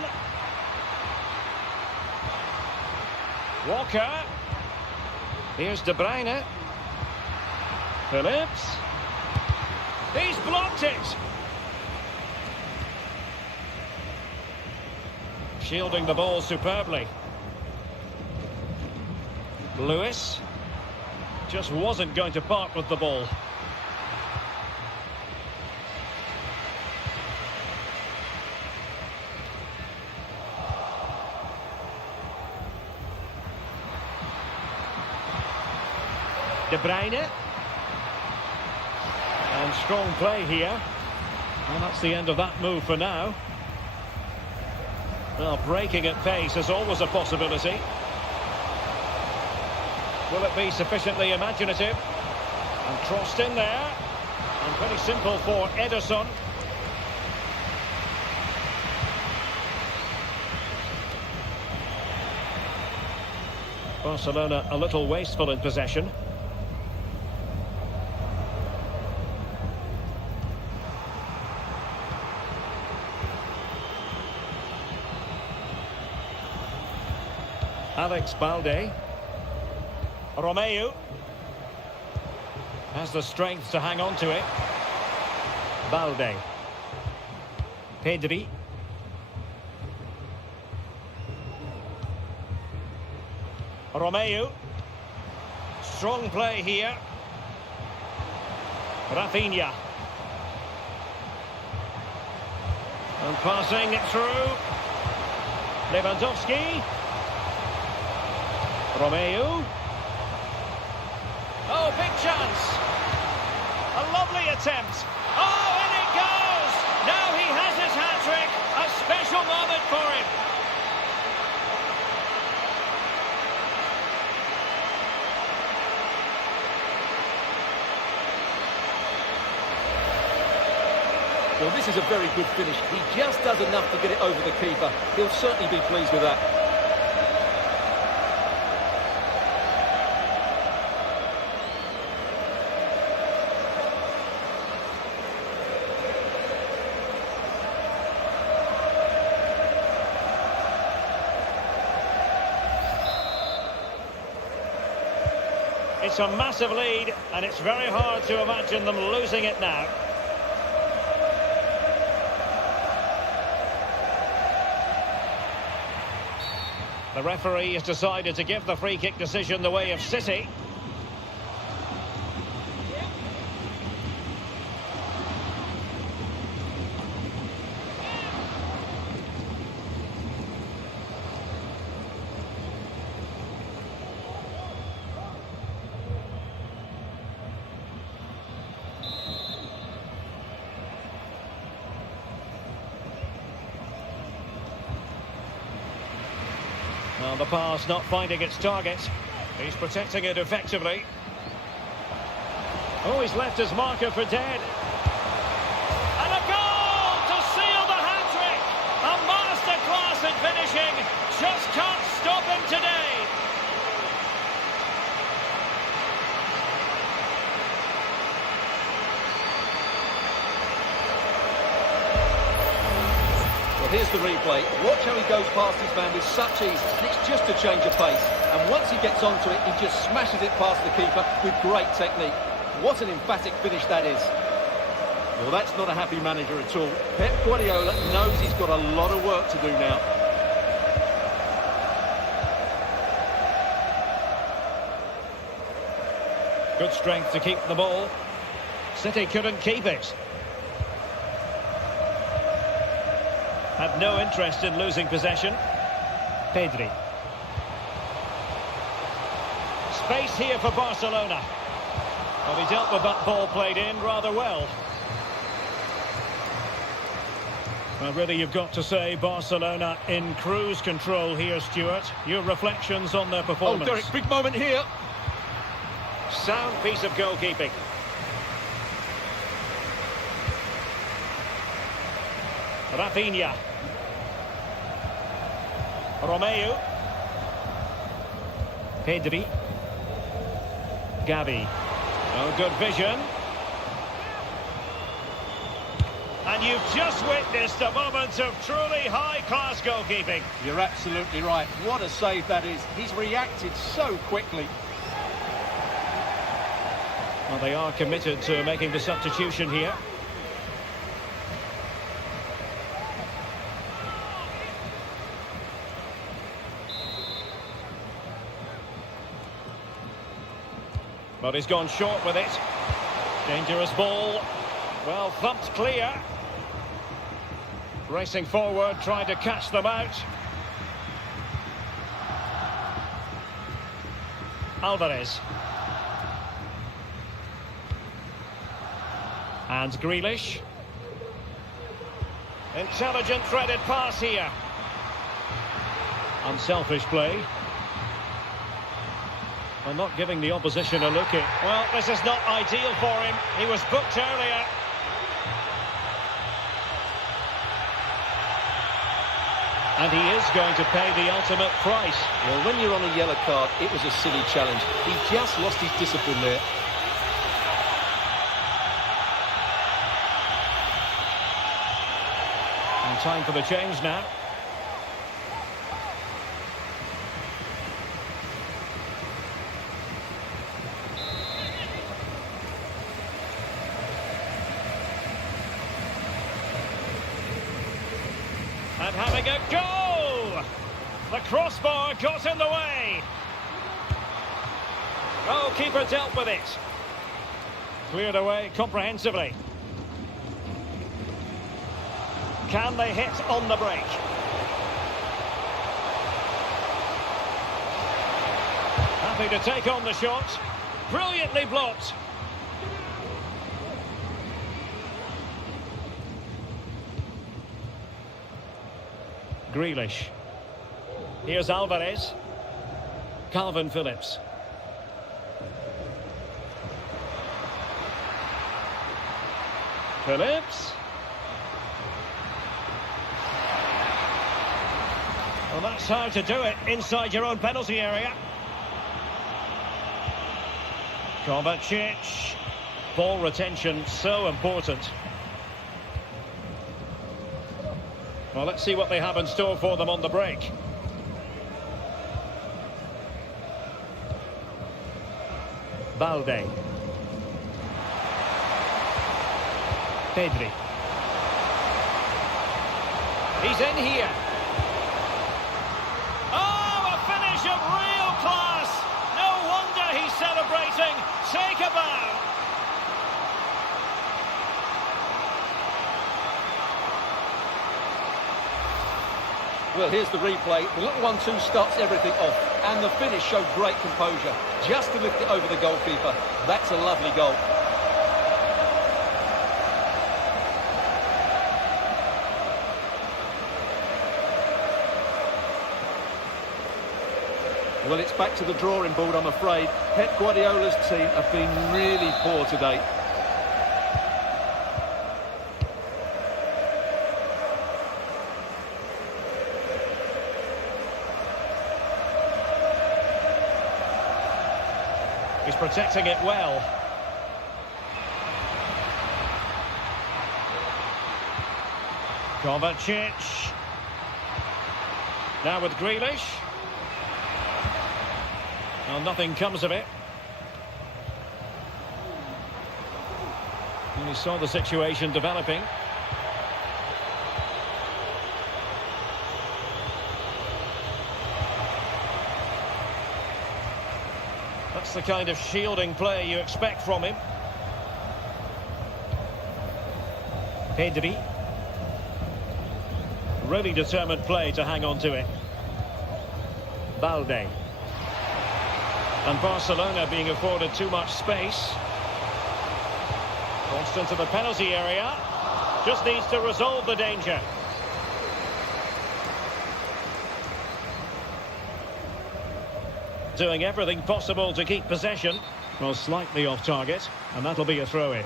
Walker. Here's De Bruyne. Phillips. He's blocked it. Shielding the ball superbly. Lewis. Just wasn't going to part with the ball. De Bruyne. And strong play here. And that's the end of that move for now. Well, breaking at pace is always a possibility. Will it be sufficiently imaginative? And crossed in there. And pretty simple for Ederson. Barcelona a little wasteful in possession. Alex Balde. Romeu has the strength to hang on to it. Balde. Pedri. Romeu. Strong play here. Rafinha. And passing it through. Lewandowski. Romeo. Oh, big chance. A lovely attempt. Oh, in it goes! Now he has his hat-trick. A special moment for him. Well, this is a very good finish. He just does enough to get it over the keeper. He'll certainly be pleased with that. It's a massive lead, and it's very hard to imagine them losing it now. The referee has decided to give the free kick decision the way of City. Well, the pass not finding its target. He's protecting it effectively. Oh, he's left his marker for dead. And a goal to seal the hat-trick! A masterclass in finishing. Just can't stop him today. Well, here's the replay. Watch how he goes past his man with such ease. It's just a change of pace. And once he gets onto it, he just smashes it past the keeper with great technique. What an emphatic finish that is. Well, that's not a happy manager at all. Pep Guardiola knows he's got a lot of work to do now. Good strength to keep the ball. City couldn't keep it. Had no interest in losing possession. Pedri. Space here for Barcelona. Well, he dealt with that ball played in rather well. Well, really, you've got to say Barcelona in cruise control here, Stuart. Your reflections on their performance. Oh, Derek, big moment here. Sound piece of goalkeeping. Rafinha. Romeo. Pedri. Gavi. Oh, good vision. And you've just witnessed a moment of truly high-class goalkeeping. You're absolutely right. What a save that is. He's reacted so quickly. Well, they are committed to making the substitution here. But he's gone short with it. Dangerous ball. Well, thumped clear. Racing forward, trying to catch them out. Alvarez. And Grealish. Intelligent threaded pass here. Unselfish play. Well, not giving the opposition a look at. Well, this is not ideal for him. He was booked earlier. And he is going to pay the ultimate price. Well, when you're on a yellow card, it was a silly challenge. He just lost his discipline there. And time for the change now. And having a go! The crossbar got in the way. Oh, keeper dealt with it. Cleared away comprehensively. Can they hit on the break? Happy to take on the shot. Brilliantly blocked. Grealish. Here's Alvarez. Calvin Phillips. Phillips. Well, that's how to do it inside your own penalty area. Kovacic. Ball retention, so important. Well, let's see what they have in store for them on the break. Balde. Pedri. He's in here. Oh, a finish of real class. No wonder he's celebrating. Take a bow. Well, here's the replay. The little 1-2 starts everything off, and the finish showed great composure. Just to lift it over the goalkeeper. That's a lovely goal. Well, it's back to the drawing board, I'm afraid. Pep Guardiola's team have been really poor today. He's protecting it well. Kovacic. Now with Grealish. Well, nothing comes of it. And he saw the situation developing. That's the kind of shielding play you expect from him. Pedri. Really determined play to hang on to it. Balde. And Barcelona being afforded too much space. Crossed into the penalty area. Just needs to resolve the danger. Doing everything possible to keep possession. Well, slightly off target, and that'll be a throw-in.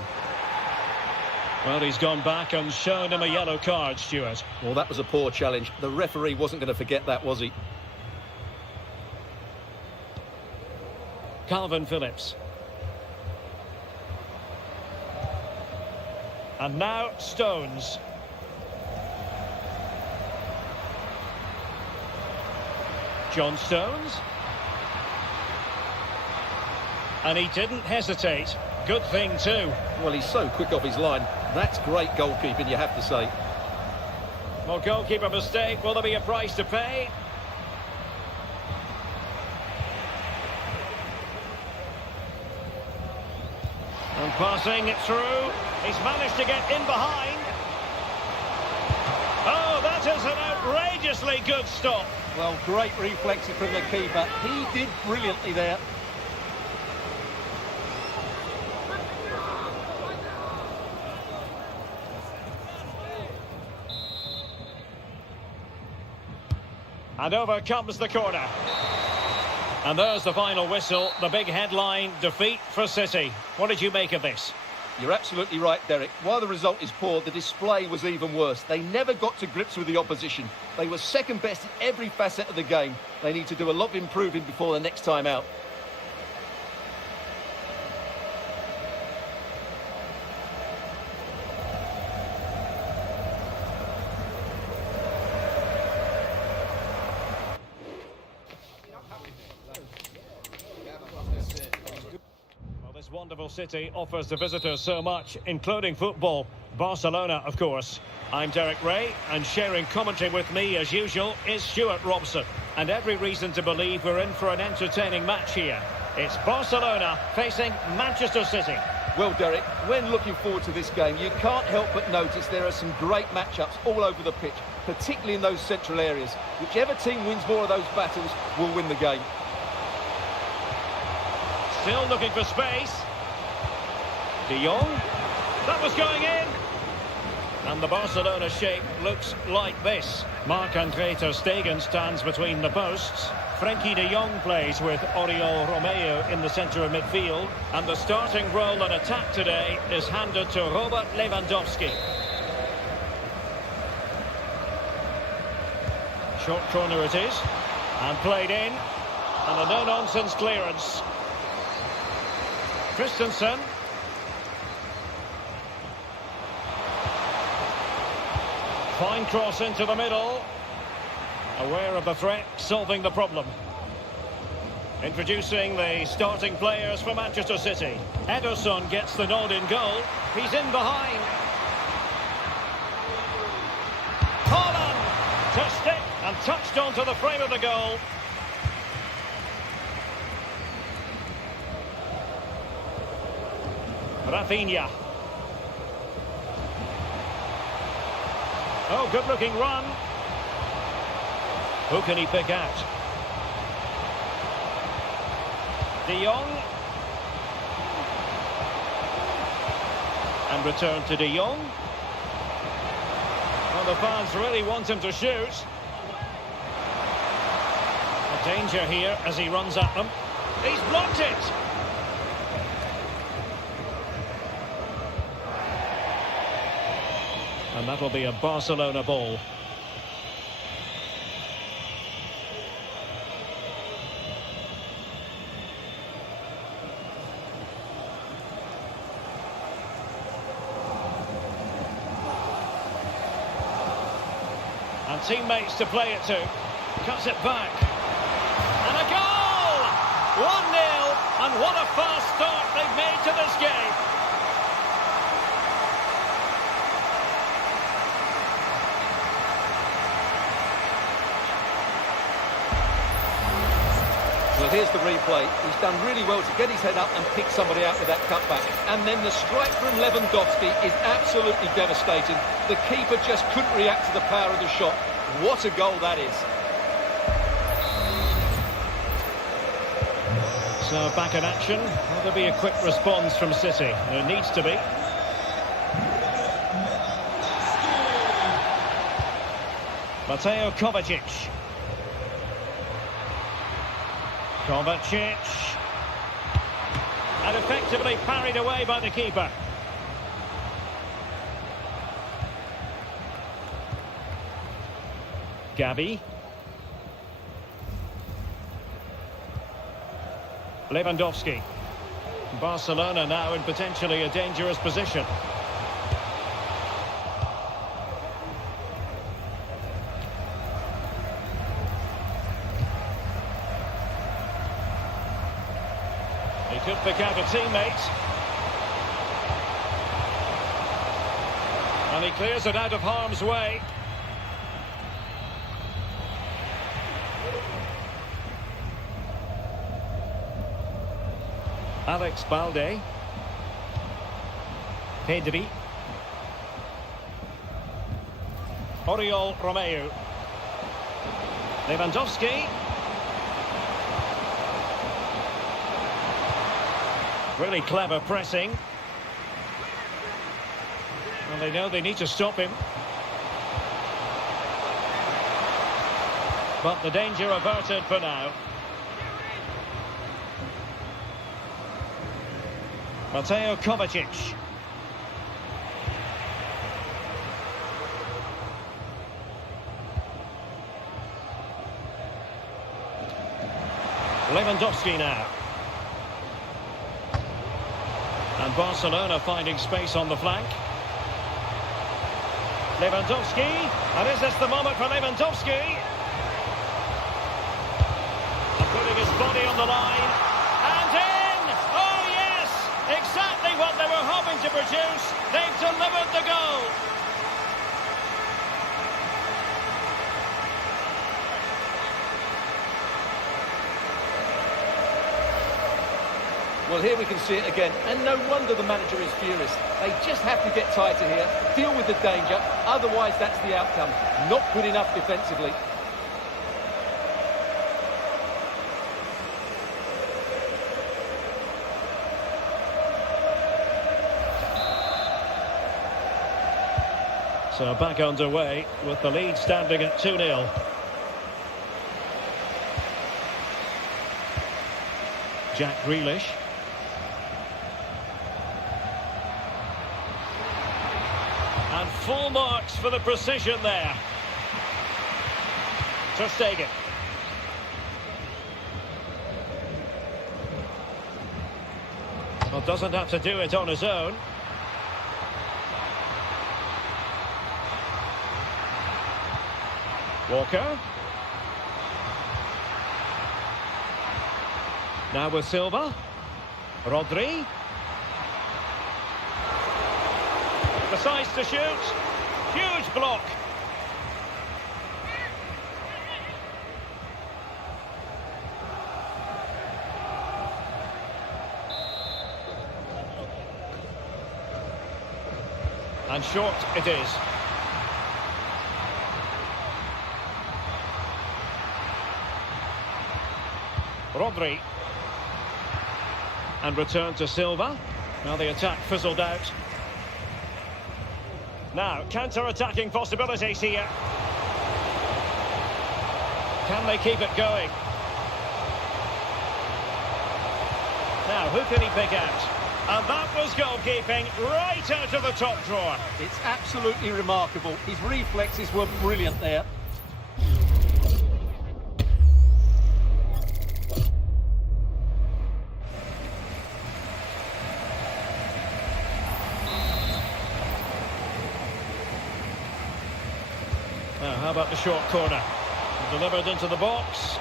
Well, he's gone back and shown him a yellow card, Stuart. Well, that was a poor challenge. The referee wasn't going to forget that, was he? Calvin Phillips. And now Stones. John Stones. And he didn't hesitate. Good thing too. Well, he's so quick off his line. That's great goalkeeping, you have to say. Well, goalkeeper mistake. Will there be a price to pay? And passing it through. He's managed to get in behind. Oh, that is an outrageously good stop. Well, great reflexes from the keeper. He did brilliantly there. And over comes the corner. And there's the final whistle, the big headline, defeat for City. What did you make of this? You're absolutely right, Derek. While the result is poor, the display was even worse. They never got to grips with the opposition. They were second best in every facet of the game. They need to do a lot of improving before the next time out. This wonderful city offers the visitors so much, including football. Barcelona, of course. I'm Derek Ray, and sharing commentary with me, as usual, is Stuart Robson. And every reason to believe we're in for an entertaining match here. It's Barcelona facing Manchester City. Well, Derek, when looking forward to this game, you can't help but notice there are some great matchups all over the pitch, particularly in those central areas. Whichever team wins more of those battles will win the game. Still looking for space. De Jong. That was going in. And the Barcelona shape looks like this. Marc-Andre ter Stegen stands between the posts. Frenkie de Jong plays with Oriol Romeu in the centre of midfield. And the starting role in attack today is handed to Robert Lewandowski. Short corner it is. And played in. And a no-nonsense clearance. Christensen. Fine cross into the middle. Aware of the threat, solving the problem. Introducing the starting players for Manchester City. Ederson gets the nod in goal. He's in behind. Haaland to stick and touched onto the frame of the goal. Rafinha. Oh, good-looking run. Who can he pick out? De Jong. And return to De Jong. Well, the fans really want him to shoot. A danger here as he runs at them. He's blocked it. And that'll be a Barcelona ball. And teammates to play it to. Cuts it back. And a goal! 1-0. And what a fast start they've made to this game. Well, here's the replay. He's done really well to get his head up and pick somebody out with that cutback. And then the strike from Lewandowski is absolutely devastating. The keeper just couldn't react to the power of the shot. What a goal that is. So back in action. Will there be a quick response from City? There needs to be. Mateo Kovacic. Kovacic. And effectively parried away by the keeper. Gavi. Lewandowski. Barcelona now in potentially a dangerous position. He could pick out a teammate. And he clears it out of harm's way. Alex Balde. Pedri. Oriol Romeu. Lewandowski. Really clever pressing. Well, they know they need to stop him. But the danger averted for now. Mateo Kovacic. Lewandowski now. And Barcelona finding space on the flank. Lewandowski. And is this the moment for Lewandowski? And putting his body on the line. And in! Oh yes! Exactly what they were hoping to produce. They've delivered the goal. Well, here we can see it again, and no wonder the manager is furious. They just have to get tighter here, deal with the danger, otherwise that's the outcome. Not good enough defensively. So back underway with the lead standing at 2-0. Jack Grealish. And full marks for the precision there. Ter Stegen. Well, doesn't have to do it on his own. Walker. Now with Silva. Rodri. Decides to shoot. Huge block. And short it is. Rodri. And return to Silva. Now the attack fizzled out. Now, counter-attacking possibilities here. Can they keep it going? Now, who can he pick out? And that was goalkeeping right out of the top drawer. It's absolutely remarkable. His reflexes were brilliant there. Now, how about the short corner? Delivered into the box.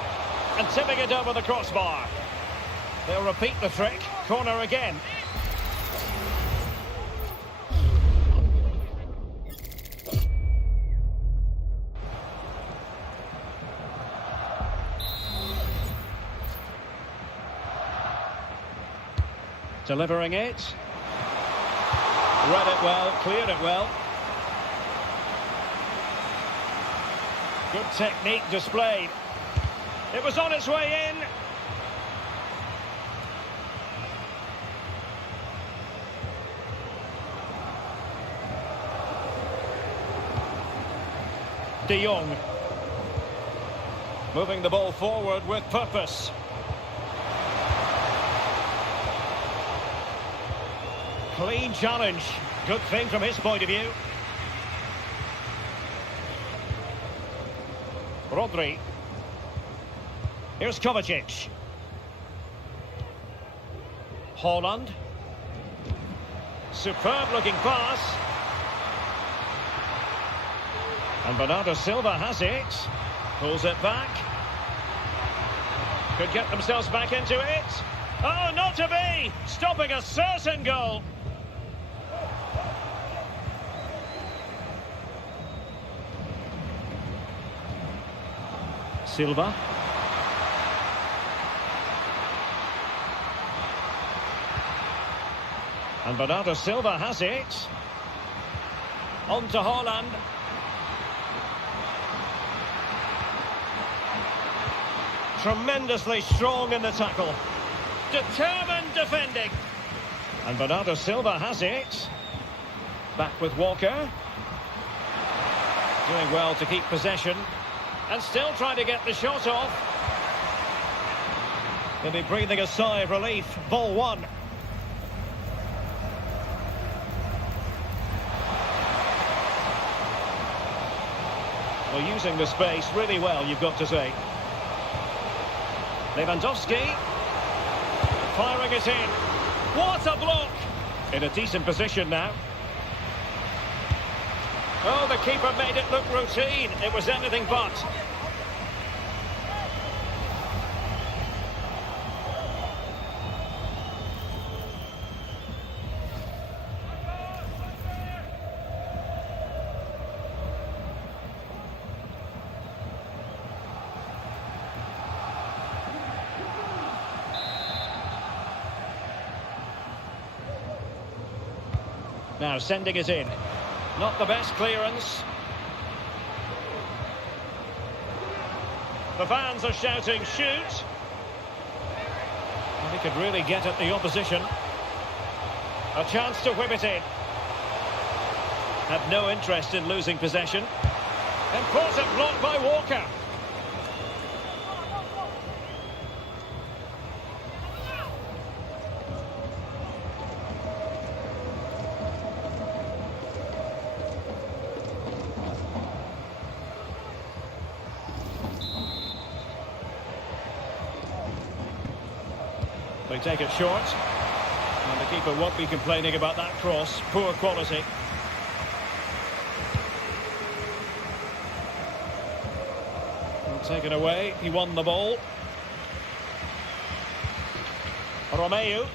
And tipping it over the crossbar. They'll repeat the trick. Corner again. Delivering it. Read it well, cleared it well. Good technique displayed. It was on its way in. De Jong. Moving the ball forward with purpose. Clean challenge. Good thing from his point of view. Rodri. Here's Kovacic. Haaland. Superb looking pass. And Bernardo Silva has it. Pulls it back. Could get themselves back into it. Oh, not to be! Stopping a certain goal. Silva. And Bernardo Silva has it. On to Haaland. Tremendously strong in the tackle. Determined defending. And Bernardo Silva has it. Back with Walker. Doing well to keep possession. And still trying to get the shot off. He'll be breathing a sigh of relief. Ball one. Well, using the space really well, you've got to say. Lewandowski. Firing it in. What a block! In a decent position now. Oh, the keeper made it look routine. It was anything but. Now sending it in. Not the best clearance. The fans are shouting, shoot! And he could really get at the opposition. A chance to whip it in. Had no interest in losing possession. Important block by Walker. They take it short. And the keeper won't be complaining about that cross. Poor quality. Taken away, he won the ball. Romeu.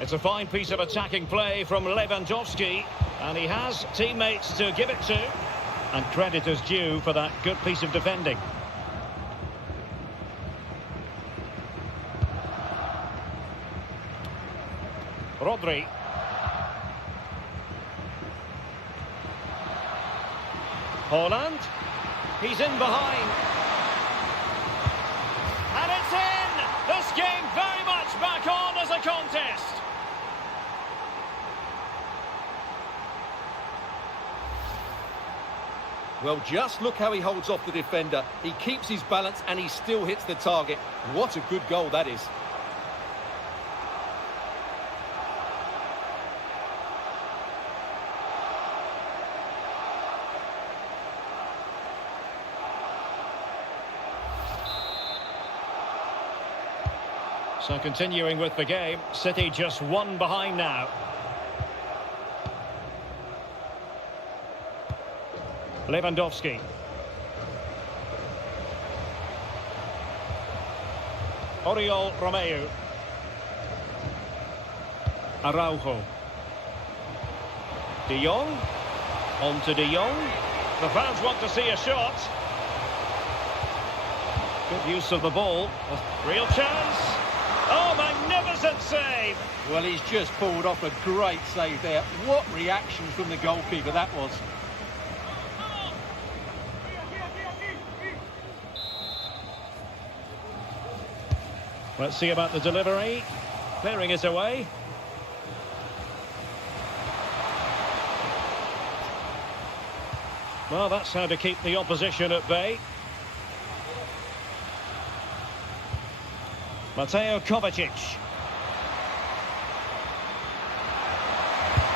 It's a fine piece of attacking play from Lewandowski, and he has teammates to give it to. And credit is due for that good piece of defending. Rodri. Haaland. He's in behind. And it's in! This game very much back on as a contest. Well, just look how he holds off the defender. He keeps his balance and he still hits the target. What a good goal that is. So continuing with the game, City just one behind now. Lewandowski. Oriol Romeu. Araujo. De Jong. On to De Jong. The fans want to see a shot. Good use of the ball. A real chance. Oh, magnificent save! Well, he's just pulled off a great save there. What reaction from the goalkeeper that was. Let's see about the delivery. Clearing it away. Well, that's how to keep the opposition at bay. Mateo Kovacic.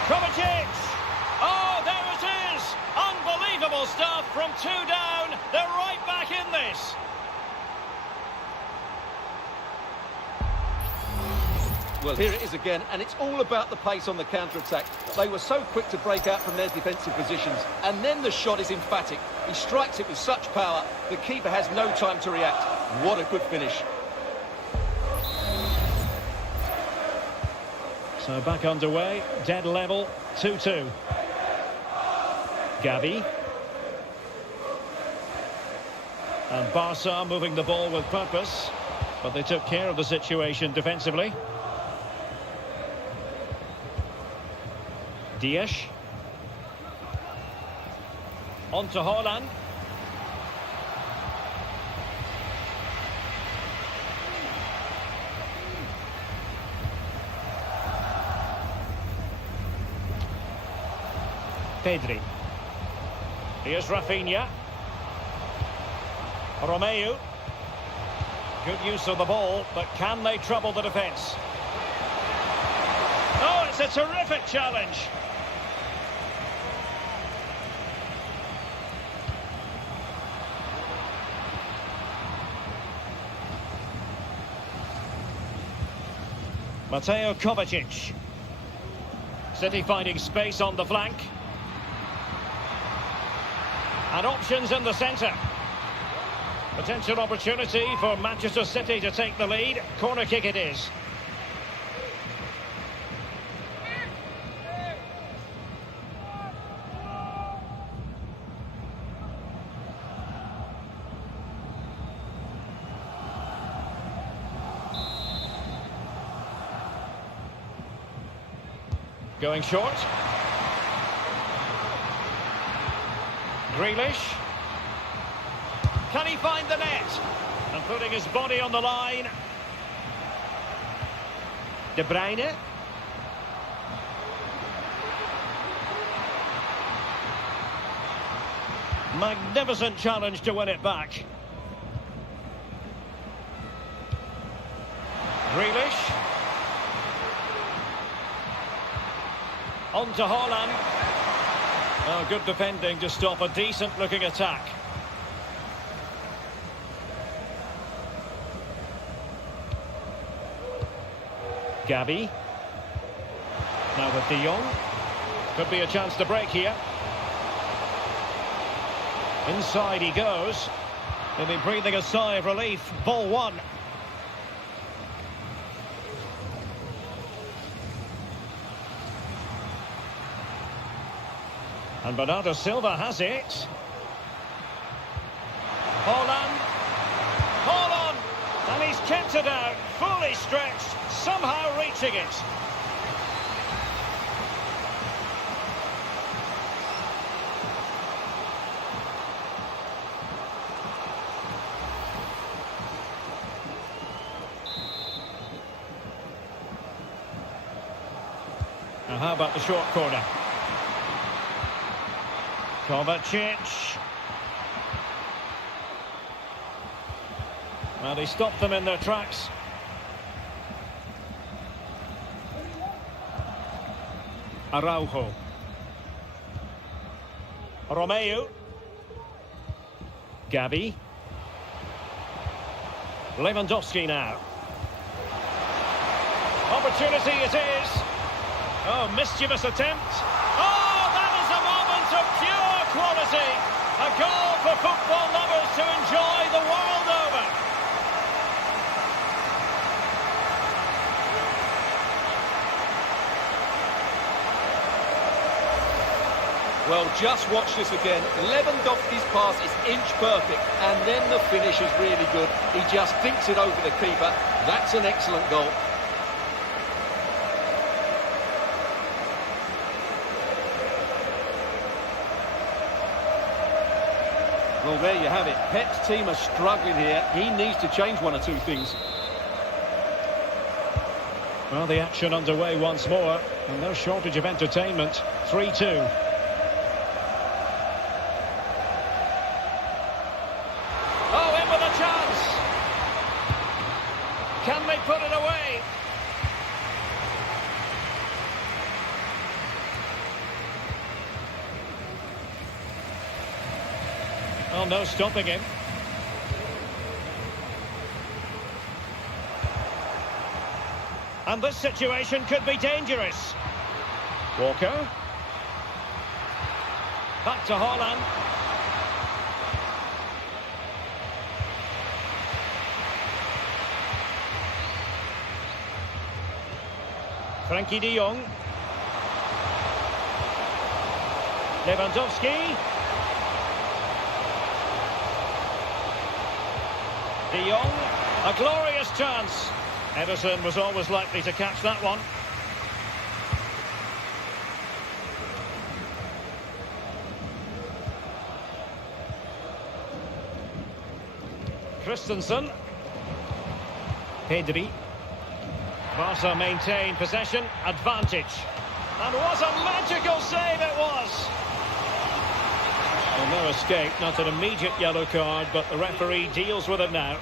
Kovacic! Oh, there it is! Unbelievable stuff from 2 down. They're right back in this. Well, here it is again, and it's all about the pace on the counter-attack. They were so quick to break out from their defensive positions, and then the shot is emphatic. He strikes it with such power, the keeper has no time to react. What a good finish. So back underway, dead level, 2-2. Gavi. And Barca moving the ball with purpose, but they took care of the situation defensively. Dias. On to Haaland. Pedri. Here's Rafinha. Romeu. Good use of the ball, but can they trouble the defence? Oh, it's a terrific challenge. Mateo Kovacic. City finding space on the flank. And options in the centre. Potential opportunity for Manchester City to take the lead. Corner kick it is. Going short. Grealish. Can he find the net? And putting his body on the line. De Bruyne. Magnificent challenge to win it back. Grealish. On to Haaland. Oh, good defending to stop a decent-looking attack. Gabi. Now with De Jong. Could be a chance to break here. Inside he goes. He'll be breathing a sigh of relief. Ball one. And Bernardo Silva has it. Haaland. Haaland! And he's kept it out, fully stretched, somehow reaching it. Now how about the short corner? Kovacic. Well, he stopped them in their tracks. Araujo. Romeu. Gabi. Lewandowski now. Opportunity it is. Oh, mischievous attempt. Oh, that is a moment of pure quality. A goal for football lovers to enjoy the world over. Well, just watch this again. Lewandowski's pass is inch perfect, and then the finish is really good. He just dinks it over the keeper. That's an excellent goal. Well, there you have it. Pep's team are struggling here. He needs to change one or two things. Well, the action underway once more, and no shortage of entertainment. 3-2. Can they put it away? Oh, no stopping him. And this situation could be dangerous. Walker. Back to Haaland. Frankie de Jong. Lewandowski. De Jong. A glorious chance. Ederson was always likely to catch that one. Christensen. Pedri. Barca maintain possession, advantage. And what a magical save it was! Well, no escape, not an immediate yellow card, but the referee deals with it now.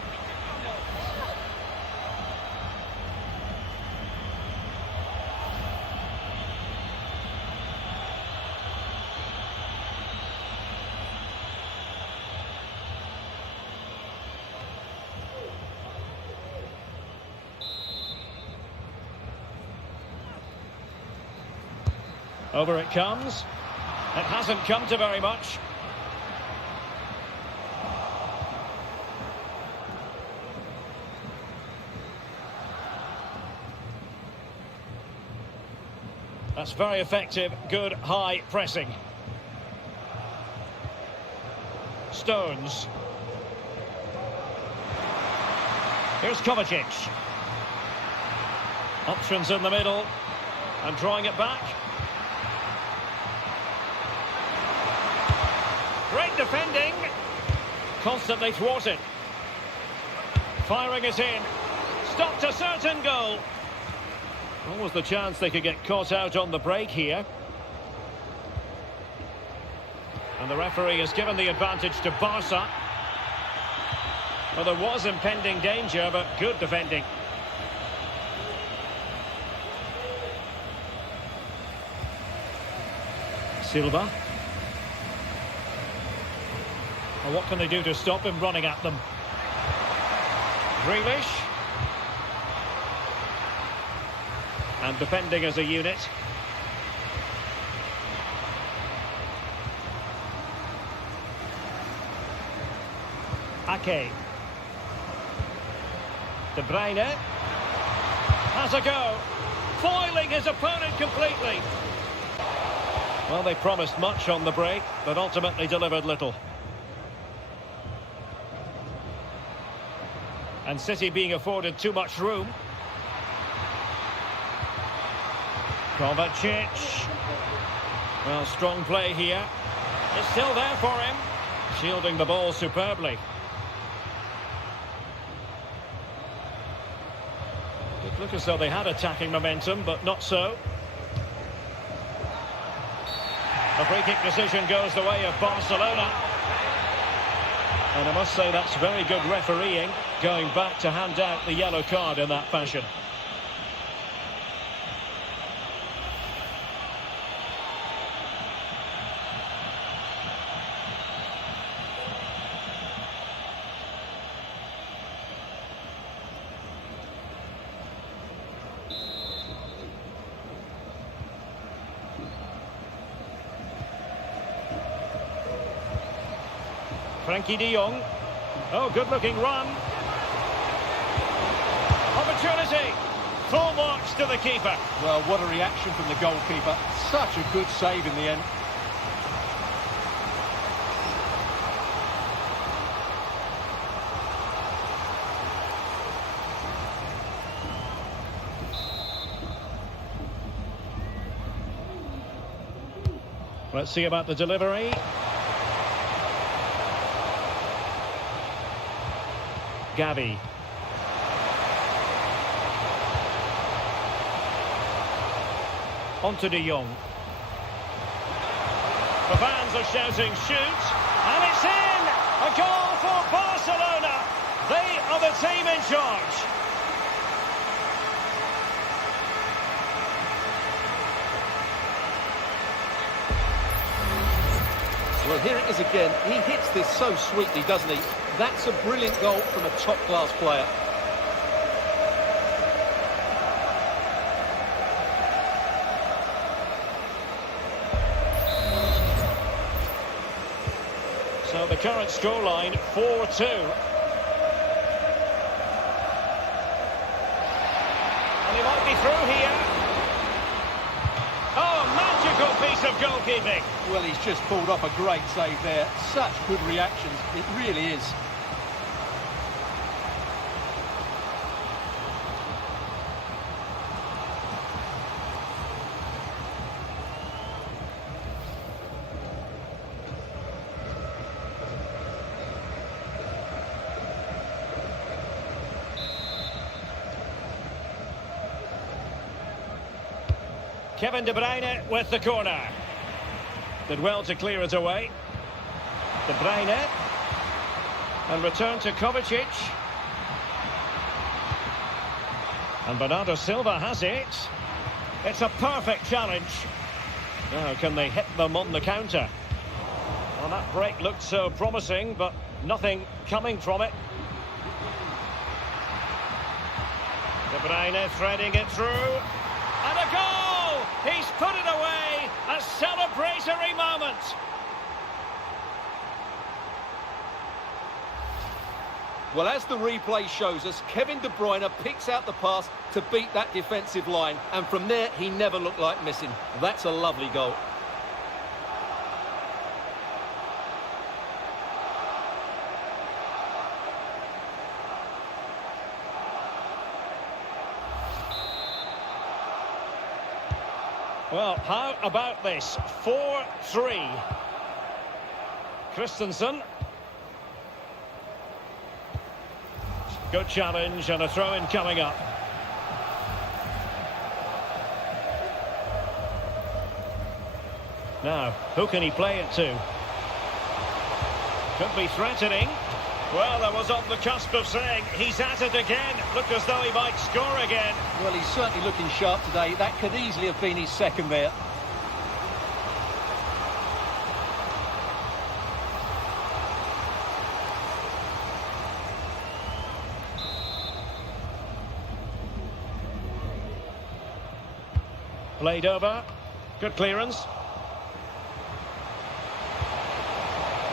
Over it comes. It hasn't come to very much. That's very effective, good high pressing. Stones. Here's Kovacic. Options in the middle. And drawing it back. Great defending. Constantly thwarted. Firing it in. Stopped a certain goal. What was the chance they could get caught out on the break here? And the referee has given the advantage to Barca. Well, there was impending danger, but good defending. Silva. Well, what can they do to stop him running at them? Grealish. And defending as a unit. Ake. De Bruyne. Has a go. Foiling his opponent completely. Well, they promised much on the break, but ultimately delivered little. And City being afforded too much room. Kovacic. Well, strong play here. It's still there for him. Shielding the ball superbly. It looked as though they had attacking momentum, but not so. A free kick decision goes the way of Barcelona. And I must say that's very good refereeing, going back to hand out the yellow card in that fashion. Frankie de Jong. Oh, good-looking run. Opportunity. Full marks to the keeper. Well, what a reaction from the goalkeeper. Such a good save in the end. Let's see about the delivery. Gavi. On to de Jong. The fans are shouting shoot, and it's in! A goal for Barcelona! They are the team in charge. Well, here it is again. He hits this so sweetly, doesn't he? That's a brilliant goal from a top-class player. So the current scoreline, 4-2. And he might be through here. Oh, magical piece of goalkeeping. Well, he's just pulled off a great save there. Such good reactions. It really is. Kevin De Bruyne with the corner. Did well to clear it away. De Bruyne. And return to Kovacic. And Bernardo Silva has it. It's a perfect challenge. Now, can they hit them on the counter? Well, that break looked so promising, but nothing coming from it. De Bruyne threading it through. And a goal! He's put it away! A celebratory moment! Well, as the replay shows us, Kevin De Bruyne picks out the pass to beat that defensive line. And from there, he never looked like missing. That's a lovely goal. Well, how about this? 4-3. Christensen. Good challenge and a throw-in coming up. Now, who can he play it to? Could be threatening. Well, I was on the cusp of saying he's at it again. Looked as though he might score again. Well, he's certainly looking sharp today. That could easily have been his second there. Played over. Good clearance.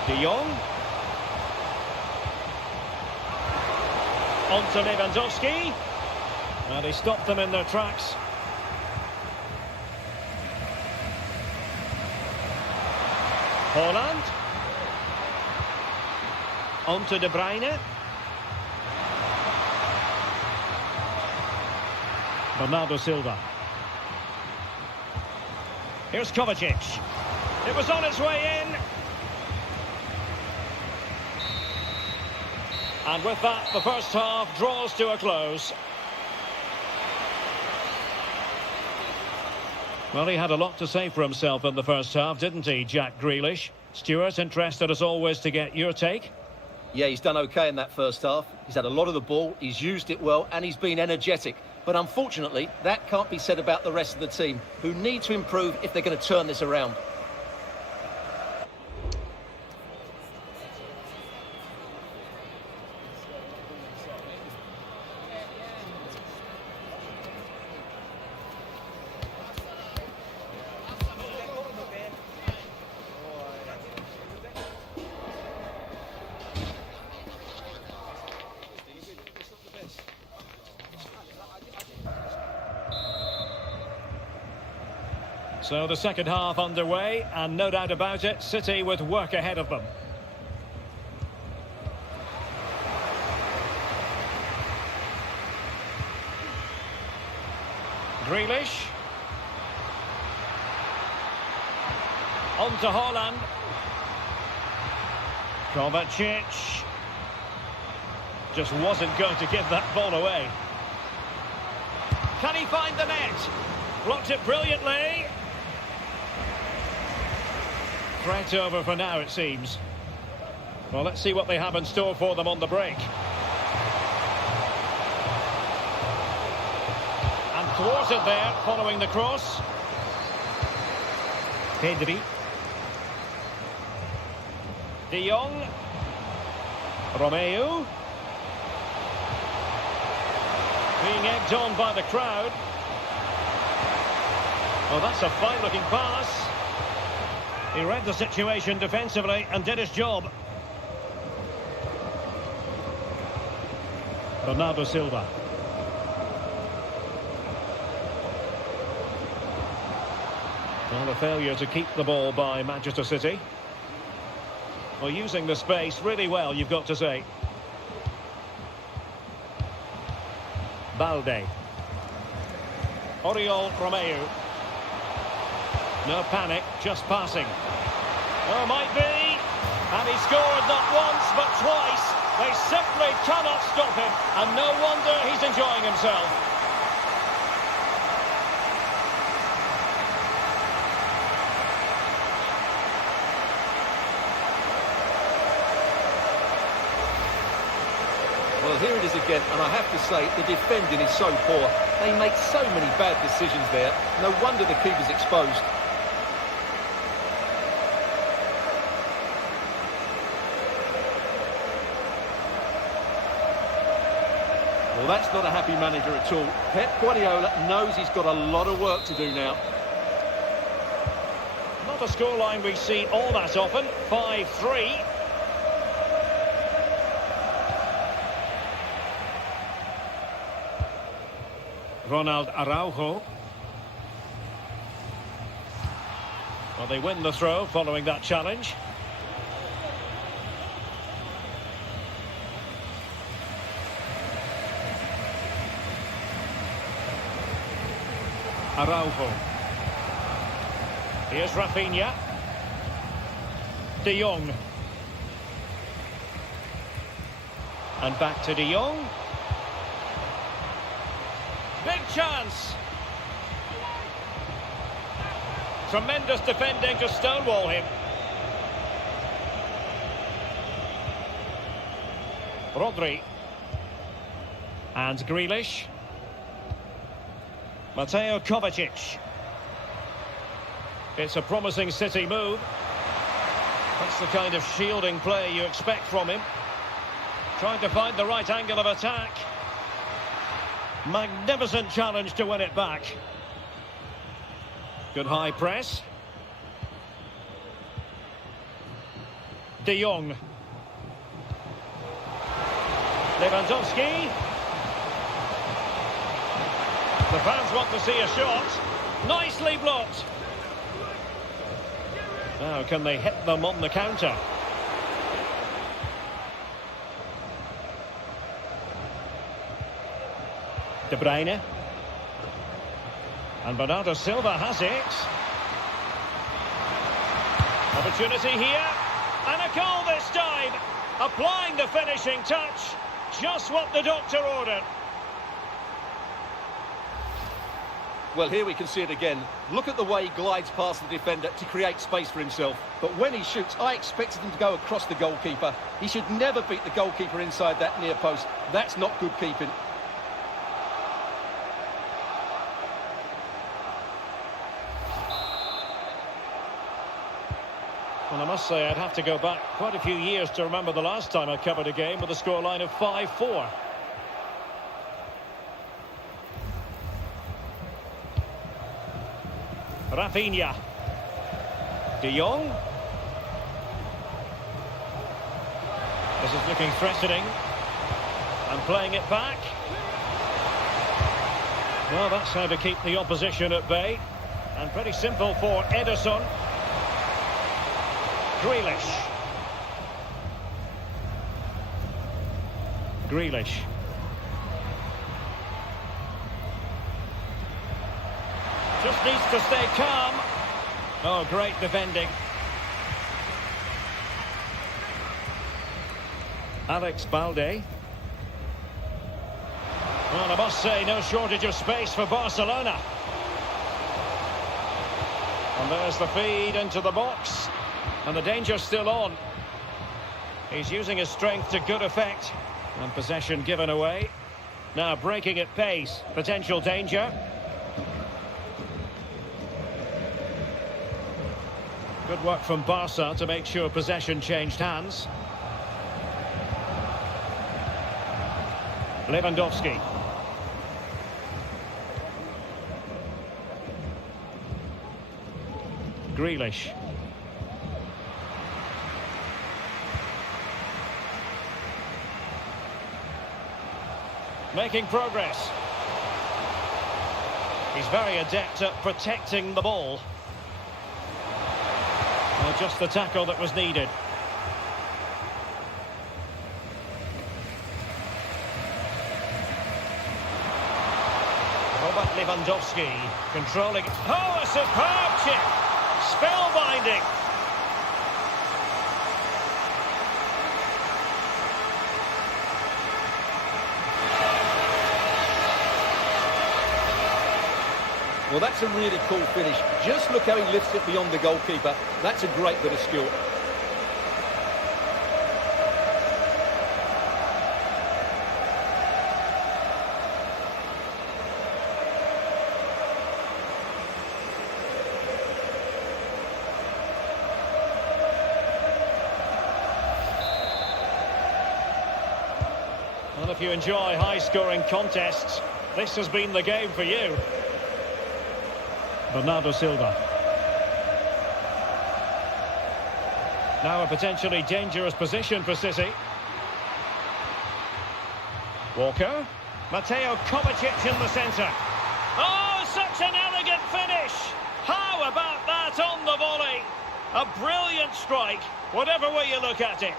De Jong. On to Lewandowski. And he stopped them in their tracks. Haaland. On to De Bruyne. Bernardo Silva. Here's Kovacic. It was on its way in. And with that, the first half draws to a close. Well, he had a lot to say for himself in the first half, didn't he, Jack Grealish? Stuart, interested as always to get your take. Yeah, he's done okay in that first half. He's had a lot of the ball, he's used it well, and he's been energetic. But unfortunately, that can't be said about the rest of the team, who need to improve if they're going to turn this around. So the second half underway, and no doubt about it, City with work ahead of them. Grealish. On to Haaland. Kovacic. Just wasn't going to give that ball away. Can he find the net? Blocked it brilliantly. Threat over for now, it seems. Well, let's see what they have in store for them on the break. And thwarted there, following the cross. Pedri. De Jong. Romeu. Being egged on by the crowd. Oh, that's a fine-looking pass. He read the situation defensively and did his job. Bernardo Silva. Well, a failure to keep the ball by Manchester City. Well, using the space really well, you've got to say. Balde. Oriol Romeu. No panic, just passing. Oh, might be. And he scored not once, but twice. They simply cannot stop him. And no wonder he's enjoying himself. Well, here it is again, and I have to say, the defending is so poor. They make so many bad decisions there. No wonder the keeper's exposed. Well, that's not a happy manager at all. Pep Guardiola knows he's got a lot of work to do now. Not a scoreline we see all that often. 5-3. Ronald Araujo. Well, they win the throw following that challenge. Araujo. Here's Rafinha. De Jong. And back to De Jong. Big chance. Tremendous defending to stonewall him. Rodri. And Grealish. Mateo Kovacic. It's a promising City move. That's the kind of shielding play you expect from him. Trying to find the right angle of attack. Magnificent challenge to win it back. Good high press. De Jong. Lewandowski. The fans want to see a shot. Nicely blocked. Now, can they hit them on the counter? De Bruyne. And Bernardo Silva has it. Opportunity here. And a goal this time. Applying the finishing touch. Just what the doctor ordered. Well, here we can see it again. Look at the way he glides past the defender to create space for himself. But when he shoots, I expected him to go across the goalkeeper. He should never beat the goalkeeper inside that near post. That's not good keeping. Well, I must say I'd have to go back quite a few years to remember the last time I covered a game with a scoreline of 5-4. Rafinha. De Jong. This is looking threatening. And playing it back. Well, that's how to keep the opposition at bay. And pretty simple for Ederson. Grealish. Grealish. Just needs to stay calm. Oh, great defending. Alex Balde. Well, I must say, no shortage of space for Barcelona. And there's the feed into the box. And the danger's still on. He's using his strength to good effect. And possession given away. Now breaking at pace. Potential danger. Good work from Barca to make sure possession changed hands. Lewandowski. Grealish. Making progress. He's very adept at protecting the ball. Well, just the tackle that was needed. Robert Lewandowski controlling. Oh, a superb chip! Spellbinding! Well, that's a really cool finish. Just look how he lifts it beyond the goalkeeper. That's a great bit of skill. Well, if you enjoy high-scoring contests, this has been the game for you. Bernardo Silva. Now a potentially dangerous position for City. Walker. Mateo Kovacic in the centre. Oh, such an elegant finish! How about that on the volley? A brilliant strike, whatever way you look at it.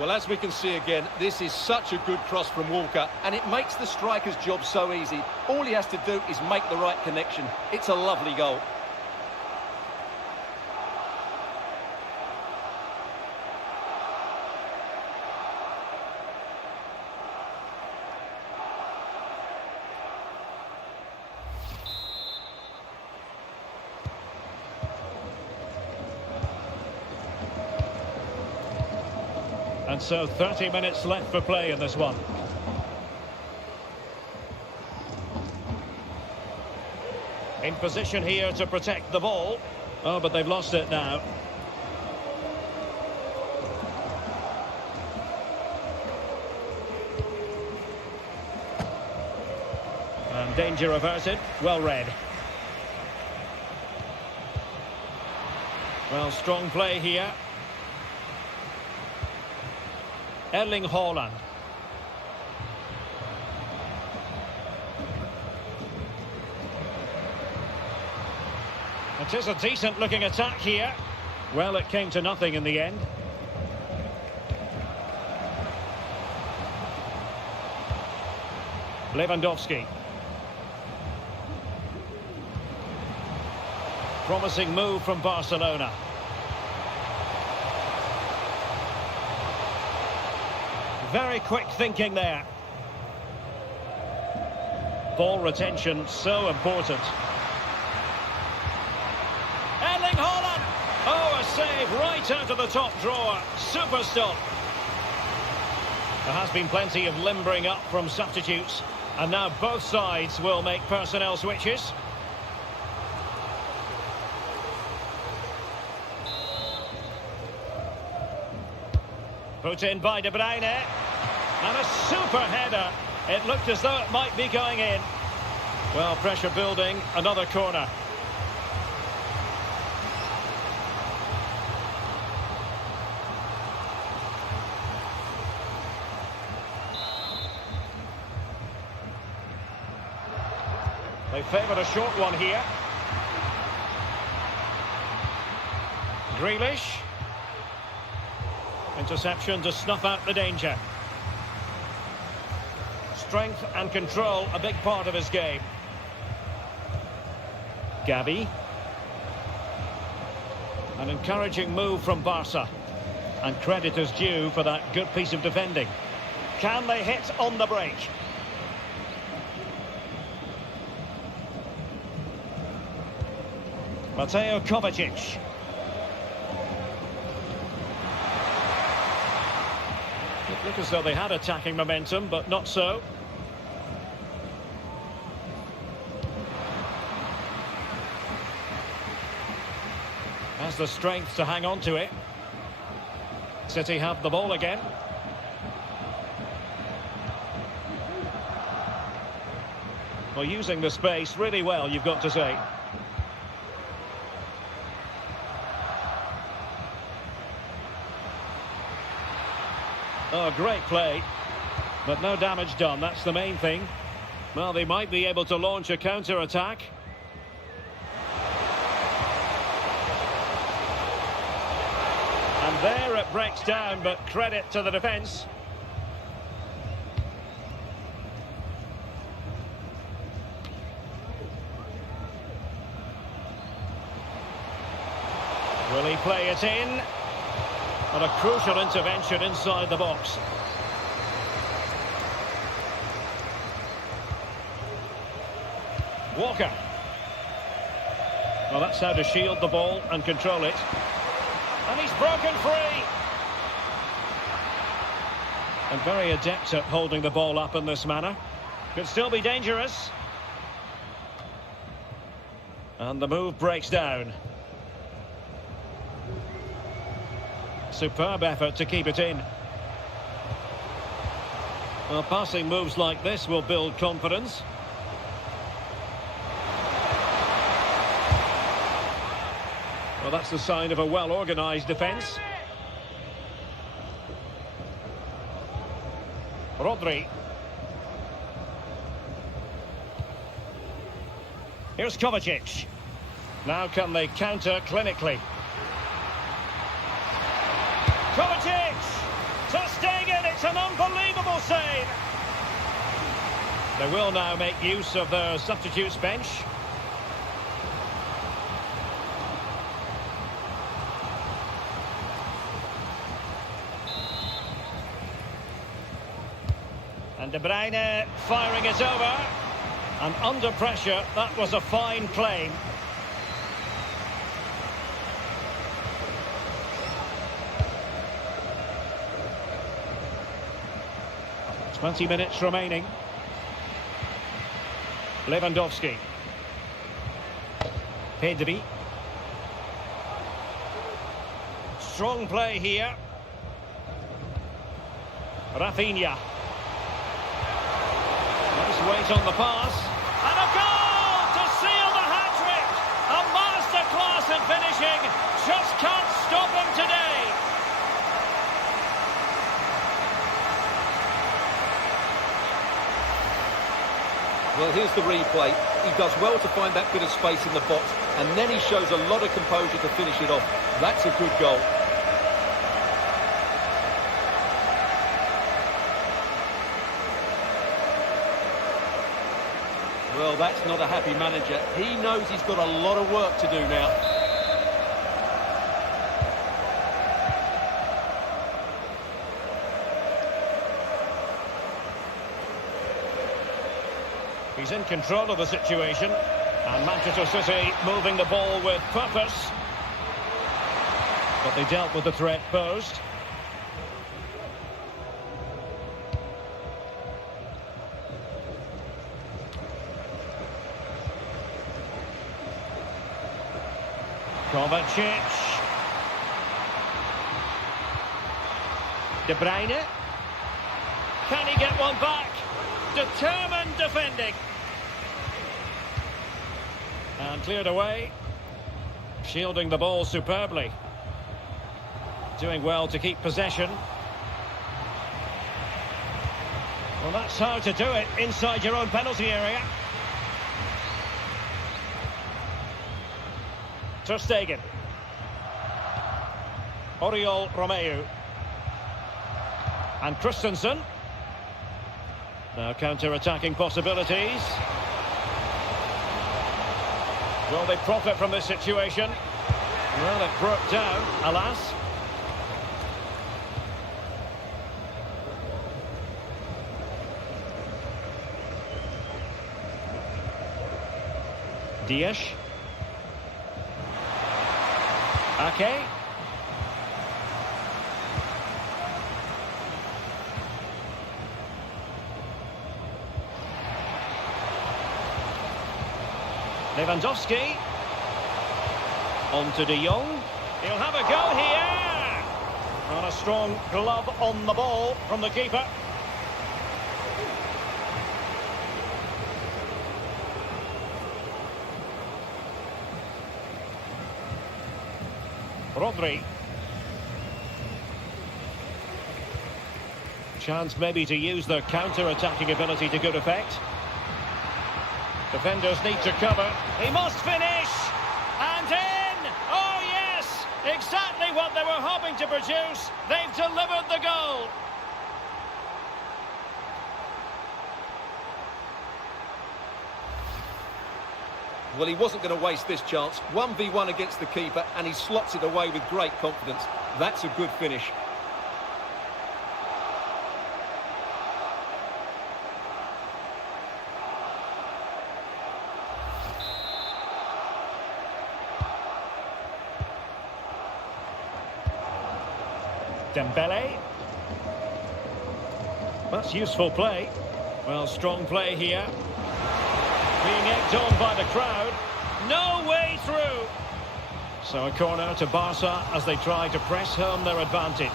Well, as we can see again, this is such a good cross from Walker, and it makes the striker's job so easy. All he has to do is make the right connection. It's a lovely goal. And so 30 minutes left for play in this one. In position here to protect the ball. Oh, but they've lost it now. And danger averted. Well read. Well, strong play here. Erling Haaland. It is a decent looking attack here. Well, it came to nothing in the end. Lewandowski. Promising move from Barcelona. Very quick thinking there. Ball retention so important. Erling Haaland! Oh, a save right out of the top drawer. Super stop. There has been plenty of limbering up from substitutes. And now both sides will make personnel switches. Put in by De Bruyne. And a super header. It looked as though it might be going in. Well, pressure building. Another corner. They favoured a short one here. Grealish. Interception to snuff out the danger. Strength and control, a big part of his game. Gavi. An encouraging move from Barca. And credit is due for that good piece of defending. Can they hit on the break? Mateo Kovacic. It looked as though they had attacking momentum, but not so. Has the strength to hang on to it. City have the ball again. Well, using the space really well, you've got to say. Oh, great play. But no damage done, that's the main thing. Well, they might be able to launch a counter-attack. And there it breaks down, but credit to the defence. Will he play it in? And a crucial intervention inside the box. Walker. Well, that's how to shield the ball and control it. And he's broken free. And very adept at holding the ball up in this manner. Could still be dangerous. And the move breaks down. Superb effort to keep it in. Well, passing moves like this will build confidence. Well, that's the sign of a well-organised defence. Rodri. Here's Kovacic. Now can they counter clinically? Kovacic! Ter Stegen, it's an unbelievable save! They will now make use of their substitutes bench. And De Bruyne firing it over. And under pressure, that was a fine claim. 20 minutes remaining. Lewandowski. Pedri. Strong play here. Rafinha. Nice weight on the pass. And a goal to seal the hat-trick. A masterclass in finishing. Just can't stop him today. Well, here's the replay. He does well to find that bit of space in the box, and then he shows a lot of composure to finish it off. That's a good goal. Well, that's not a happy manager. He knows he's got a lot of work to do now. He's in control of the situation. And Manchester City moving the ball with purpose. But they dealt with the threat posed. Kovacic. De Bruyne. Can he get one back? Determined defending. And cleared away. Shielding the ball superbly. Doing well to keep possession. Well, that's how to do it inside your own penalty area. Ter Stegen. Oriol Romeu. And Christensen. Now counter-attacking possibilities. Will they profit from this situation? Well, it broke down, alas. Dias. Ake. Lewandowski. On to De Jong. He'll have a go here. And a strong glove on the ball from the keeper. Rodri. Chance maybe to use their counter-attacking ability to good effect. Defenders need to cover. He must finish! And in! Oh yes! Exactly what they were hoping to produce. They've delivered the goal. Well, he wasn't going to waste this chance. 1v1 against the keeper, and he slots it away with great confidence. That's a good finish. Dembele. That's useful play. Well, strong play here. Being egged on by the crowd. No way through. So a corner to Barca as they try to press home their advantage.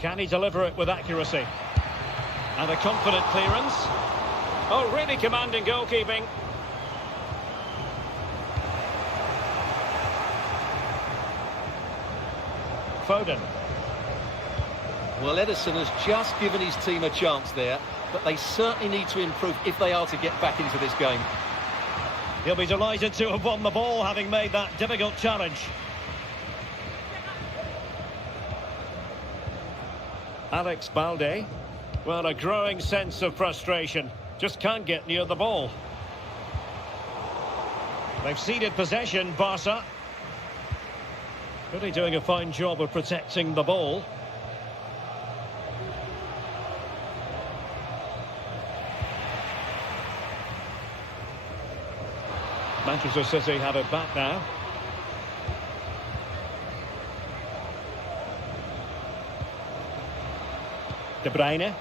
Can he deliver it with accuracy? And a confident clearance. Oh, really commanding goalkeeping. Foden. Well, Ederson has just given his team a chance there, but they certainly need to improve if they are to get back into this game. He'll be delighted to have won the ball, having made that difficult challenge. Alex Balde. Well, a growing sense of frustration. Just can't get near the ball. They've ceded possession, Barca. Really doing a fine job of protecting the ball. Manchester City have it back now. De Bruyne.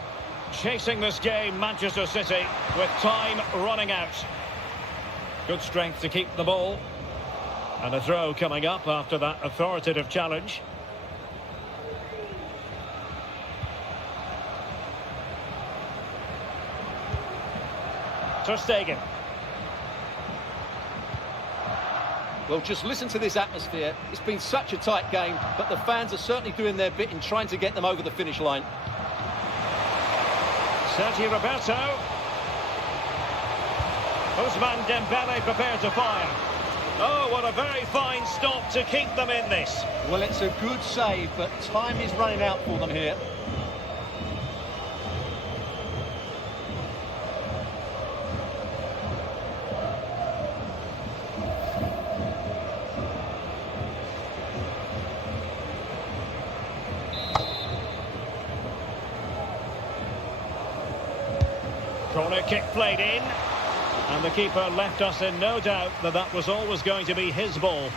Chasing this game, Manchester City, with time running out. Good strength to keep the ball. And a throw coming up after that authoritative challenge. Ter Stegen. Well, just listen to this atmosphere. It's been such a tight game, but the fans are certainly doing their bit in trying to get them over the finish line. Sergio Roberto. Ousmane Dembele prepared to fire. Oh, what a very fine stop to keep them in this. Well, it's a good save, but time is running out for them here. Corner kick played in. And the keeper left us in no doubt that that was always going to be his ball.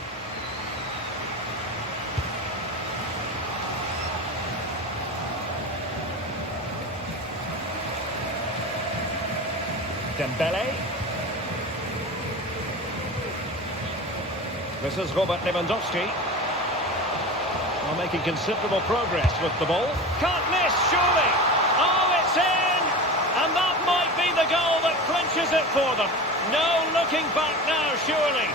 Dembele. This is Robert Lewandowski. Well, making considerable progress with the ball. Can't miss, surely. Oh, it's in! And that might be the goal that clinches it for them. No looking back now, surely.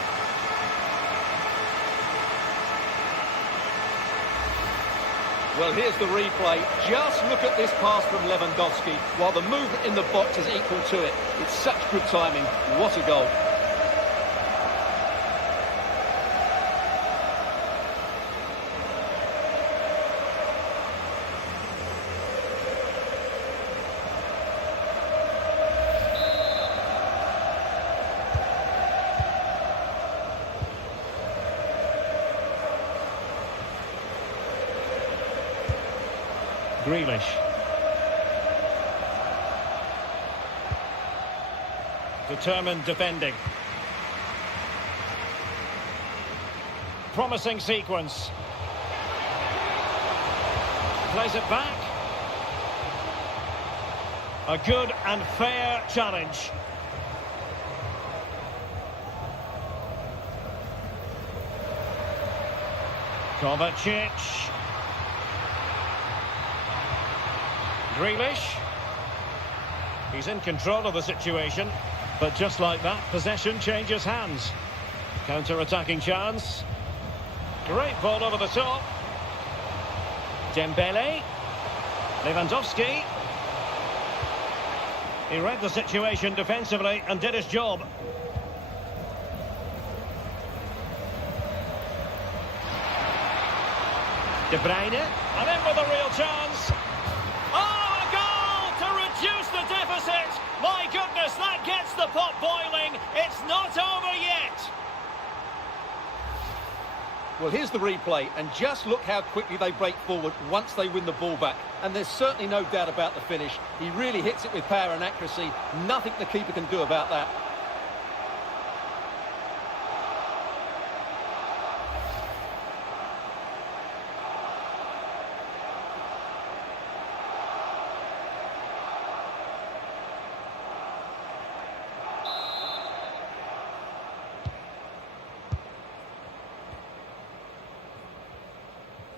Well, here's the replay. Just look at this pass from Lewandowski, while the movement in the box is equal to it. It's such good timing. What a goal. Grealish. Determined defending. Promising sequence. Plays it back. A good and fair challenge. Kovacic. Grealish. He's in control of the situation, but just like that, possession changes hands. Counter-attacking chance. Great ball over the top. Dembele. Lewandowski. He read the situation defensively and did his job. De Bruyne. And in with a real chance. Deficit. My goodness, that gets the pot boiling. It's not over yet. Well, here's the replay, and just look how quickly they break forward once they win the ball back. And there's certainly no doubt about the finish. He really hits it with power and accuracy. Nothing the keeper can do about that.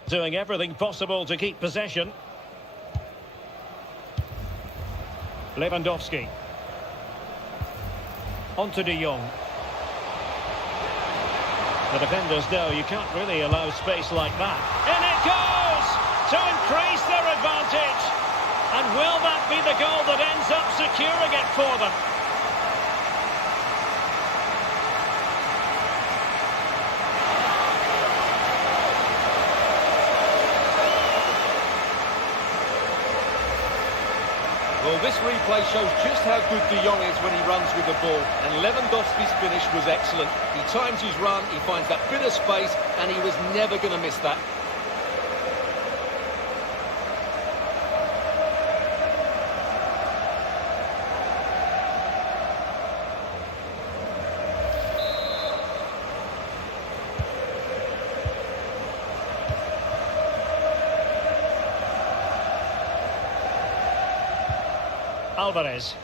Doing everything possible to keep possession. Lewandowski. On to De Jong. The defenders know you can't really allow space like that. In it goes! To increase their advantage. And will that be the goal that ends up securing it for them? Well, this replay shows just how good De Jong is when he runs with the ball. And Lewandowski's finish was excellent. He times his run, he finds that bit of space, and he was never going to miss that. Alvarez.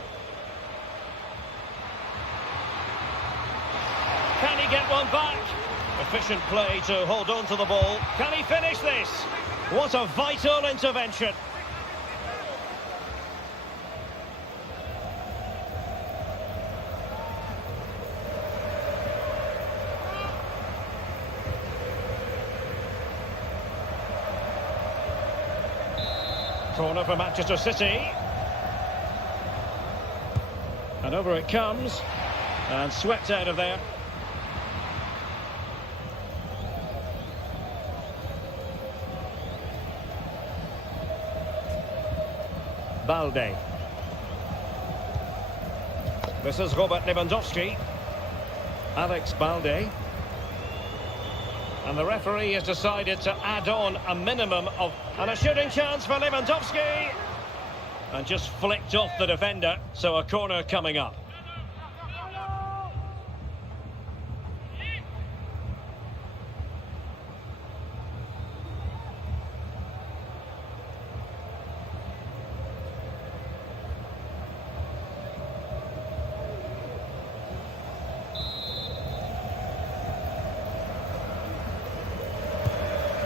Can he get one back? Efficient play to hold on to the ball. Can he finish this? What a vital intervention. Corner for Manchester City. And over it comes. And swept out of there. Balde. This is Robert Lewandowski. Alex Balde. And the referee has decided to add on a minimum of... And a shooting chance for Lewandowski. And just flicked off the defender, so a corner coming up.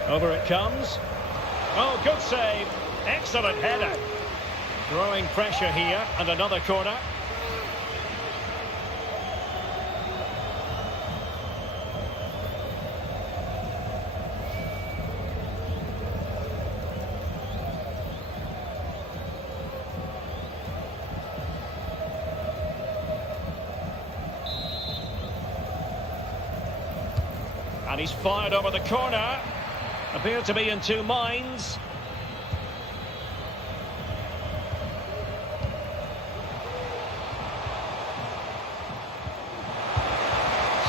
Over it comes. Oh, good save. Excellent header. Growing pressure here, and another corner. And he's fired over the corner. Appear to be in two minds.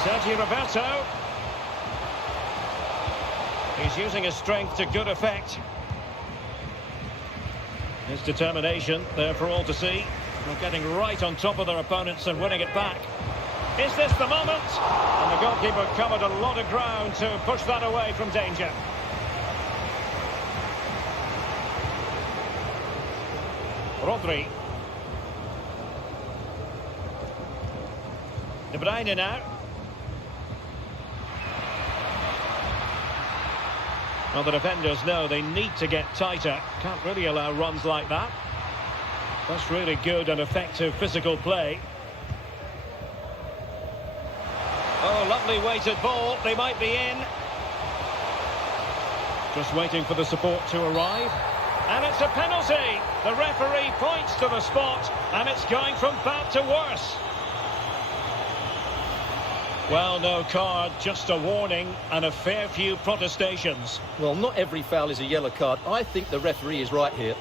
Sergio Roberto. He's using his strength to good effect. His determination there for all to see. They're getting right on top of their opponents and winning it back. Is this the moment? And the goalkeeper covered a lot of ground to push that away from danger. Rodri. De Bruyne now. Well, the defenders know they need to get tighter. Can't really allow runs like that. That's really good and effective physical play. Oh, lovely weighted ball. They might be in. Just waiting for the support to arrive. And it's a penalty. The referee points to the spot, and it's going from bad to worse. Well, no card, just a warning and a fair few protestations. Well, not every foul is a yellow card. I think the referee is right here.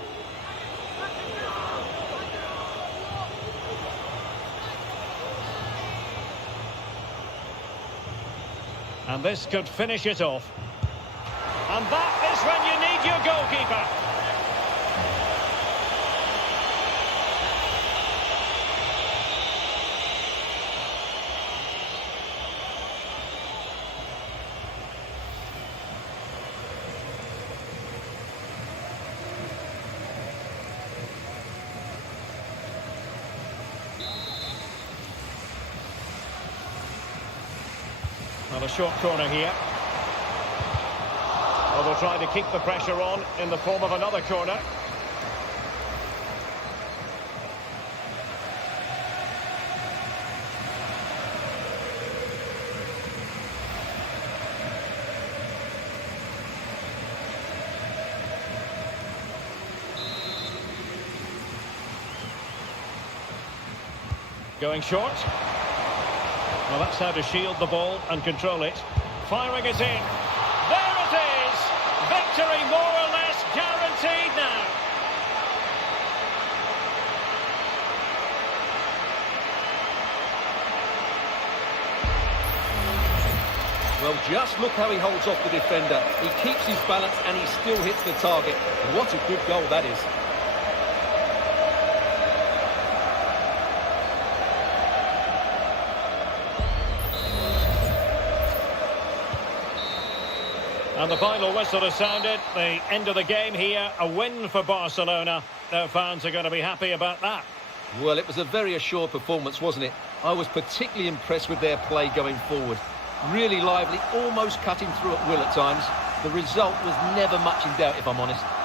And this could finish it off. And that is when you need your goalkeeper. Well, a short corner here. Well, they'll try to keep the pressure on in the form of another corner. Going short. Well, that's how to shield the ball and control it. Firing it in. There it is! Victory more or less guaranteed now. Well, just look how he holds off the defender. He keeps his balance and he still hits the target. What a good goal that is. And the final whistle has sounded. The end of the game here, a win for Barcelona. Their fans are going to be happy about that. Well, it was a very assured performance, wasn't it? I was particularly impressed with their play going forward. Really lively, almost cutting through at will at times. The result was never much in doubt, if I'm honest.